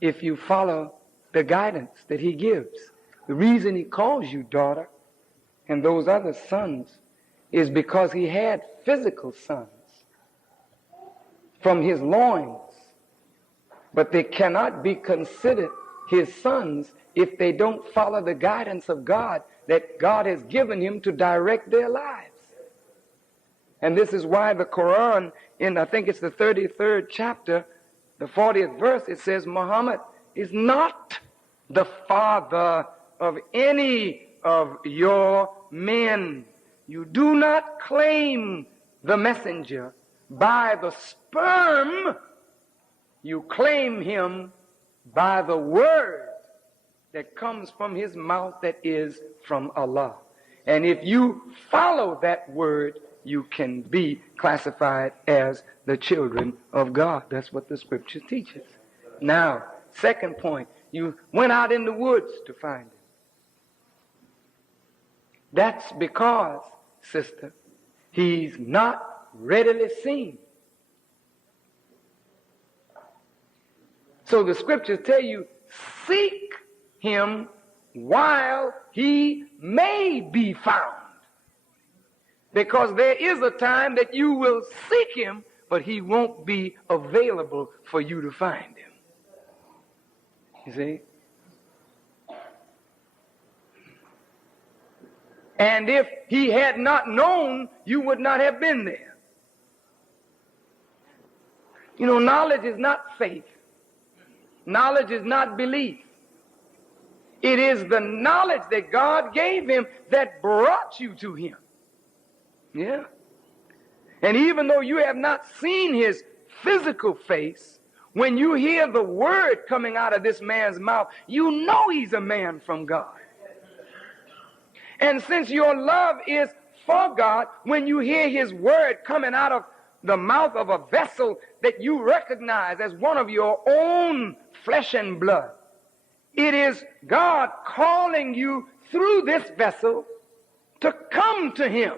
if you follow the guidance that he gives. The reason he calls you daughter and those other sons is because he had physical sons from his loins. But they cannot be considered his sons if they don't follow the guidance of God that God has given him to direct their lives. And this is why the Quran, in I think it's the 33rd chapter, the 40th verse, it says Muhammad is not the father of any of your men. You do not claim the messenger by the sperm. You claim him by the word that comes from his mouth that is from Allah. And if you follow that word, you can be classified as the children of God. That's what the scripture teaches. Now, second point, you went out in the woods to find him. That's because, sister, he's not readily seen. So the scriptures tell you, seek him while he may be found. Because there is a time that you will seek him, but he won't be available for you to find him. You see? And if he had not known, you would not have been there. You know, knowledge is not faith. Knowledge is not belief. It is the knowledge that God gave him that brought you to him. Yeah. And even though you have not seen his physical face, when you hear the word coming out of this man's mouth, you know he's a man from God. And since your love is for God, when you hear his word coming out of the mouth of a vessel that you recognize as one of your own flesh and blood, it is God calling you through this vessel to come to him,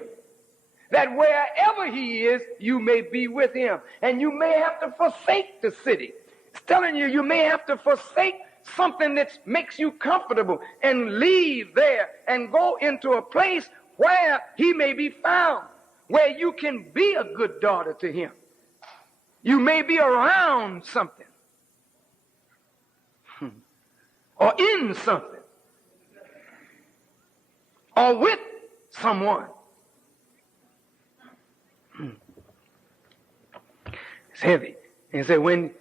that wherever he is, you may be with him. And you may have to forsake the city. It's telling you, you may have to forsake something that makes you comfortable and leave there and go into a place where he may be found, where you can be a good daughter to him. You may be around something or in something or with someone. It's heavy. And so when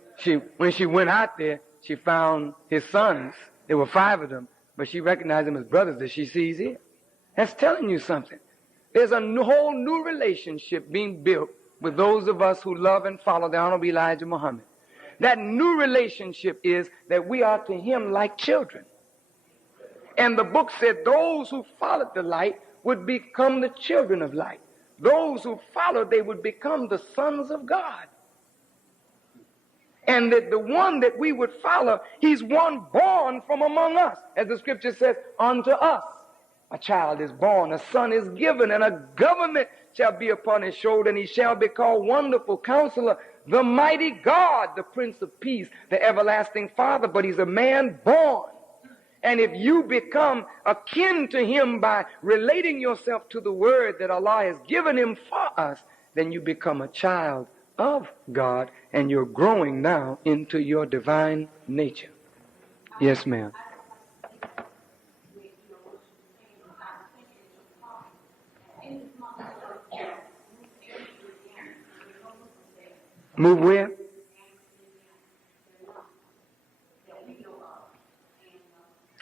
she went out there, she found his sons. There were 5 of them, but she recognized them as brothers that she sees here. That's telling you something. There's a whole new relationship being built with those of us who love and follow the Honorable Elijah Muhammad. That new relationship is that we are to him like children. And the book said those who followed the light would become the children of light. Those who followed, they would become the sons of God. And that the one that we would follow, he's one born from among us. As the scripture says, unto us a child is born, a son is given, and a government shall be upon his shoulder, and he shall be called Wonderful Counselor, the Mighty God, the Prince of Peace, the Everlasting Father. But he's a man born. And if you become akin to him by relating yourself to the word that Allah has given him for us, then you become a child of God, and you're growing now into your divine nature. Yes, ma'am. Move where?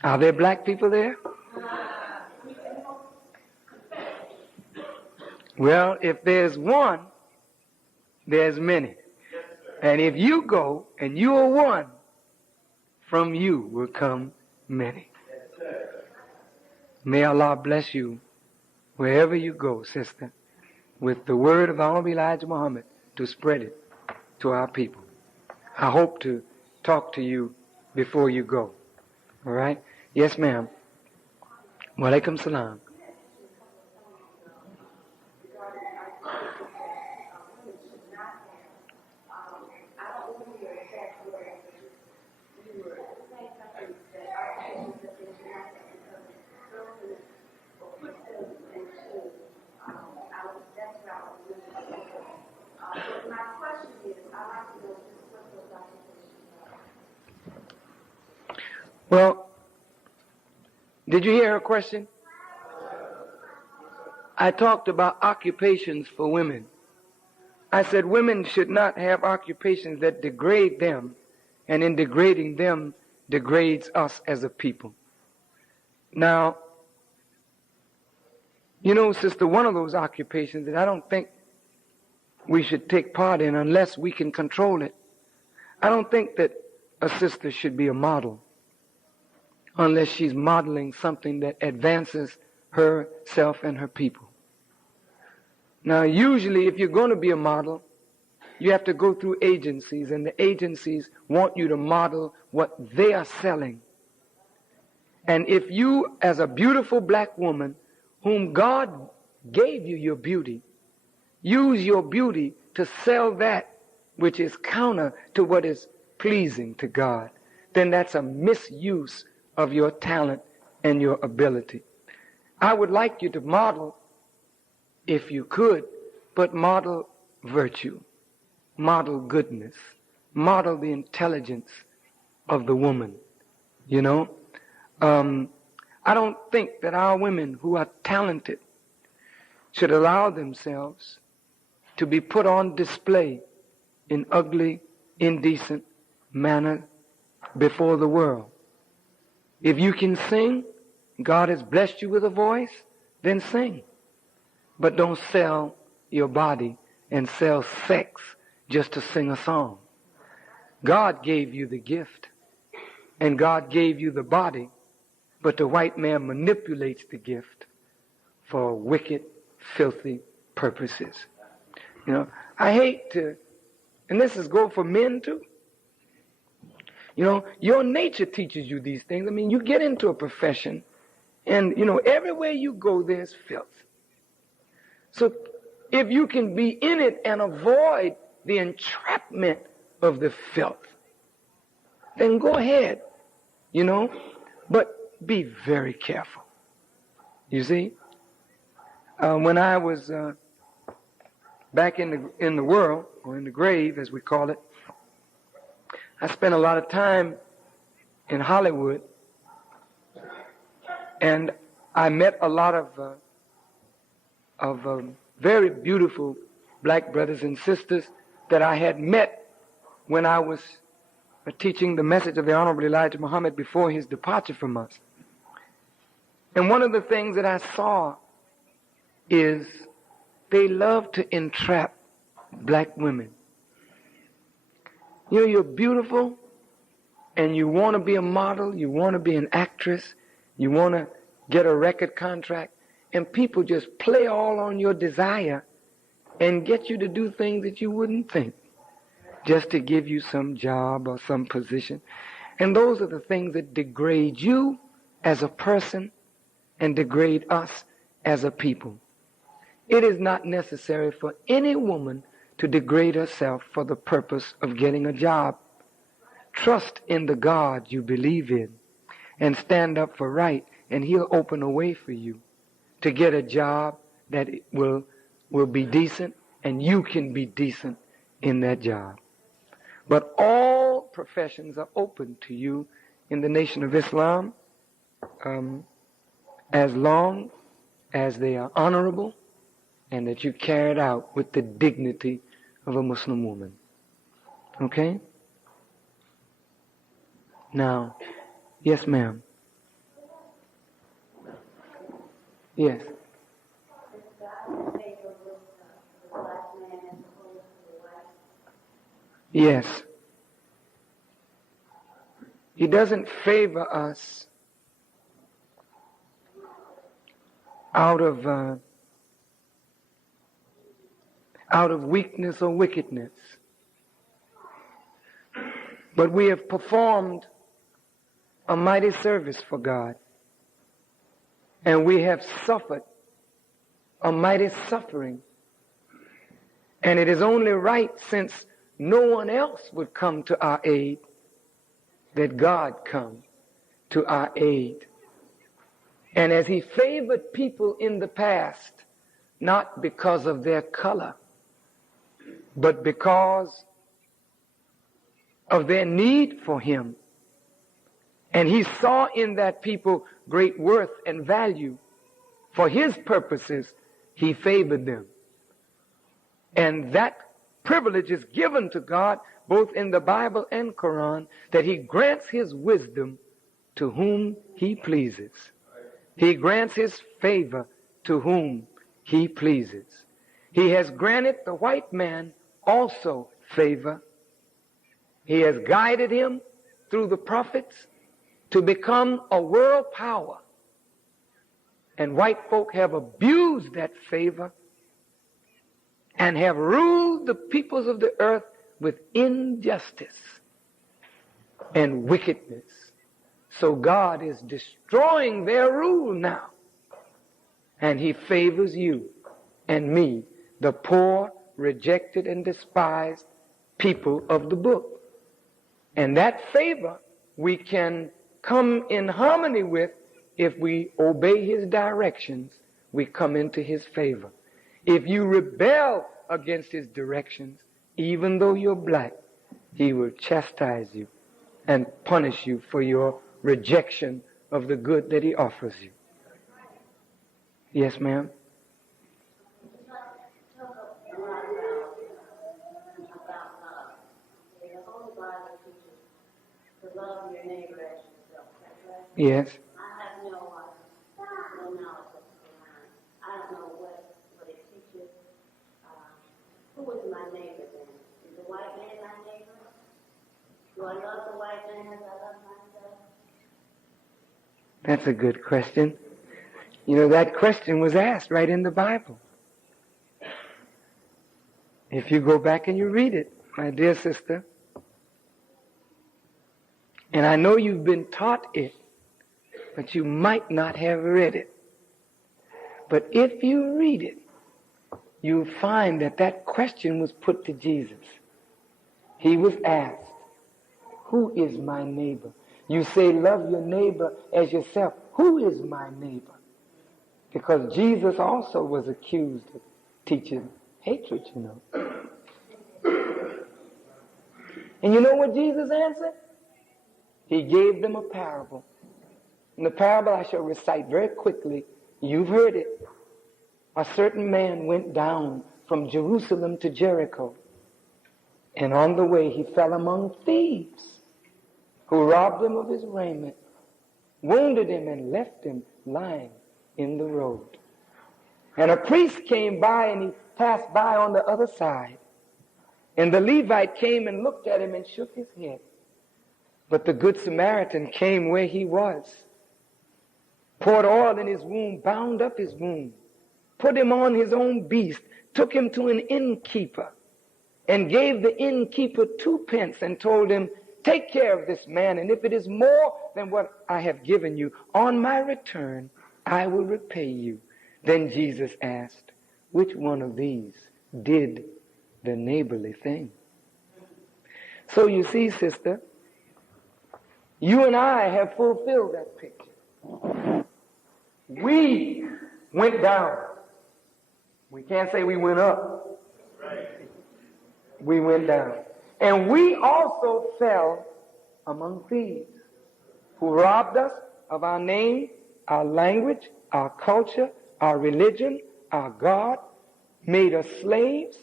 Are there black people there? Well, if there's one, there's many. And if you go and you are one, from you will come many. May Allah bless you wherever you go, sister, with the word of the Honorable Elijah Muhammad to spread it to our people. I hope to talk to you before you go. All right? Yes, ma'am. Wa alaikum salam. Well, did you hear her question? I talked about occupations for women. I said women should not have occupations that degrade them, and in degrading them, degrades us as a people. Now, you know, sister, one of those occupations that I don't think we should take part in unless we can control it. I don't think that a sister should be a model unless she's modeling something that advances herself and her people. Now, usually, if you're going to be a model, you have to go through agencies, and the agencies want you to model what they are selling. And if you, as a beautiful black woman, whom God gave you your beauty, use your beauty to sell that which is counter to what is pleasing to God, then that's a misuse of your talent and your ability. I would like you to model, if you could, but model virtue, model goodness, model the intelligence of the woman, you know. I don't think that our women who are talented should allow themselves to be put on display in ugly, indecent manner before the world. If you can sing, God has blessed you with a voice, then sing. But don't sell your body and sell sex just to sing a song. God gave you the gift, and God gave you the body, but the white man manipulates the gift for wicked, filthy purposes. You know, I hate to, and this is go for men too. You know, your nature teaches you these things. I mean, you get into a profession, and, you know, everywhere you go, there's filth. So if you can be in it and avoid the entrapment of the filth, then go ahead, you know, but be very careful. You see, when I was back in the world, or in the grave, as we call it, I spent a lot of time in Hollywood And I met a lot of very beautiful black brothers and sisters that I had met when I was teaching the message of the Honorable Elijah Muhammad before his departure from us. And one of the things that I saw is they love to entrap black women. You know, you're beautiful and you want to be a model, you want to be an actress, you want to get a record contract, and people just play all on your desire and get you to do things that you wouldn't think, just to give you some job or some position. And those are the things that degrade you as a person and degrade us as a people. It is not necessary for any woman to degrade herself for the purpose of getting a job. Trust in the God you believe in and stand up for right, and he'll open a way for you to get a job that will be decent, and you can be decent in that job. But all professions are open to you in the Nation of Islam, as long as they are honorable and that you carry it out with the dignity of a Muslim woman. Okay? Now, yes, ma'am. Yes. Yes. He doesn't favor us out of weakness or wickedness. But we have performed a mighty service for God. And we have suffered a mighty suffering. And it is only right, since no one else would come to our aid, that God come to our aid. And as he favored people in the past, not because of their color, but because of their need for him. And he saw in that people great worth and value. For his purposes, he favored them. And that privilege is given to God, both in the Bible and Quran, that he grants his wisdom to whom he pleases. He grants his favor to whom he pleases. He has granted the white man also favor. He has guided him through the prophets to become a world power. And white folk have abused that favor and have ruled the peoples of the earth with injustice and wickedness. So God is destroying their rule now. And he favors you and me, the poor, rejected, and despised people of the book. And that favor we can come in harmony with if we obey his directions. We come into his favor. If you rebel against his directions, even though you're black, he will chastise you and punish you for your rejection of the good that he offers you. Yes, ma'am? Yes. I have no knowledge of the Quran. I don't know what it teaches. Who is my neighbor then? Is the white man my neighbor? Do I love the white man as I love myself? That's a good question. You know, that question was asked right in the Bible. If you go back and you read it, my dear sister, and I know you've been taught it, but you might not have read it. But if you read it, you'll find that that question was put to Jesus. He was asked, who is my neighbor? You say, love your neighbor as yourself. Who is my neighbor? Because Jesus also was accused of teaching hatred, you know. And you know what Jesus answered? He gave them a parable. In the parable I shall recite very quickly. You've heard it. A certain man went down from Jerusalem to Jericho, and on the way he fell among thieves, who robbed him of his raiment, wounded him, and left him lying in the road. And a priest came by, and he passed by on the other side. And the Levite came and looked at him and shook his head. But the Good Samaritan came where he was, poured oil in his wound, bound up his wound, put him on his own beast, took him to an innkeeper, and gave the innkeeper 2 pence and told him, take care of this man, and if it is more than what I have given you, on my return I will repay you. Then Jesus asked, which one of these did the neighborly thing? So you see, sister, you and I have fulfilled that picture. We went down. We can't say we went up. We went down. And we also fell among thieves who robbed us of our name, our language, our culture, our religion, our God, made us slaves,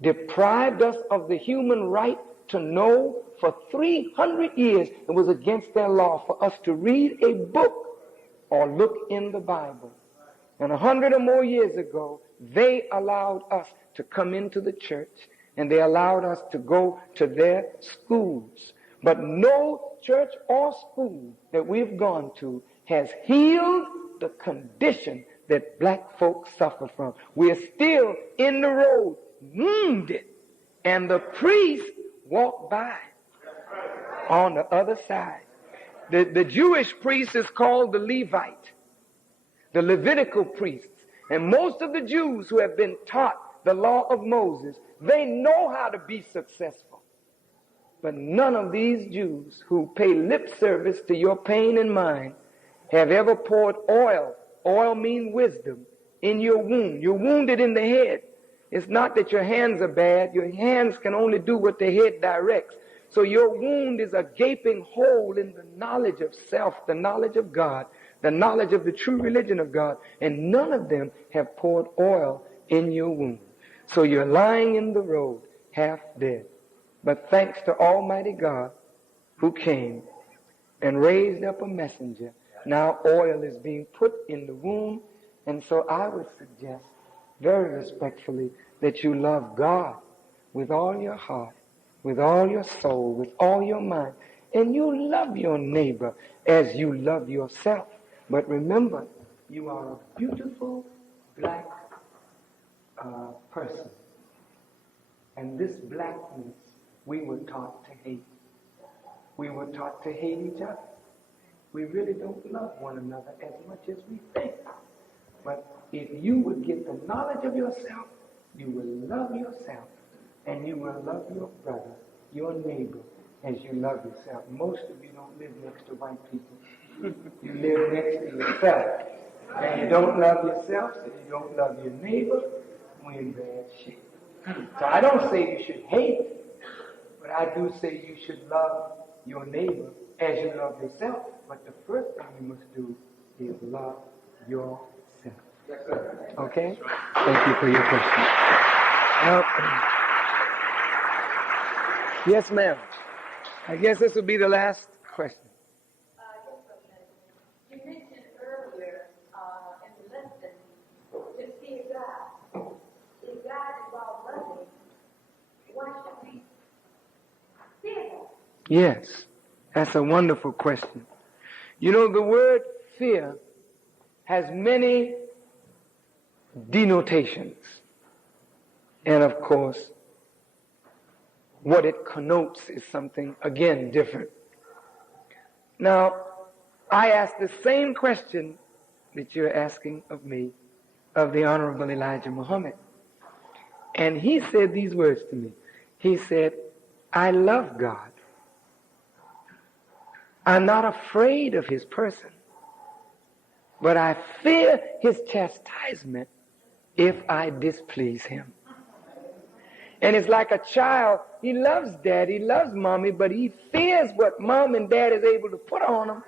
deprived us of the human right to know. For 300 years it was against their law for us to read a book or look in the Bible. And 100 or more years ago, they allowed us to come into the church, and they allowed us to go to their schools. But no church or school that we've gone to has healed the condition that black folks suffer from. We're still in the road, wounded, and the priest walked by on the other side. The Jewish priest is called the Levite, the Levitical priests. And most of the Jews who have been taught the law of Moses, they know how to be successful. But none of these Jews who pay lip service to your pain and mine have ever poured oil. Oil means wisdom in your wound. You're wounded in the head. It's not that your hands are bad. Your hands can only do what the head directs. So your wound is a gaping hole in the knowledge of self, the knowledge of God, the knowledge of the true religion of God. And none of them have poured oil in your wound. So you're lying in the road, half dead. But thanks to Almighty God who came and raised up a messenger, now oil is being put in the wound. And so I would suggest very respectfully that you love God with all your heart, with all your soul, with all your mind. And you love your neighbor as you love yourself. But remember, you are a beautiful black person. And this blackness we were taught to hate. We were taught to hate each other. We really don't love one another as much as we think. But if you would get the knowledge of yourself, you will love yourself, and you will love your brother, your neighbor, as you love yourself. Most of you don't live next to white people. You live next to yourself. And you don't love yourself, and you don't love your neighbor, we're in bad shape. So I don't say you should hate, but I do say you should love your neighbor as you love yourself. But the first thing you must do is love yourself. Okay? Thank you for your question. Yes, ma'am. I guess this will be the last question. You mentioned earlier in the lesson to fear God. If God is all loving, why should we fear Him? Yes, that's a wonderful question. You know, the word fear has many denotations. And of course, what it connotes is something, again, different. Now, I ask the same question that you're asking of me, of the Honorable Elijah Muhammad. And he said these words to me. He said, I love God. I'm not afraid of his person, but I fear his chastisement if I displease him. And it's like a child. He loves daddy, he loves mommy, but he fears what mom and dad is able to put on him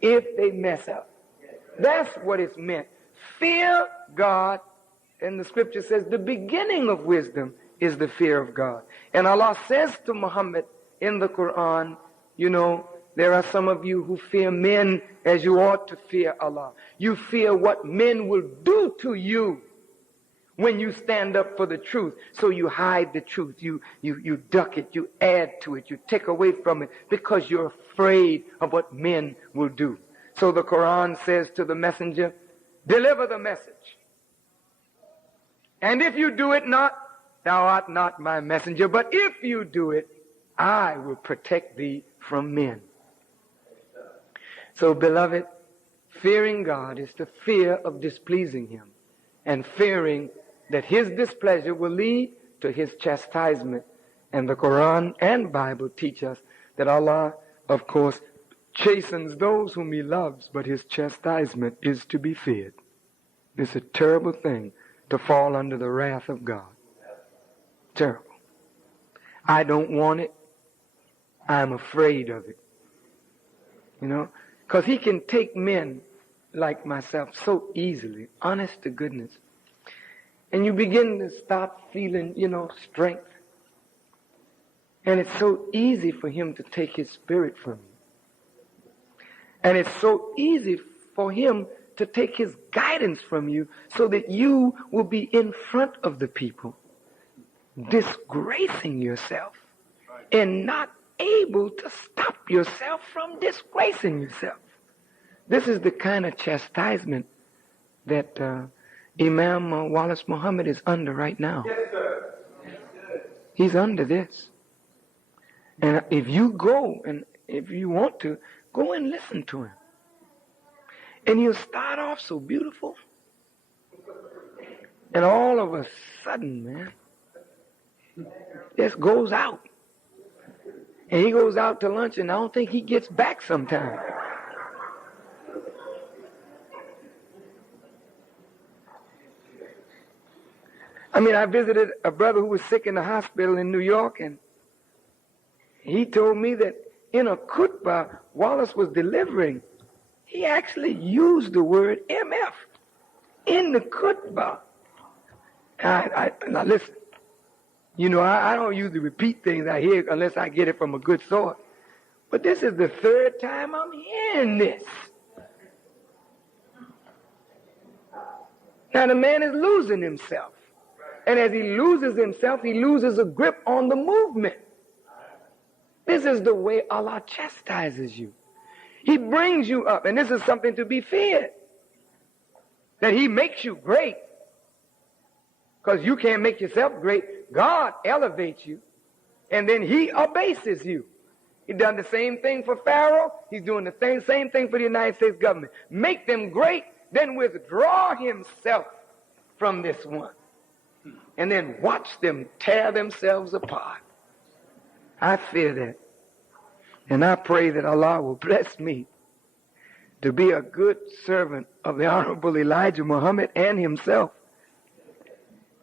if they mess up. That's what it's meant. Fear God, and the scripture says the beginning of wisdom is the fear of God. And Allah says to Muhammad in the Quran, you know, there are some of you who fear men as you ought to fear Allah. You fear what men will do to you when you stand up for the truth. So you hide the truth. You duck it. You add to it. You take away from it because you're afraid of what men will do. So the Quran says to the messenger, deliver the message. And if you do it not, thou art not my messenger. But if you do it, I will protect thee from men. So, beloved, fearing God is the fear of displeasing Him, and fearing that His displeasure will lead to His chastisement. And the Quran and Bible teach us that Allah, of course, chastens those whom He loves, but His chastisement is to be feared. It's a terrible thing to fall under the wrath of God. Terrible. I don't want it. I'm afraid of it. You know? Because He can take men like myself so easily, honest to goodness. And you begin to start feeling, you know, strength. And it's so easy for Him to take His spirit from you. And it's so easy for Him to take His guidance from you so that you will be in front of the people, disgracing yourself and not able to stop yourself from disgracing yourself. This is the kind of chastisement that Imam Wallace Muhammad is under right now. Yes, sir. He's under this. And if you go, and if you want to, go and listen to him. And he'll start off so beautiful. And all of a sudden, man, this goes out. And he goes out to lunch, and I don't think he gets back sometime. I mean, I visited a brother who was sick in the hospital in New York, and he told me that in a khutbah Wallace was delivering, he actually used the word MF in the khutbah. Now listen, you know, I don't usually repeat things I hear unless I get it from a good source. But this is the third time I'm hearing this. Now the man is losing himself. And as he loses himself, he loses a grip on the movement. This is the way Allah chastises you. He brings you up, and this is something to be feared. That He makes you great. Because you can't make yourself great. God elevates you, and then He abases you. He done the same thing for Pharaoh. He's doing the same thing for the United States government. Make them great, then withdraw Himself from this one. And then watch them tear themselves apart. I fear that. And I pray that Allah will bless me to be a good servant of the Honorable Elijah Muhammad and himself,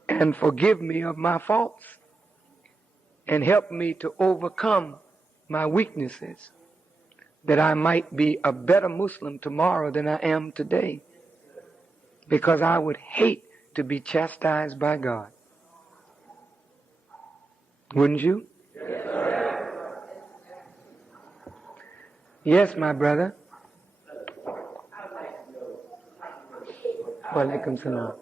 and forgive me of my faults, and help me to overcome my weaknesses, that I might be a better Muslim tomorrow than I am today, because I would hate to be chastised by God. Wouldn't you? Yes, sir. Yes, my brother. Wa alaikum salam.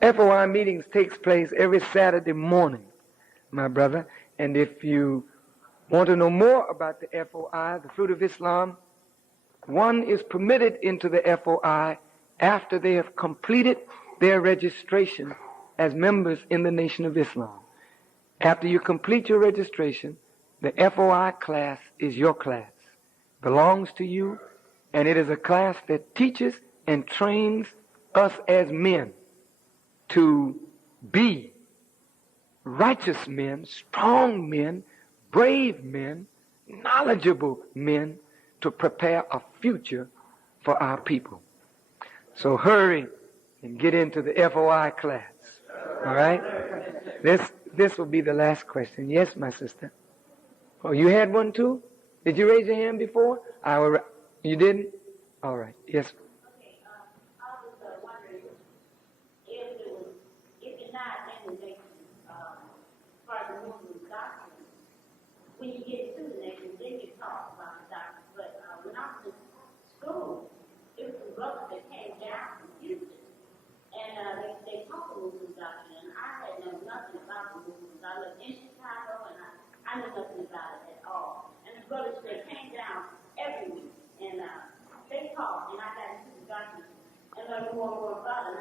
FOI meetings takes place every Saturday morning, my brother. And if you want to know more about the FOI, the Fruit of Islam, one is permitted into the FOI after they have completed their registration as members in the Nation of Islam. After you complete your registration, the FOI class is your class, belongs to you, and it is a class that teaches and trains us as men to be righteous men, strong men, brave men, knowledgeable men, to prepare a future for our people. So hurry and get into the FOI class. All right? This will be the last question. Yes, my sister. Oh, you had one too? Did you raise your hand before? You didn't? All right. Yes. Okay, I was wondering if you're not in the nation, part of the Muslim doctrine, when you get to the nation, then you talk about the doctrine. But when I was in school, it was some brothers that came down from Houston, and they taught the Muslim doctrine, and I had known nothing about the Muslims. I lived in Chicago, and I knew nothing about it at all. And the brothers, they came down every week, and they taught, and I got into the doctrine and learned more and more about it.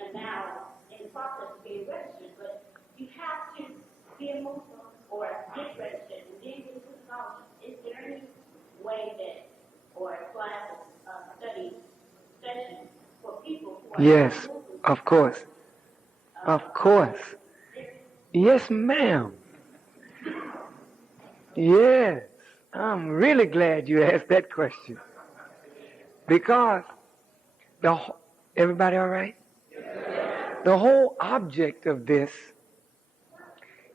And now in the process of being registered, but you have to be a Muslim or get registered and then get to the college. Is there any way that, or a class of study session for people who are Yes, not Muslims? of course. Of course. Yes, ma'am. Yes. I'm really glad you asked that question. Because everybody all right? The whole object of this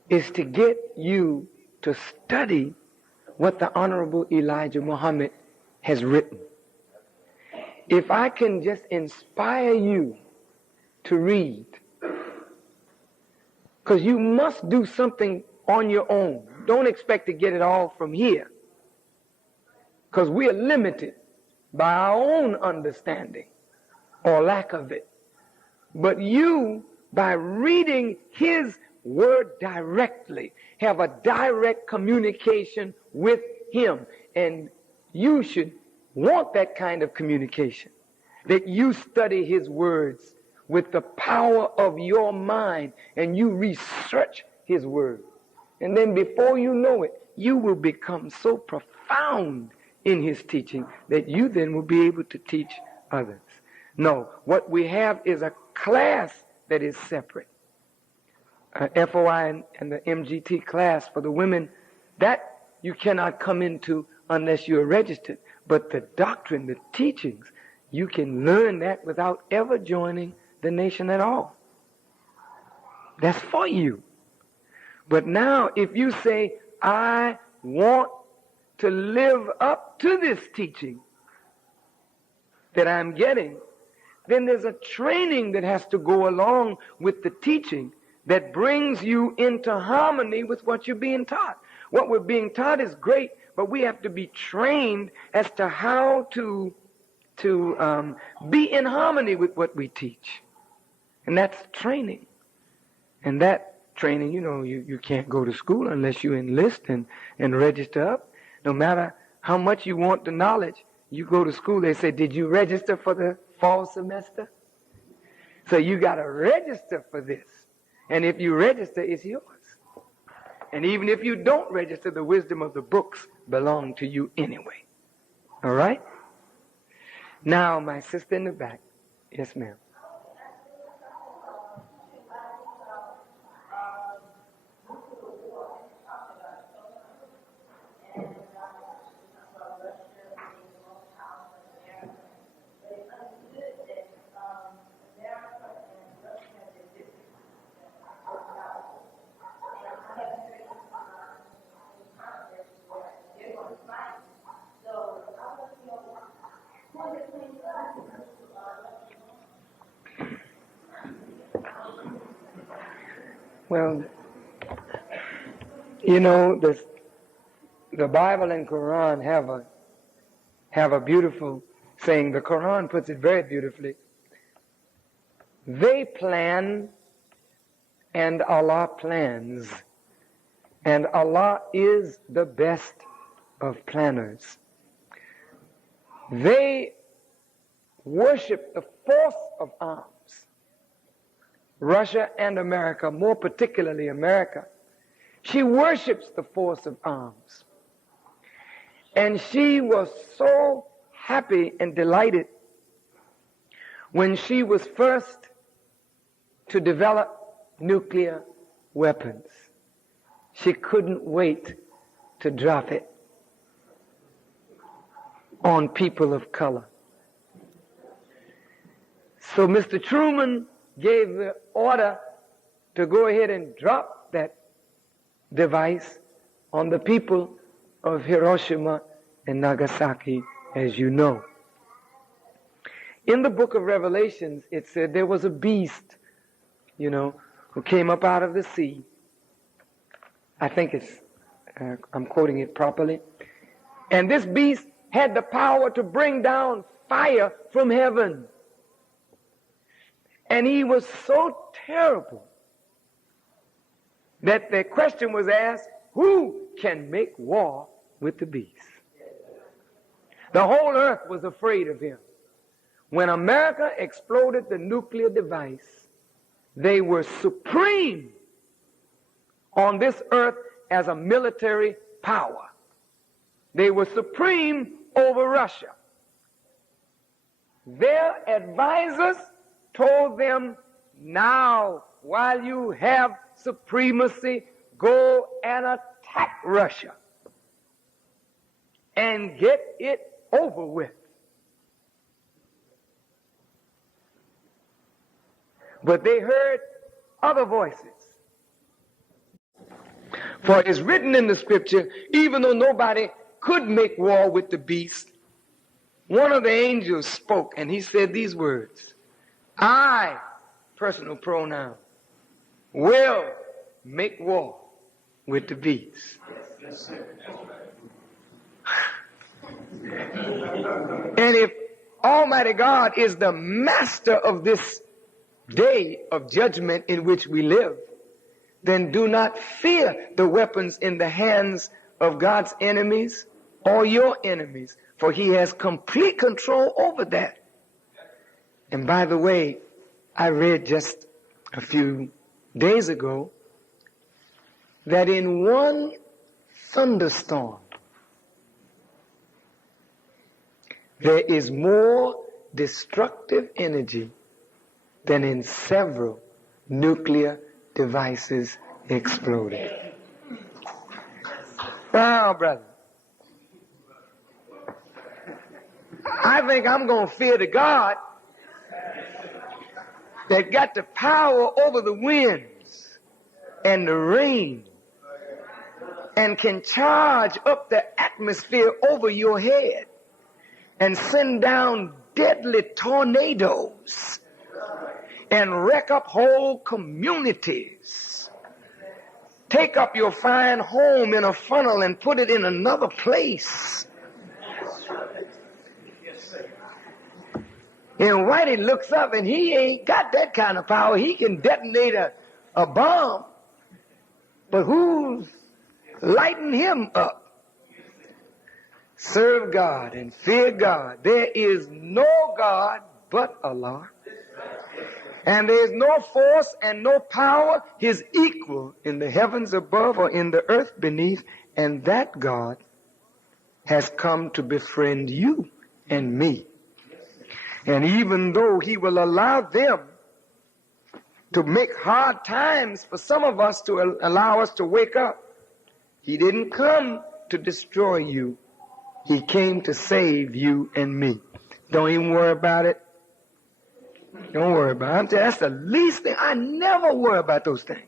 is to get you to study what the Honorable Elijah Muhammad has written. If I can just inspire you to read, because you must do something on your own. Don't expect to get it all from here, because we are limited by our own understanding or lack of it. But you, by reading his word directly, have a direct communication with him. And you should want that kind of communication, that you study his words with the power of your mind and you research his word. And then before you know it, you will become so profound in his teaching that you then will be able to teach others. No, what we have is a class that is separate. FOI and the MGT class for the women, that you cannot come into unless you're registered. But the doctrine, the teachings, you can learn that without ever joining the nation at all. That's for you. But now, if you say, I want to live up to this teaching that I'm getting, then there's a training that has to go along with the teaching that brings you into harmony with what you're being taught. What we're being taught is great, but we have to be trained as to how to be in harmony with what we teach. And that's training. And that training, you can't go to school unless you enlist and register up. No matter how much you want the knowledge, you go to school, they say, did you register for the fall semester? So you got to register for this. And if you register, it's yours. And even if you don't register, the wisdom of the books belong to you anyway. All right? Now, my sister in the back. Yes, ma'am. Well, the Bible and Quran have a beautiful saying. The Quran puts it very beautifully. They plan and Allah plans. And Allah is the best of planners. They worship the force of arms. Russia and America, more particularly America, she worships the force of arms. And she was so happy and delighted when she was first to develop nuclear weapons. She couldn't wait to drop it on people of color. So Mr. Truman gave the order to go ahead and drop that device on the people of Hiroshima and Nagasaki, as you know. In the book of Revelations, it said there was a beast, who came up out of the sea. I think I'm quoting it properly. And this beast had the power to bring down fire from heaven. And he was so terrible that the question was asked, who can make war with the beast? The whole earth was afraid of him. When America exploded the nuclear device, they were supreme on this earth as a military power. They were supreme over Russia. Their advisors told them, now, while you have supremacy, go and attack Russia and get it over with. But they heard other voices. For it is written in the scripture, even though nobody could make war with the beast, one of the angels spoke and he said these words, I, personal pronoun, will make war with the beast. And if Almighty God is the master of this day of judgment in which we live, then do not fear the weapons in the hands of God's enemies or your enemies, for he has complete control over that. And by the way, I read just a few days ago that in one thunderstorm, there is more destructive energy than in several nuclear devices exploding. Wow, brother. I think I'm going to fear the God that got the power over the winds and the rain and can charge up the atmosphere over your head and send down deadly tornadoes and wreck up whole communities. Take up your fine home in a funnel and put it in another place. And Whitey looks up and he ain't got that kind of power. He can detonate a bomb. But who's lighting him up? Serve God and fear God. There is no God but Allah. And there is no force and no power his equal in the heavens above or in the earth beneath. And that God has come to befriend you and me. And even though he will allow them to make hard times for some of us to allow us to wake up, he didn't come to destroy you. He came to save you and me. Don't even worry about it. Don't worry about it. That's the least thing. I never worry about those things.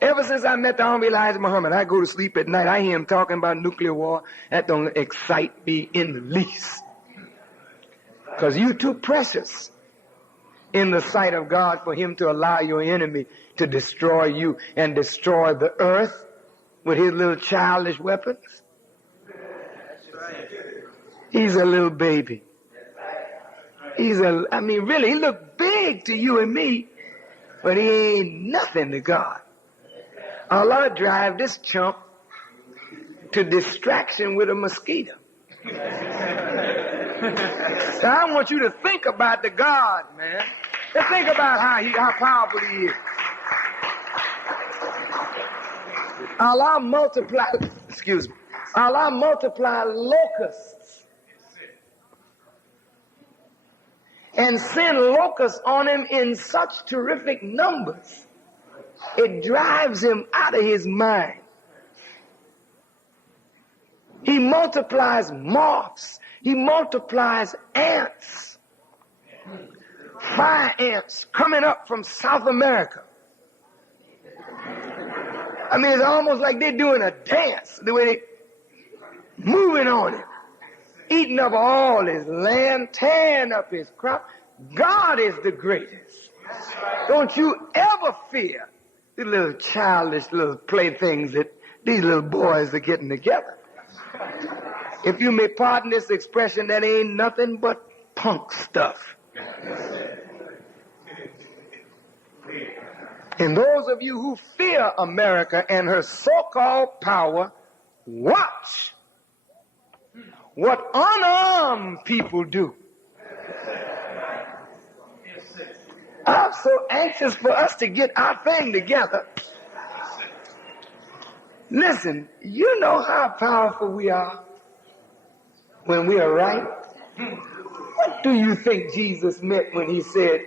Ever since I met the Honorable Elijah Muhammad, I go to sleep at night. I hear him talking about nuclear war. That don't excite me in the least. Because you're too precious in the sight of God for him to allow your enemy to destroy you and destroy the earth with his little childish weapons. He's a little baby. Really, he look big to you and me, but he ain't nothing to God. Allah drive this chump to distraction with a mosquito. So I want you to think about the God, man. Just think about how powerful he is. Allah multiply locusts and send locusts on him in such terrific numbers, it drives him out of his mind. He multiplies moths. He multiplies ants. Fire ants coming up from South America. I mean, it's almost like they're doing a dance, the way they moving on it, eating up all his land, tearing up his crop. God is the greatest. Don't you ever fear the little childish little playthings that these little boys are getting together. If you may pardon this expression, that ain't nothing but punk stuff. And those of you who fear America and her so-called power, watch what unarmed people do. I'm so anxious for us to get our thing together. Listen, you know how powerful we are when we are right? What do you think Jesus meant when he said,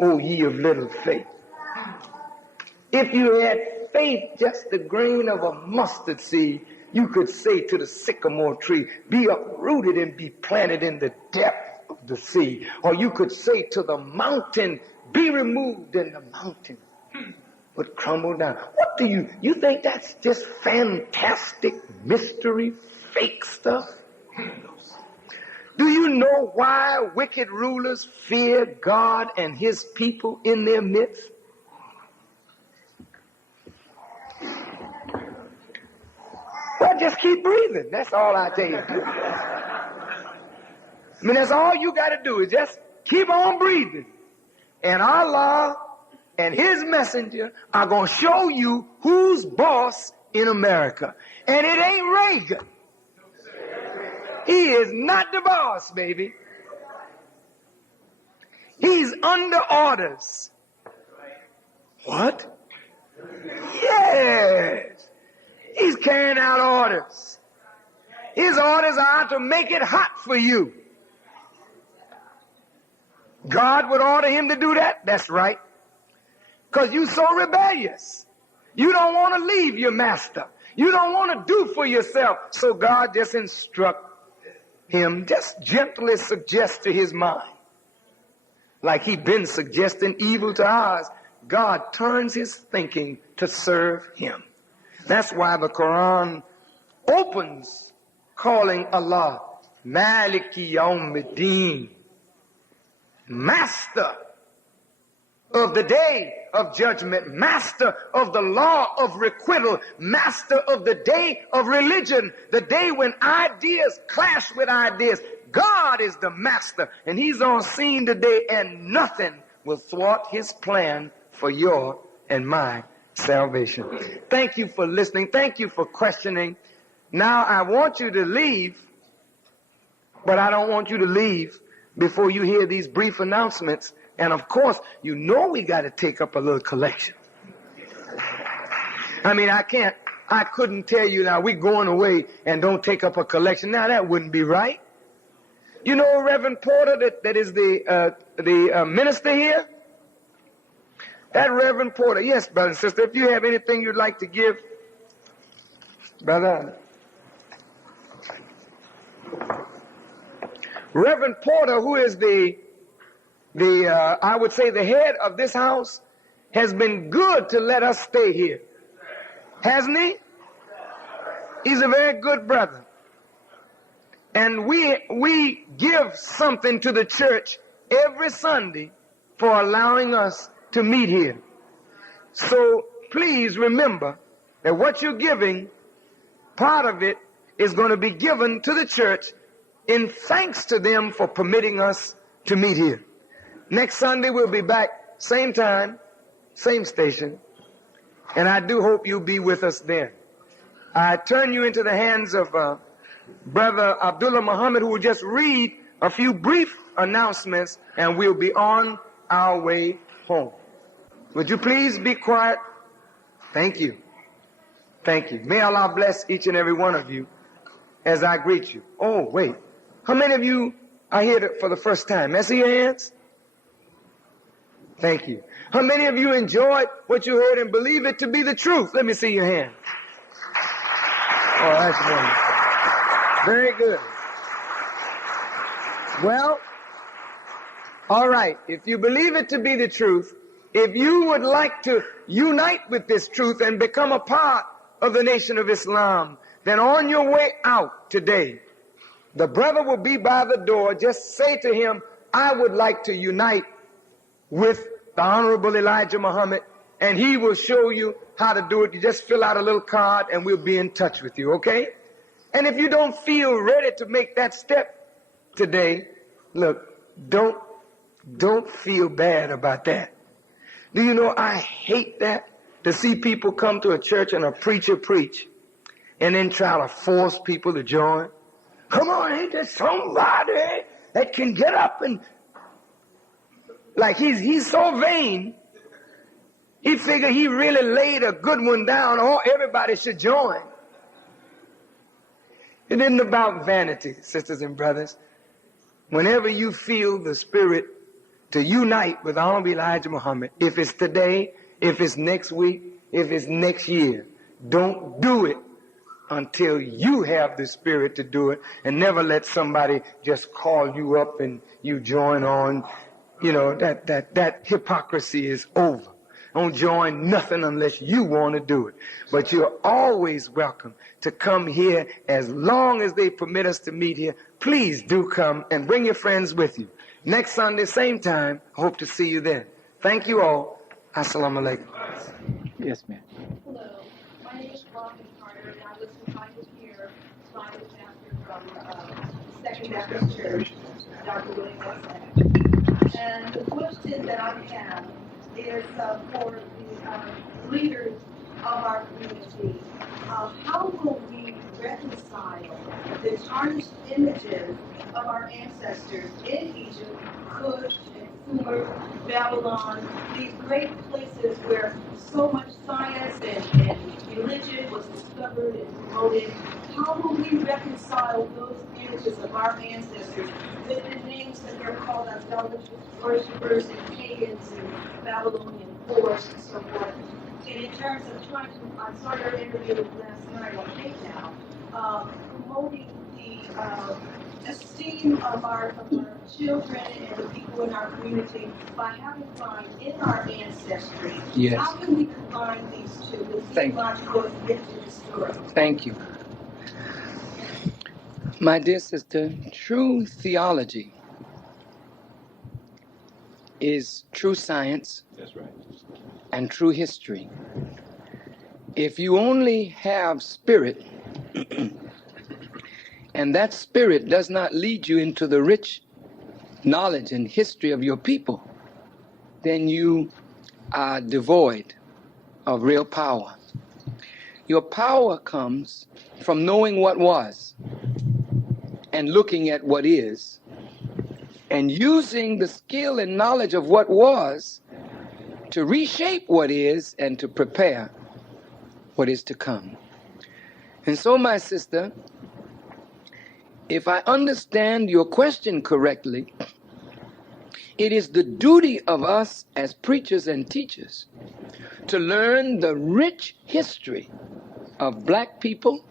"O ye of little faith"? If you had faith, just the grain of a mustard seed, you could say to the sycamore tree, "Be uprooted and be planted in the depth of the sea." Or you could say to the mountain, "Be removed," and the mountain would crumble down. What do you think that's just fantastic mystery, fake stuff? Do you know why wicked rulers fear God and his people in their midst? Well, just keep breathing. That's all I tell you. I mean, that's all you got to do is just keep on breathing. And Allah and his messenger are going to show you who's boss in America. And it ain't Reagan. He is not the boss, baby. He's under orders. What? Yes. He's carrying out orders. His orders are to make it hot for you. God would order him to do that? That's right. Because you're so rebellious. You don't want to leave your master. You don't want to do for yourself. So God just instruct him, just gently suggest to his mind, like he'd been suggesting evil to ours. God turns his thinking to serve him. That's why the Quran opens calling Allah Maliki Yawmiddin, master of the day of judgment, master of the law of requital, master of the day of religion, the day when ideas clash with ideas. God is the master, and he's on scene today, and nothing will thwart his plan for your and my salvation. Thank you for listening. Thank you for questioning. Now I want you to leave, but I don't want you to leave before you hear these brief announcements. And of course, you know we got to take up a little collection. I mean, I couldn't tell you now we're going away and don't take up a collection. Now that wouldn't be right. You know Reverend Porter that is the minister here? That Reverend Porter, yes, brother and sister, if you have anything you'd like to give, brother. Reverend Porter, who is I would say the head of this house, has been good to let us stay here. Hasn't he? He's a very good brother. And we give something to the church every Sunday for allowing us to meet here. So please remember that what you're giving, part of it is going to be given to the church in thanks to them for permitting us to meet here. Next Sunday we'll be back, same time, same station, and I do hope you'll be with us then. I turn you into the hands of Brother Abdullah Muhammad, who will just read a few brief announcements, and we'll be on our way home. Would you please be quiet? Thank you. Thank you. May Allah bless each and every one of you as I greet you. Oh, wait. How many of you are here for the first time? May I see your hands? Thank you. How many of you enjoyed what you heard and believe it to be the truth? Let me see your hand. Oh, that's wonderful. Very good. Well, all right. If you believe it to be the truth, if you would like to unite with this truth and become a part of the Nation of Islam, then on your way out today, the brother will be by the door. Just say to him, I would like to unite with the Honorable Elijah Muhammad, and he will show you how to do it. You just fill out a little card and we'll be in touch with you, okay? And if you don't feel ready to make that step today, look, don't feel bad about that. Do you know I hate that? To see people come to a church and a preacher preach and then try to force people to join. Come on, ain't there somebody that can get up and... Like he's so vain, he figured he really laid a good one down, or everybody should join. It isn't about vanity, sisters and brothers. Whenever you feel the spirit to unite with Honorable Elijah Muhammad, if it's today, if it's next week, if it's next year, don't do it until you have the spirit to do it, and never let somebody just call you up and you join on. You know, that hypocrisy is over. Don't join nothing unless you want to do it. But you're always welcome to come here as long as they permit us to meet here. Please do come and bring your friends with you. Next Sunday, same time, hope to see you then. Thank you all. Assalamu alaikum. Yes, ma'am. Hello, my name is Robin Carter, and I was invited here by the pastor from Second Baptist Church, Dr. William West. And the question that I have is for the leaders of our community. How will we reconcile the tarnished images of our ancestors in Egypt, Kush, and Sumer, Babylon, these great places where so much science and religion was discovered and promoted? How will we reconcile those images of our ancestors with the names that they're called idolaters, worshippers, and pagans, and Babylonian whores, and so forth? And in terms of trying to, I saw your interview last night on tape now, promoting the esteem of our children and the people in our community by having fun in our ancestry. Yes. How can we combine these two, the theological and the historical? Thank you. My dear sister, true theology is true science. That's right. And true history. If you only have spirit, and that spirit does not lead you into the rich knowledge and history of your people, then you are devoid of real power. Your power comes from knowing what was and looking at what is and using the skill and knowledge of what was to reshape what is and to prepare what is to come. And so, my sister, if I understand your question correctly, it is the duty of us as preachers and teachers to learn the rich history of black people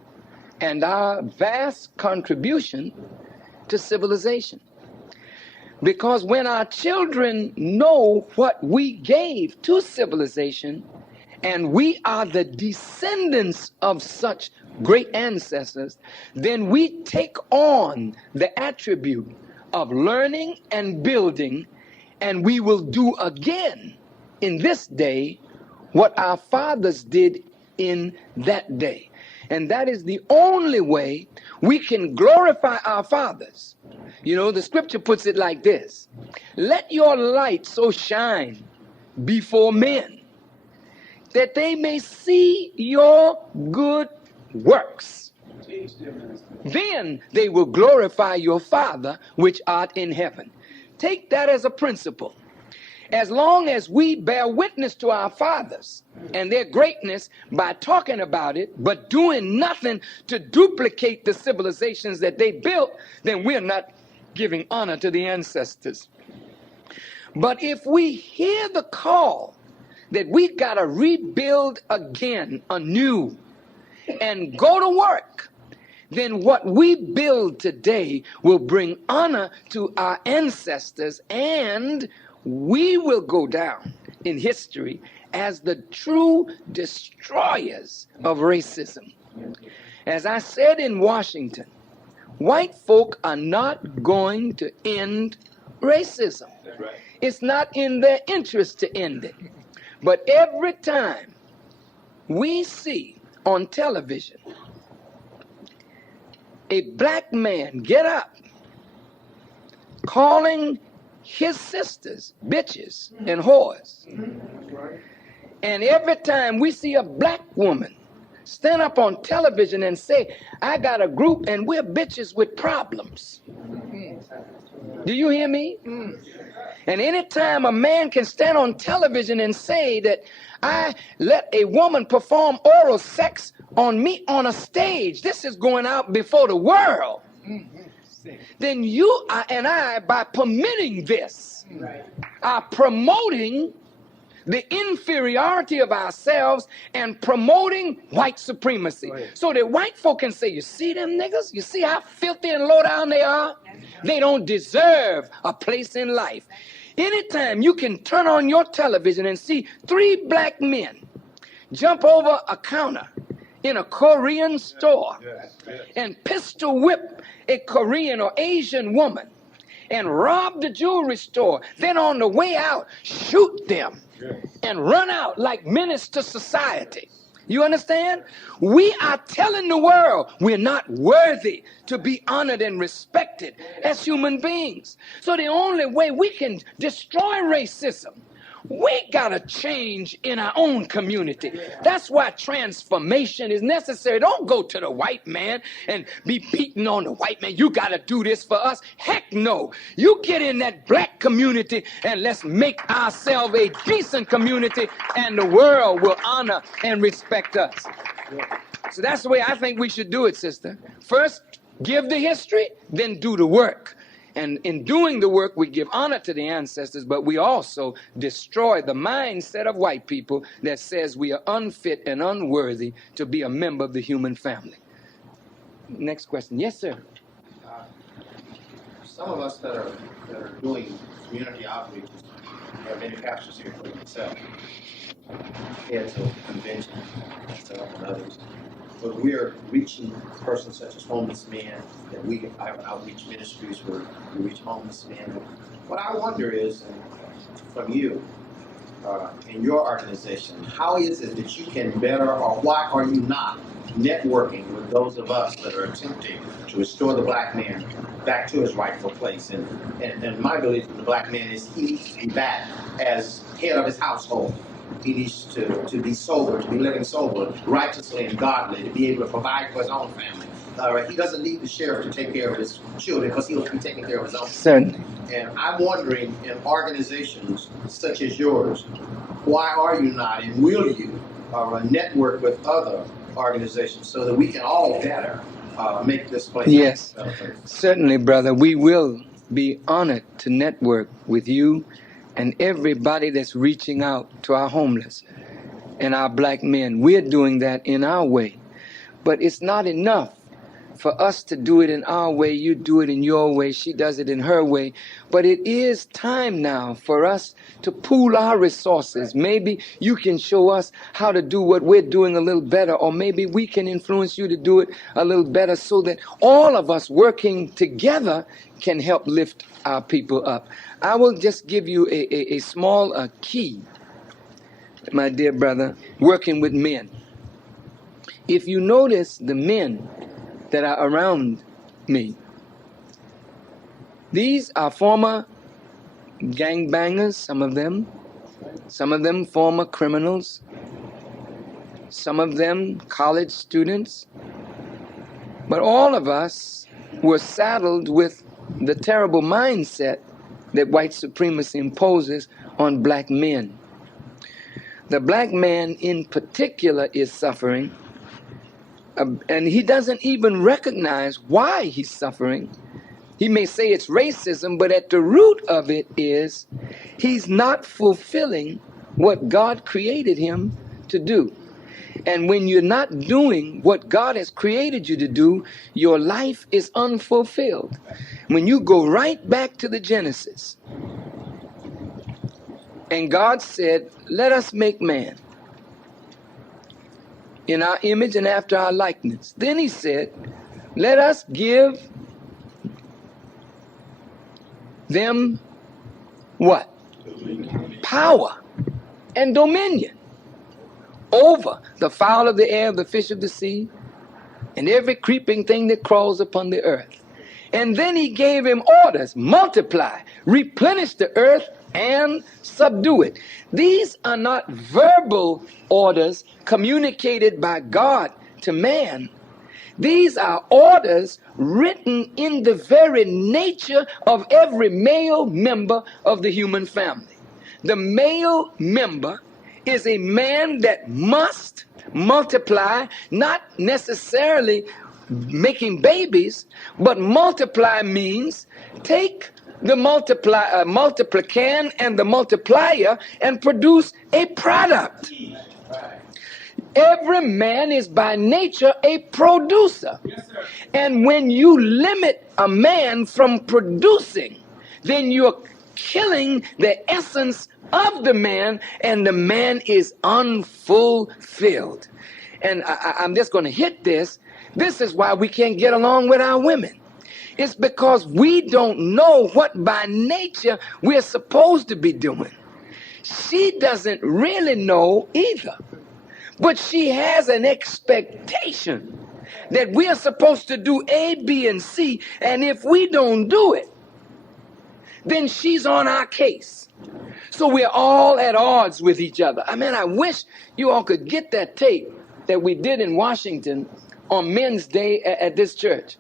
and our vast contribution to civilization. Because when our children know what we gave to civilization, and we are the descendants of such great ancestors, then we take on the attribute of learning and building, and we will do again in this day what our fathers did in that day. And that is the only way we can glorify our fathers. You know, the scripture puts it like this: let your light so shine before men that they may see your good works. Then they will glorify your Father which art in heaven. Take that as a principle. As long as we bear witness to our fathers and their greatness by talking about it, but doing nothing to duplicate the civilizations that they built, then we're not giving honor to the ancestors. But if we hear the call that we got to rebuild again, anew, and go to work, then what we build today will bring honor to our ancestors, and we will go down in history as the true destroyers of racism. As I said in Washington, white folk are not going to end racism. It's not in their interest to end it. But every time we see on television a black man get up calling his sisters bitches and whores, and every time we see a black woman stand up on television and say, I got a group and we're bitches with problems. Do you hear me? And anytime a man can stand on television and say that I let a woman perform oral sex on me on a stage, this is going out before the world, then you and I, by permitting this, are promoting the inferiority of ourselves and promoting white supremacy. So that white folk can say, you see them niggas? You see how filthy and low down they are? They don't deserve a place in life. Anytime you can turn on your television and see 3 black men jump over a counter in a Korean store and pistol whip a Korean or Asian woman and rob the jewelry store, then on the way out, shoot them and run out like menace to society. You understand? We are telling the world we're not worthy to be honored and respected as human beings. So the only way we can destroy racism, we gotta change in our own community. That's why transformation is necessary. Don't go to the white man and be beating on the white man. You gotta do this for us. Heck no. You get in that black community and let's make ourselves a decent community, and the world will honor and respect us. So that's the way I think we should do it, sister. First, give the history, then do the work. And in doing the work, we give honor to the ancestors, but we also destroy the mindset of white people that says we are unfit and unworthy to be a member of the human family. Next question. Yes, sir. Some of us that are doing community outreaches have many pastors here, including myself, heads of convention, myself and others. But we are reaching persons such as homeless men, that we have outreach ministries where we reach homeless men. What I wonder is, from you, in your organization, how is it that you can better, or why are you not networking with those of us that are attempting to restore the black man back to his rightful place? And my belief in the black man is he needs to be back as head of his household. He needs to be sober, to be living sober, righteously and godly, to be able to provide for his own family. He doesn't need the sheriff to take care of his children because he'll be taking care of his own. Certainly. And I'm wondering, in organizations such as yours, why are you not, and will you network with other organizations so that we can all better make this place? Yes, certainly, brother. We will be honored to network with you and everybody that's reaching out to our homeless and our black men. We're doing that in our way. But it's not enough for us to do it in our way. You do it in your way. She does it in her way. But it is time now for us to pool our resources. Maybe you can show us how to do what we're doing a little better, or maybe we can influence you to do it a little better, so that all of us working together can help lift our people up. I will just give you a small key, my dear brother, working with men. If you notice the men that are around me, these are former gangbangers, some of them former criminals, some of them college students, but all of us were saddled with the terrible mindset that white supremacy imposes on black men. The black man in particular is suffering, and he doesn't even recognize why he's suffering. He may say it's racism, but at the root of it is he's not fulfilling what God created him to do. And when you're not doing what God has created you to do, your life is unfulfilled. When you go right back to the Genesis And God said, let us make man in our image and after our likeness. Then he said, let us give them what? Power and dominion over the fowl of the air, the fish of the sea, and every creeping thing that crawls upon the earth. And then he gave him orders: multiply, replenish the earth, and subdue it. These are not verbal orders communicated by God to man. These are orders written in the very nature of every male member of the human family. The male member is a man that must multiply, not necessarily making babies, but multiply means take the multiplicand and the multiplier and produce a product. Every man is by nature a producer. And when you limit a man from producing, then you're killing the essence of the man, and the man is unfulfilled. And I'm just going to hit this. This is why we can't get along with our women. It's because we don't know what by nature we're supposed to be doing. She doesn't really know either. But she has an expectation that we are supposed to do A, B, and C, and if we don't do it, then she's on our case. So we're all at odds with each other. I mean, I wish you all could get that tape that we did in Washington on Men's Day at this church.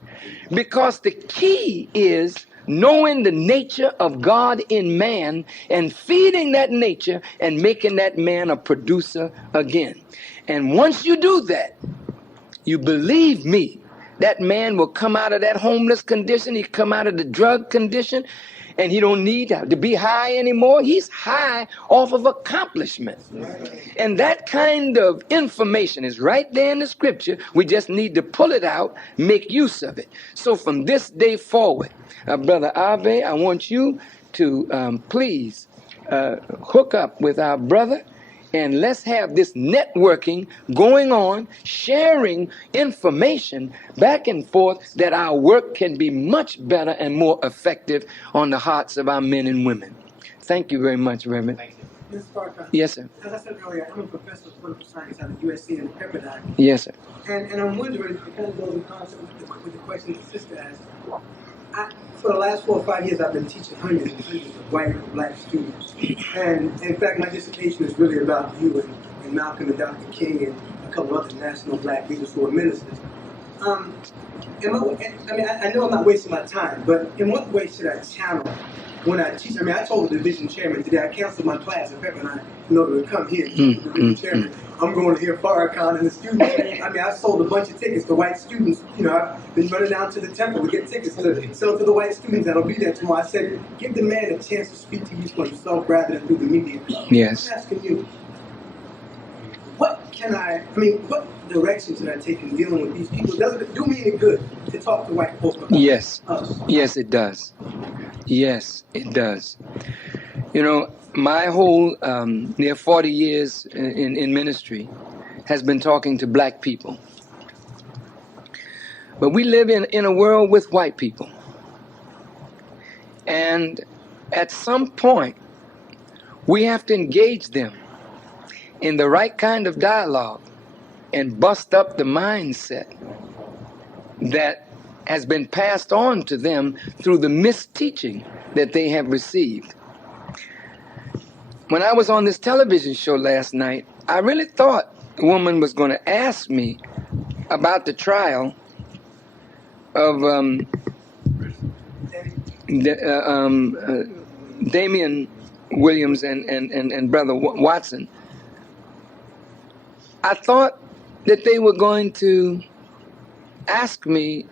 Because the key is knowing the nature of God in man and feeding that nature and making that man a producer again. And once you do that, you believe me, that man will come out of that homeless condition. He come out of the drug condition, and he don't need to be high anymore. He's high off of accomplishment. And that kind of information is right there in the scripture. We just need to pull it out, make use of it. So from this day forward, Brother Ave, I want you to please hook up with our brother, and let's have this networking going on, sharing information back and forth, that our work can be much better and more effective on the hearts of our men and women. Thank you very much, Reverend. Thank you. Mr. Farrakhan, yes, sir. As I said earlier, I'm a professor of political science at the USC in Pepperdine. Yes, sir. And I'm wondering, it kind of goes in concert with the question the sister asked. For the last 4 or 5 years, I've been teaching hundreds and hundreds of white and black students. And in fact, my dissertation is really about you and Malcolm and Dr. King and a couple other national black leaders who are ministers. I know I'm not wasting my time, but in what way should I channel when I teach? I mean, I told the division chairman today, I canceled my class at Pepperdine in order to come here. The division chairman, I'm going to hear Farrakhan and the students. I mean, I sold a bunch of tickets to white students. You know, I've been running down to the temple to get tickets to sell to the white students that'll be there tomorrow. I said, give the man a chance to speak to you for himself rather than through the media. Yes. I'm asking you, what direction should I take in dealing with these people? Doesn't it do me any good to talk to white folks about yes. us? Yes, it does. Yes, it does. You know, my whole near 40 years in ministry has been talking to black people. But we live in a world with white people. And at some point, we have to engage them in the right kind of dialogue and bust up the mindset that has been passed on to them through the misteaching that they have received. When I was on this television show last night, I really thought the woman was going to ask me about the trial of Damian Williams and Brother Watson. I thought that they were going to ask me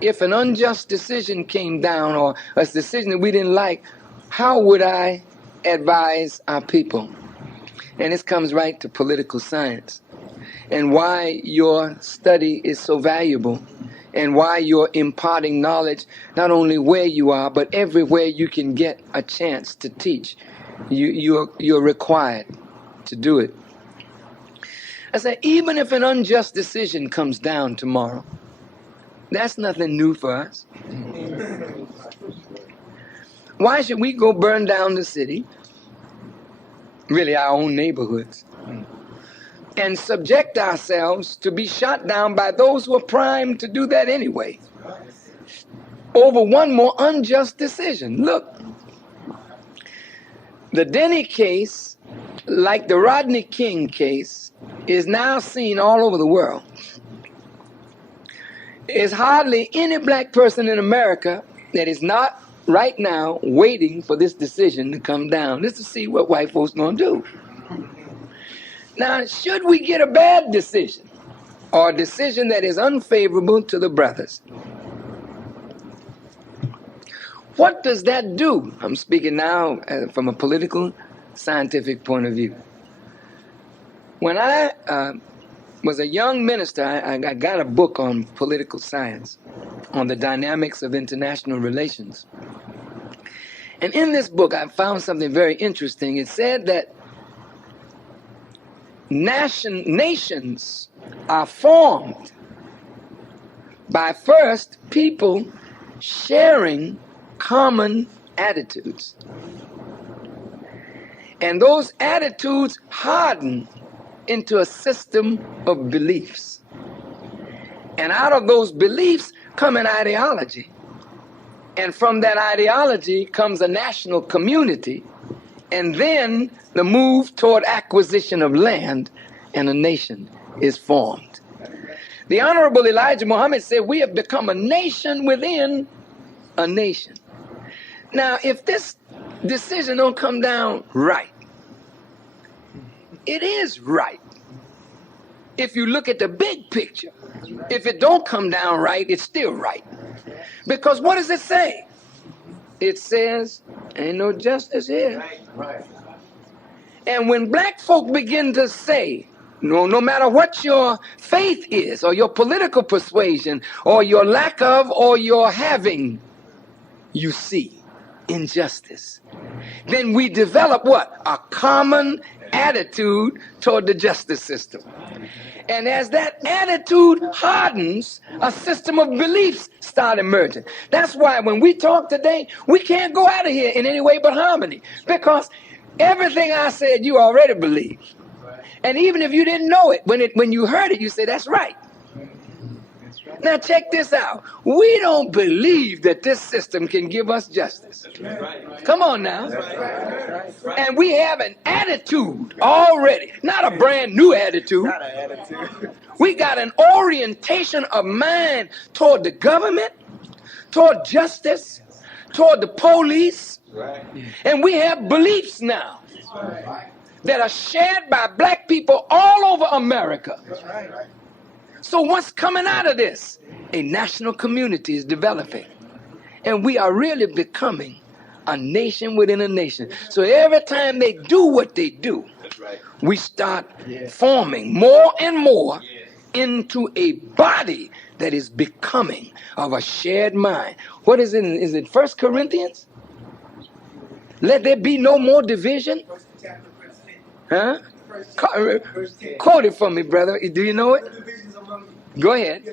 if an unjust decision came down, or a decision that we didn't like, how would I advise our people? And this comes right to political science, and why your study is so valuable, and why you're imparting knowledge not only where you are, but everywhere you can get a chance to teach. You're required to do it. I say, even if an unjust decision comes down tomorrow, that's nothing new for us. Why should we go burn down the city, really our own neighborhoods, and subject ourselves to be shot down by those who are primed to do that anyway, over one more unjust decision? Look, the Denny case, like the Rodney King case, is now seen all over the world. There's hardly any black person in America that is not right now waiting for this decision to come down, just to see what white folks going to do. Now, should we get a bad decision, or a decision that is unfavorable to the brothers, what does that do? I'm speaking now from a political, scientific point of view. When I was a young minister, I got a book on political science, on the dynamics of international relations. And in this book, I found something very interesting. It said that nations are formed by first people sharing common attitudes. And those attitudes harden into a system of beliefs. And out of those beliefs come an ideology. And from that ideology comes a national community. And then the move toward acquisition of land, and a nation is formed. The Honorable Elijah Muhammad said, we have become a nation within a nation. Now, if this decision don't come down right, it is right. If you look at the big picture, if it don't come down right, it's still right. Because what does it say? It says, ain't no justice here. Right. And when black folk begin to say, no matter what your faith is, or your political persuasion, or your lack of, or your having, you see injustice, then we develop what? A common attitude toward the justice system. And as that attitude hardens, a system of beliefs start emerging. That's why when we talk today, we can't go out of here in any way but harmony, because everything I said you already believe. And even if you didn't know it, when you heard it, you say, that's right. Now check this out. We don't believe that this system can give us justice. Come on now. And we have an attitude already, not a brand new attitude. We got an orientation of mind toward the government, toward justice, toward the police. And we have beliefs now that are shared by black people all over America. So what's coming out of this? A national community is developing. And we are really becoming a nation within a nation. So every time they do what they do, we start forming more and more into a body that is becoming of a shared mind. What is it? Is it 1 Corinthians? Let there be no more division. Huh? Quote it for me, brother. Do you know it? Go ahead.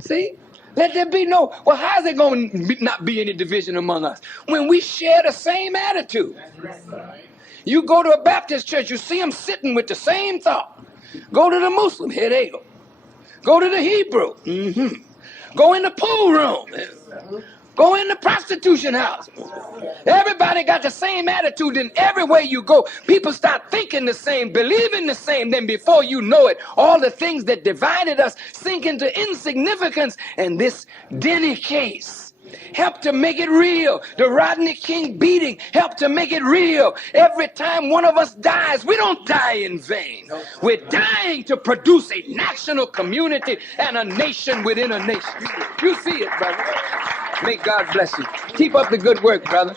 See? Let there be no... Well, how's there going to not be any division among us? When we share the same attitude. You go to a Baptist church, you see them sitting with the same thought. Go to the Muslim, here they go. Go to the Hebrew. Go in the pool room. Go in the prostitution house. Everybody got the same attitude, and everywhere you go, people start thinking the same, believing the same. Then before you know it, all the things that divided us sink into insignificance. And this Denny case helped to make it real. The Rodney King beating helped to make it real. Every time one of us dies, we don't die in vain. We're dying to produce a national community and a nation within a nation. You see it, brother. May God bless you. Keep up the good work, brother.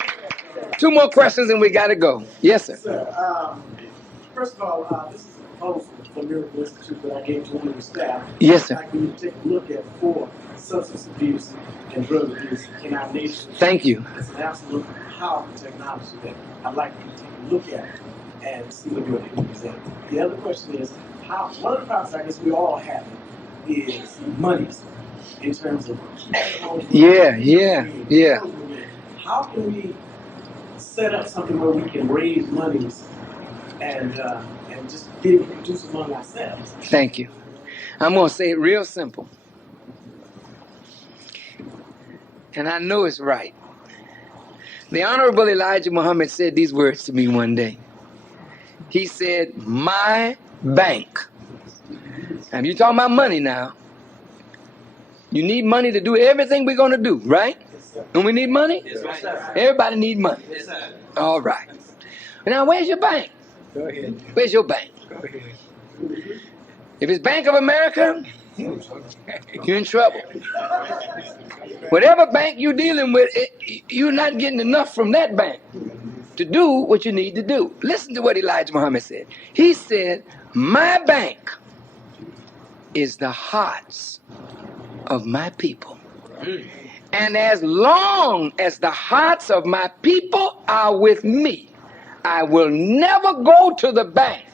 2 more questions and we got to go. Yes, sir. First of all, this is proposal for Miracle Institute that I gave to one of the staff. Yes, sir. I'd like you to take a look at for substance abuse and drug abuse in our nation. Thank you. It's an absolute powerful technology that I'd like you to take a look at and see what you're able to present. The other question is, one of the problems I guess we all have is money in terms of Yeah. How can we set up something where we can raise monies and just be able to produce among ourselves? Thank you. I'm going to say it real simple. And I know it's right. The Honorable Elijah Muhammad said these words to me one day. He said, my bank. Now, if you're talking about money now, you need money to do everything we're going to do, right? Don't we need money? Yes, sir. Everybody need money. Yes, sir. All right. Now, where's your bank? Go ahead. Where's your bank? Go ahead. If it's Bank of America, you're in trouble. Whatever bank you're dealing with, you're not getting enough from that bank to do what you need to do. Listen to what Elijah Muhammad said. He said, my bank is the hearts of my people. And as long as the hearts of my people are with me, I will never go to the bank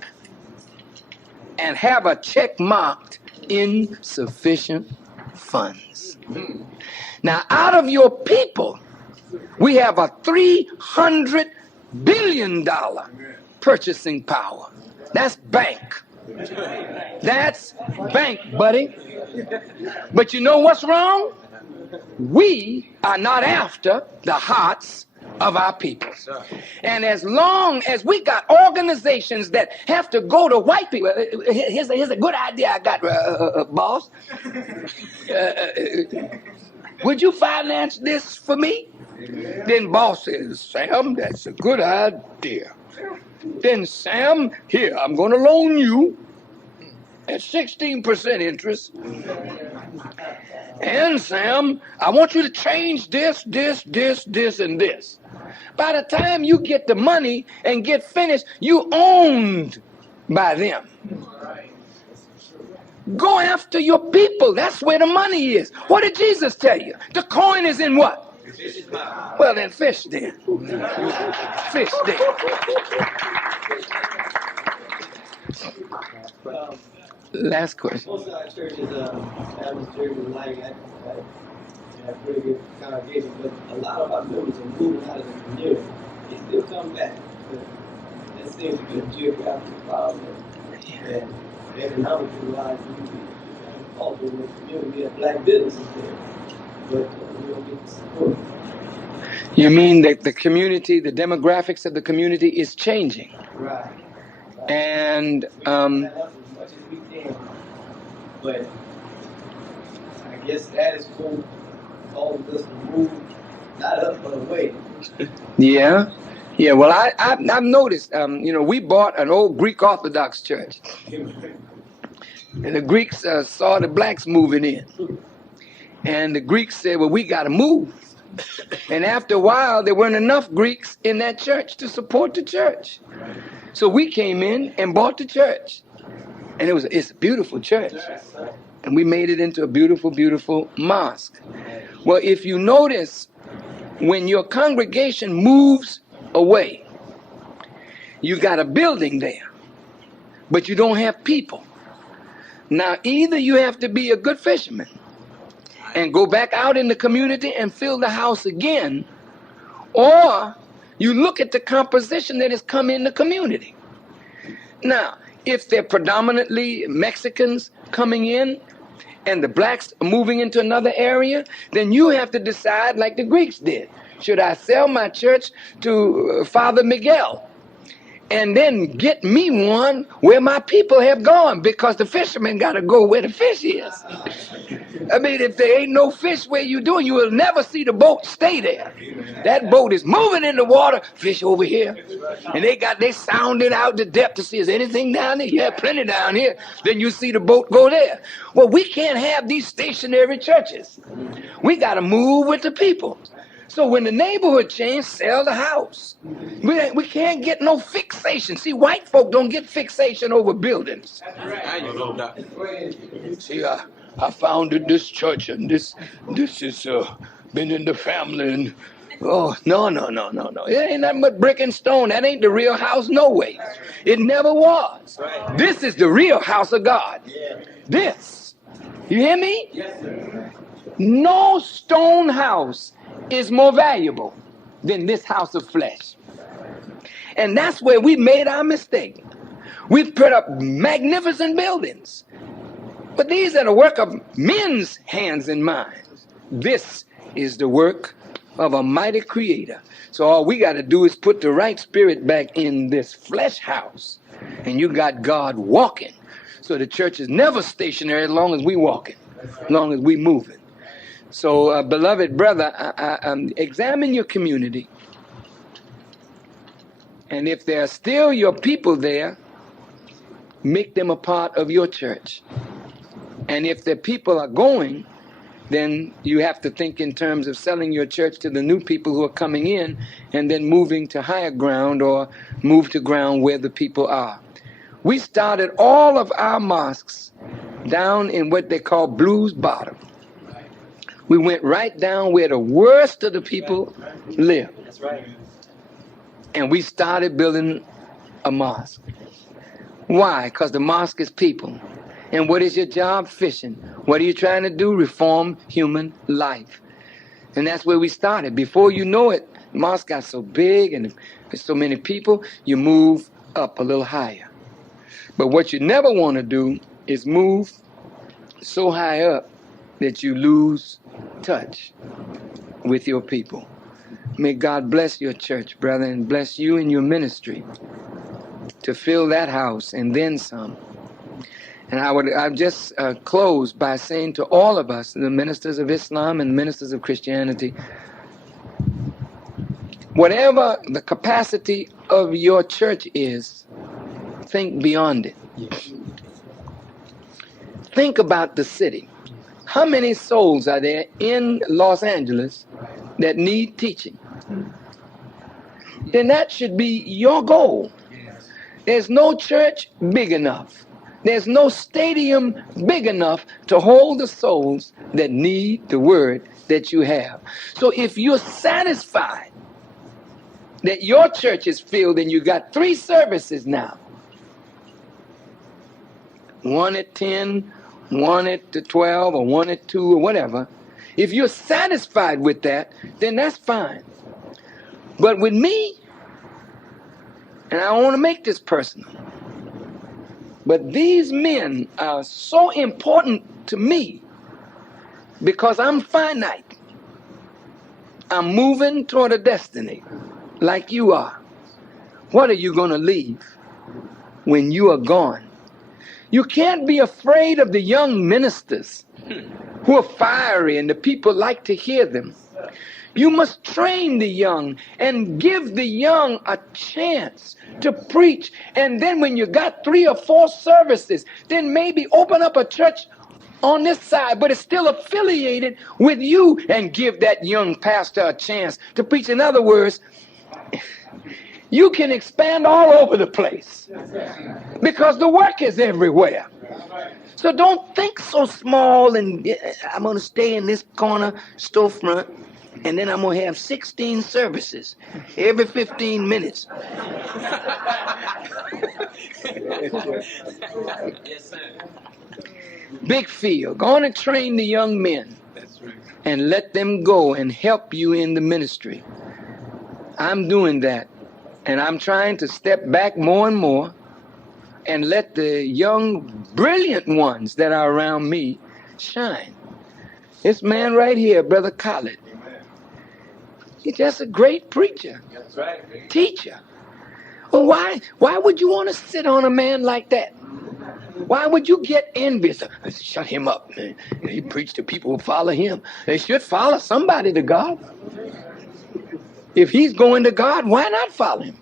and have a check marked insufficient funds. Now, out of your people, we have a $300 billion purchasing power. That's bank. That's bank, buddy. But you know what's wrong? We are not after the hearts of our people. And as long as we got organizations that have to go to white people, here's a good idea I got, boss. Would you finance this for me? Then boss says, Sam, that's a good idea. Then Sam, here, I'm going to loan you at 16% interest. And Sam, I want you to change this, and this. By the time you get the money and get finished, you owned by them. Go after your people. That's where the money is. What did Jesus tell you? The coin is in what? Well, then fish then. Fish then. Last question. Most of our churches, Baptist churches, like have pretty good congregation, but a lot of our members are moving out of the community. They still come back. But that seems to be a geographical problem. And economically wise, also in the community, we have black businesses there, but we don't get the support. You mean that the community, the demographics of the community is changing? Right. And but I guess that is for all of us to move, not up but away. Yeah. Well, I've noticed. We bought an old Greek Orthodox church, and the Greeks saw the blacks moving in, and the Greeks said, "Well, we got to move." And after a while, there weren't enough Greeks in that church to support the church, so we came in and bought the church. And it's a beautiful church. And we made it into a beautiful, beautiful mosque. Well, if you notice, when your congregation moves away, you got a building there, but you don't have people. Now, either you have to be a good fisherman and go back out in the community and fill the house again, or you look at the composition that has come in the community. Now, if they're predominantly Mexicans coming in and the blacks are moving into another area, then you have to decide like the Greeks did. Should I sell my church to Father Miguel and then get me one where my people have gone? Because the fishermen got to go where the fish is. I mean, if there ain't no fish where you're doing, you will never see the boat stay there. That boat is moving in the water, fish over here. And they sounded out the depth to see, is anything down there? Yeah, plenty down here. Then you see the boat go there. Well, we can't have these stationary churches. We got to move with the people. So when the neighborhood changed, sell the house. We can't get no fixation. See, white folk don't get fixation over buildings. See, I founded this church, and this has been in the family, and oh, no. It ain't nothing but brick and stone. That ain't the real house, no way. It never was. This is the real house of God. This. You hear me? Yes, sir. No stone house is more valuable than this house of flesh. And that's where we made our mistake. We've put up magnificent buildings, but these are the work of men's hands and minds. This is the work of a mighty creator. So all we got to do is put the right spirit back in this flesh house, and you got God walking. So the church is never stationary as long as we walking, as long as we moving. So, beloved brother, examine your community. And if there are still your people there, make them a part of your church. And if the people are going, then you have to think in terms of selling your church to the new people who are coming in and then moving to higher ground or move to ground where the people are. We started all of our mosques down in what they call Blues Bottom. We went right down where the worst of the people live. That's right. And we started building a mosque. Why? Because the mosque is people. And what is your job? Fishing. What are you trying to do? Reform human life. And that's where we started. Before you know it, the mosque got so big and there's so many people, you move up a little higher. But what you never want to do is move so high up that you lose touch with your people. May God bless your church, brother, and bless you and your ministry to fill that house and then some. And I'd just close by saying to all of us, the ministers of Islam and ministers of Christianity, whatever the capacity of your church is, think beyond it. Think about the city. How many souls are there in Los Angeles that need teaching? Then that should be your goal. There's no church big enough. There's no stadium big enough to hold the souls that need the word that you have. So if you're satisfied that your church is filled and you got 3 services now, 1 at 10, 1 at 12, or 1 at 2, or whatever, if you're satisfied with that, then that's fine. But with me, and I don't want to make this personal, but these men are so important to me because I'm finite. I'm moving toward a destiny like you are. What are you going to leave when you are gone? You can't be afraid of the young ministers who are fiery and the people like to hear them. You must train the young and give the young a chance to preach. And then when you got 3 or 4 services, then maybe open up a church on this side, but it's still affiliated with you, and give that young pastor a chance to preach. In other words, you can expand all over the place because the work is everywhere. So don't think so small and I'm going to stay in this corner storefront and then I'm going to have 16 services every 15 minutes. Big field. Go on and train the young men and let them go and help you in the ministry. I'm doing that. And I'm trying to step back more and more and let the young, brilliant ones that are around me shine. This man right here, Brother Khaled, he's just a great preacher, teacher. Well, why would you want to sit on a man like that? Why would you get envious? Shut him up, man. He preached to people who follow him. They should follow somebody to God. If he's going to God, why not follow him?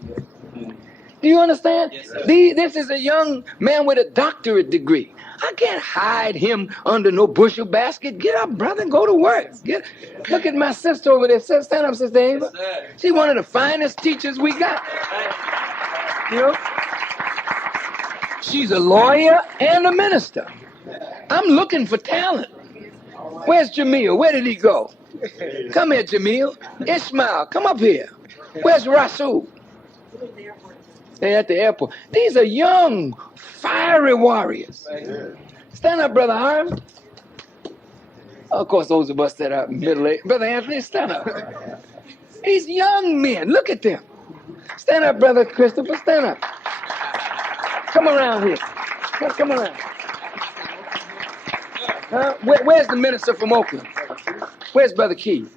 Do you understand? Yes, this is a young man with a doctorate degree. I can't hide him under no bushel basket. Get up, brother, and go to work. Look at my sister over there. Stand up, Sister Ava. She's one of the finest teachers we got. You know? She's a lawyer and a minister. I'm looking for talent. Where's Jamil? Where did he go? Come here, Jamil. Ishmael, come up here. Where's Rasul? They're at the airport. These are young, fiery warriors. Stand up, Brother Harm. Of course, those of us that are middle-aged. Brother Anthony, stand up. These young men, look at them. Stand up, Brother Christopher, stand up. Come around here. Come around. Huh? Where's the minister from Oakland? Where's Brother Keith?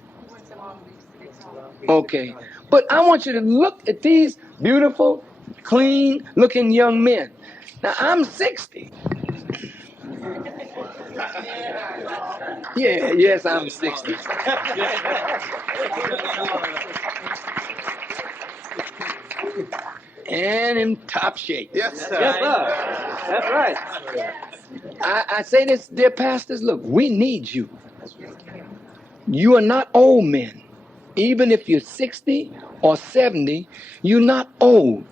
Okay. But I want you to look at these beautiful, clean-looking young men. Now, I'm 60. Yes, I'm 60. And in top shape. Yes, sir. Yes, sir. That's right. I say this, dear pastors, look, we need you. You are not old men. Even if you're 60 or 70, you're not old.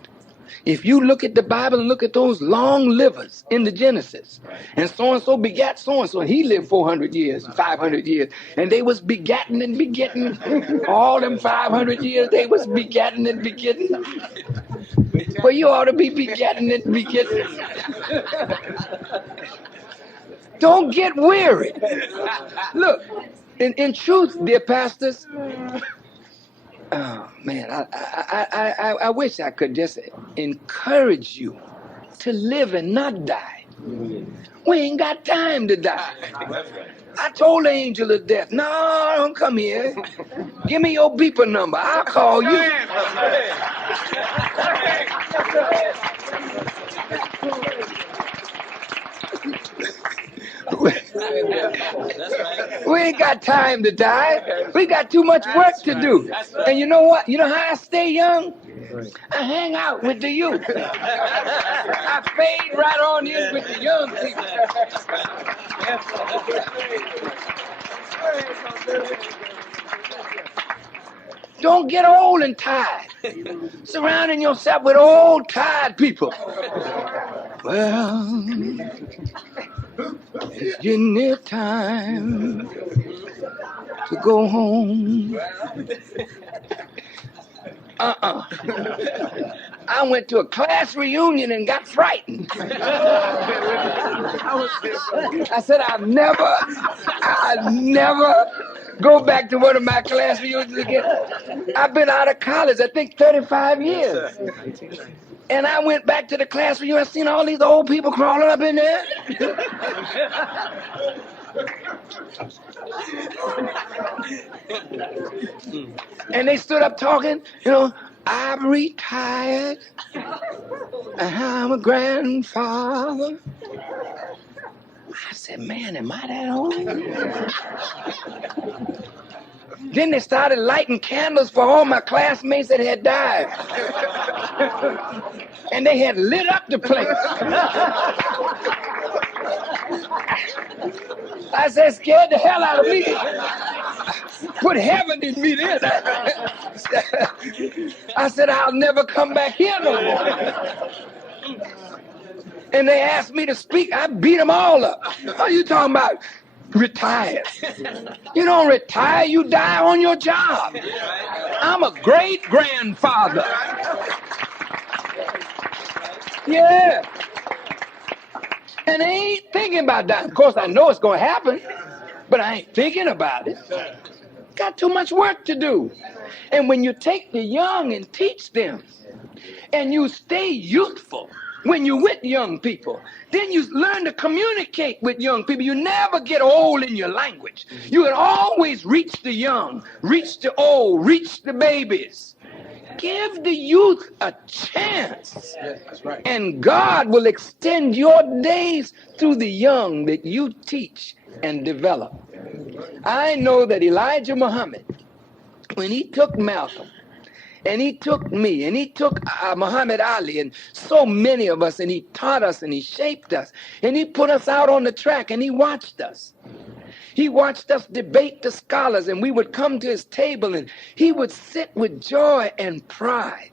If you look at the Bible and look at those long livers in the Genesis, and so begat so-and-so, and he lived 400 years, 500 years, and they was begatting and begetting. All them 500 years, they was begatting and begetting. Well, you ought to be begetting and begetting. Don't get weary. Look, in truth, dear pastors, oh man, I wish I could just encourage you to live and not die. We ain't got time to die. I told the angel of death, no, don't come here. Give me your beeper number. I'll call you. We ain't got time to die. We got too much work to do. And you know what? You know how I stay young? I hang out with the youth. I fade right on in with the young people. Don't get old and tired. Surrounding yourself with old, tired people. Well, it's getting near time to go home. I went to a class reunion and got frightened. I said, I'll never go back to one of my class reunions again. I've been out of college, I think 35 years. And I went back to the class reunion. I seen all these old people crawling up in there. And they stood up talking, you know, I'm retired. I'm a grandfather. I said, man, am I that old? Then they started lighting candles for all my classmates that had died. And they had lit up the place. I said, scared the hell out of me. Put heaven in me then. I said, I'll never come back here no more. And they asked me to speak. I beat them all up. What are you talking about? Retired. You don't retire, you die on your job. I'm a great-grandfather. Yeah. And I ain't thinking about that. Of course, I know it's going to happen, but I ain't thinking about it. Got too much work to do. And when you take the young and teach them, and you stay youthful when you're with young people, then you learn to communicate with young people. You never get old in your language. You can always reach the young, reach the old, reach the babies. Give the youth a chance. Yes, that's right. And God will extend your days through the young that you teach and develop. I know that Elijah Muhammad, when he took Malcolm And he took me, and he took Muhammad Ali, and so many of us, and he taught us, and he shaped us, and he put us out on the track, and he watched us. He watched us debate the scholars, and we would come to his table, and he would sit with joy and pride.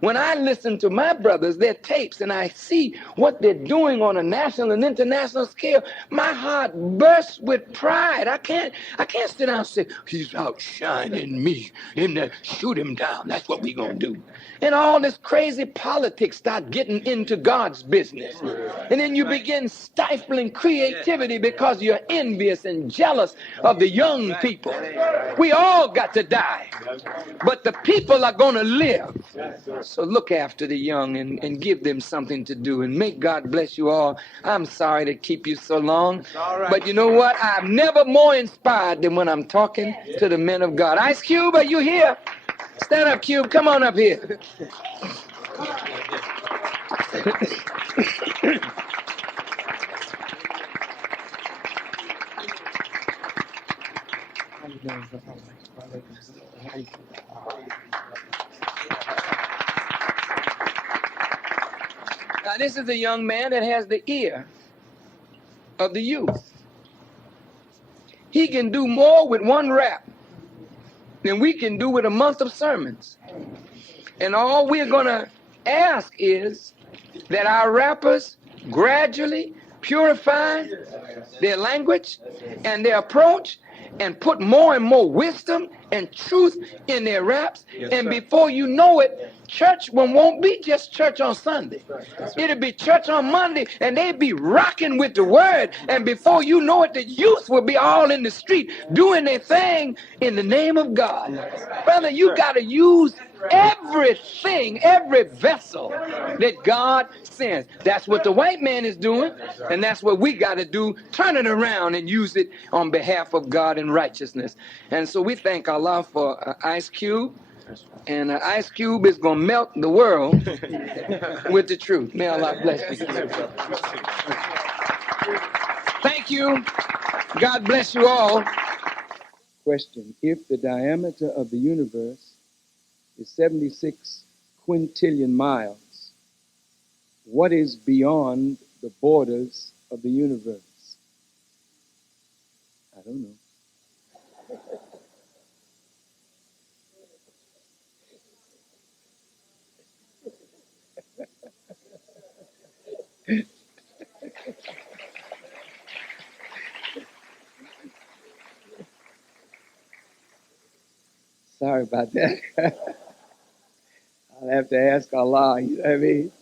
When I listen to my brothers, their tapes, and I see what they're doing on a national and international scale, my heart bursts with pride. I can't sit down and say, he's outshining me, and shoot him down. That's what we're going to do. And all this crazy politics start getting into God's business. And then you begin stifling creativity because you're envious and jealous of the young people. We all got to die, but the people are going to live. So look after the young and give them something to do. And may God bless you all. I'm sorry to keep you so long, but you know what? I'm never more inspired than when I'm talking to the men of God. Ice Cube, are you here? Stand up, Cube. Come on up here. Now, this is a young man that has the ear of the youth. He can do more with one rap than we can do with a month of sermons. And all we're going to ask is that our rappers gradually purify their language and their approach and put more and more wisdom and truth in their raps. And before you know it, church won't be just church on Sunday. It'll be church on Monday, and they'll be rocking with the word. And before you know it, the youth will be all in the street doing their thing in the name of God. Brother, you got to use everything, every vessel that God sends. That's what the white man is doing, and that's what we got to do. Turn it around and use it on behalf of God and righteousness. And so we thank Allah for Ice Cube, and Ice Cube is going to melt the world with the truth. May Allah bless you. Thank you. God bless you all. Question: if the diameter of the universe is 76 quintillion miles, what is beyond the borders of the universe? I don't know. Sorry about that. I'll have to ask Allah, you know what I mean?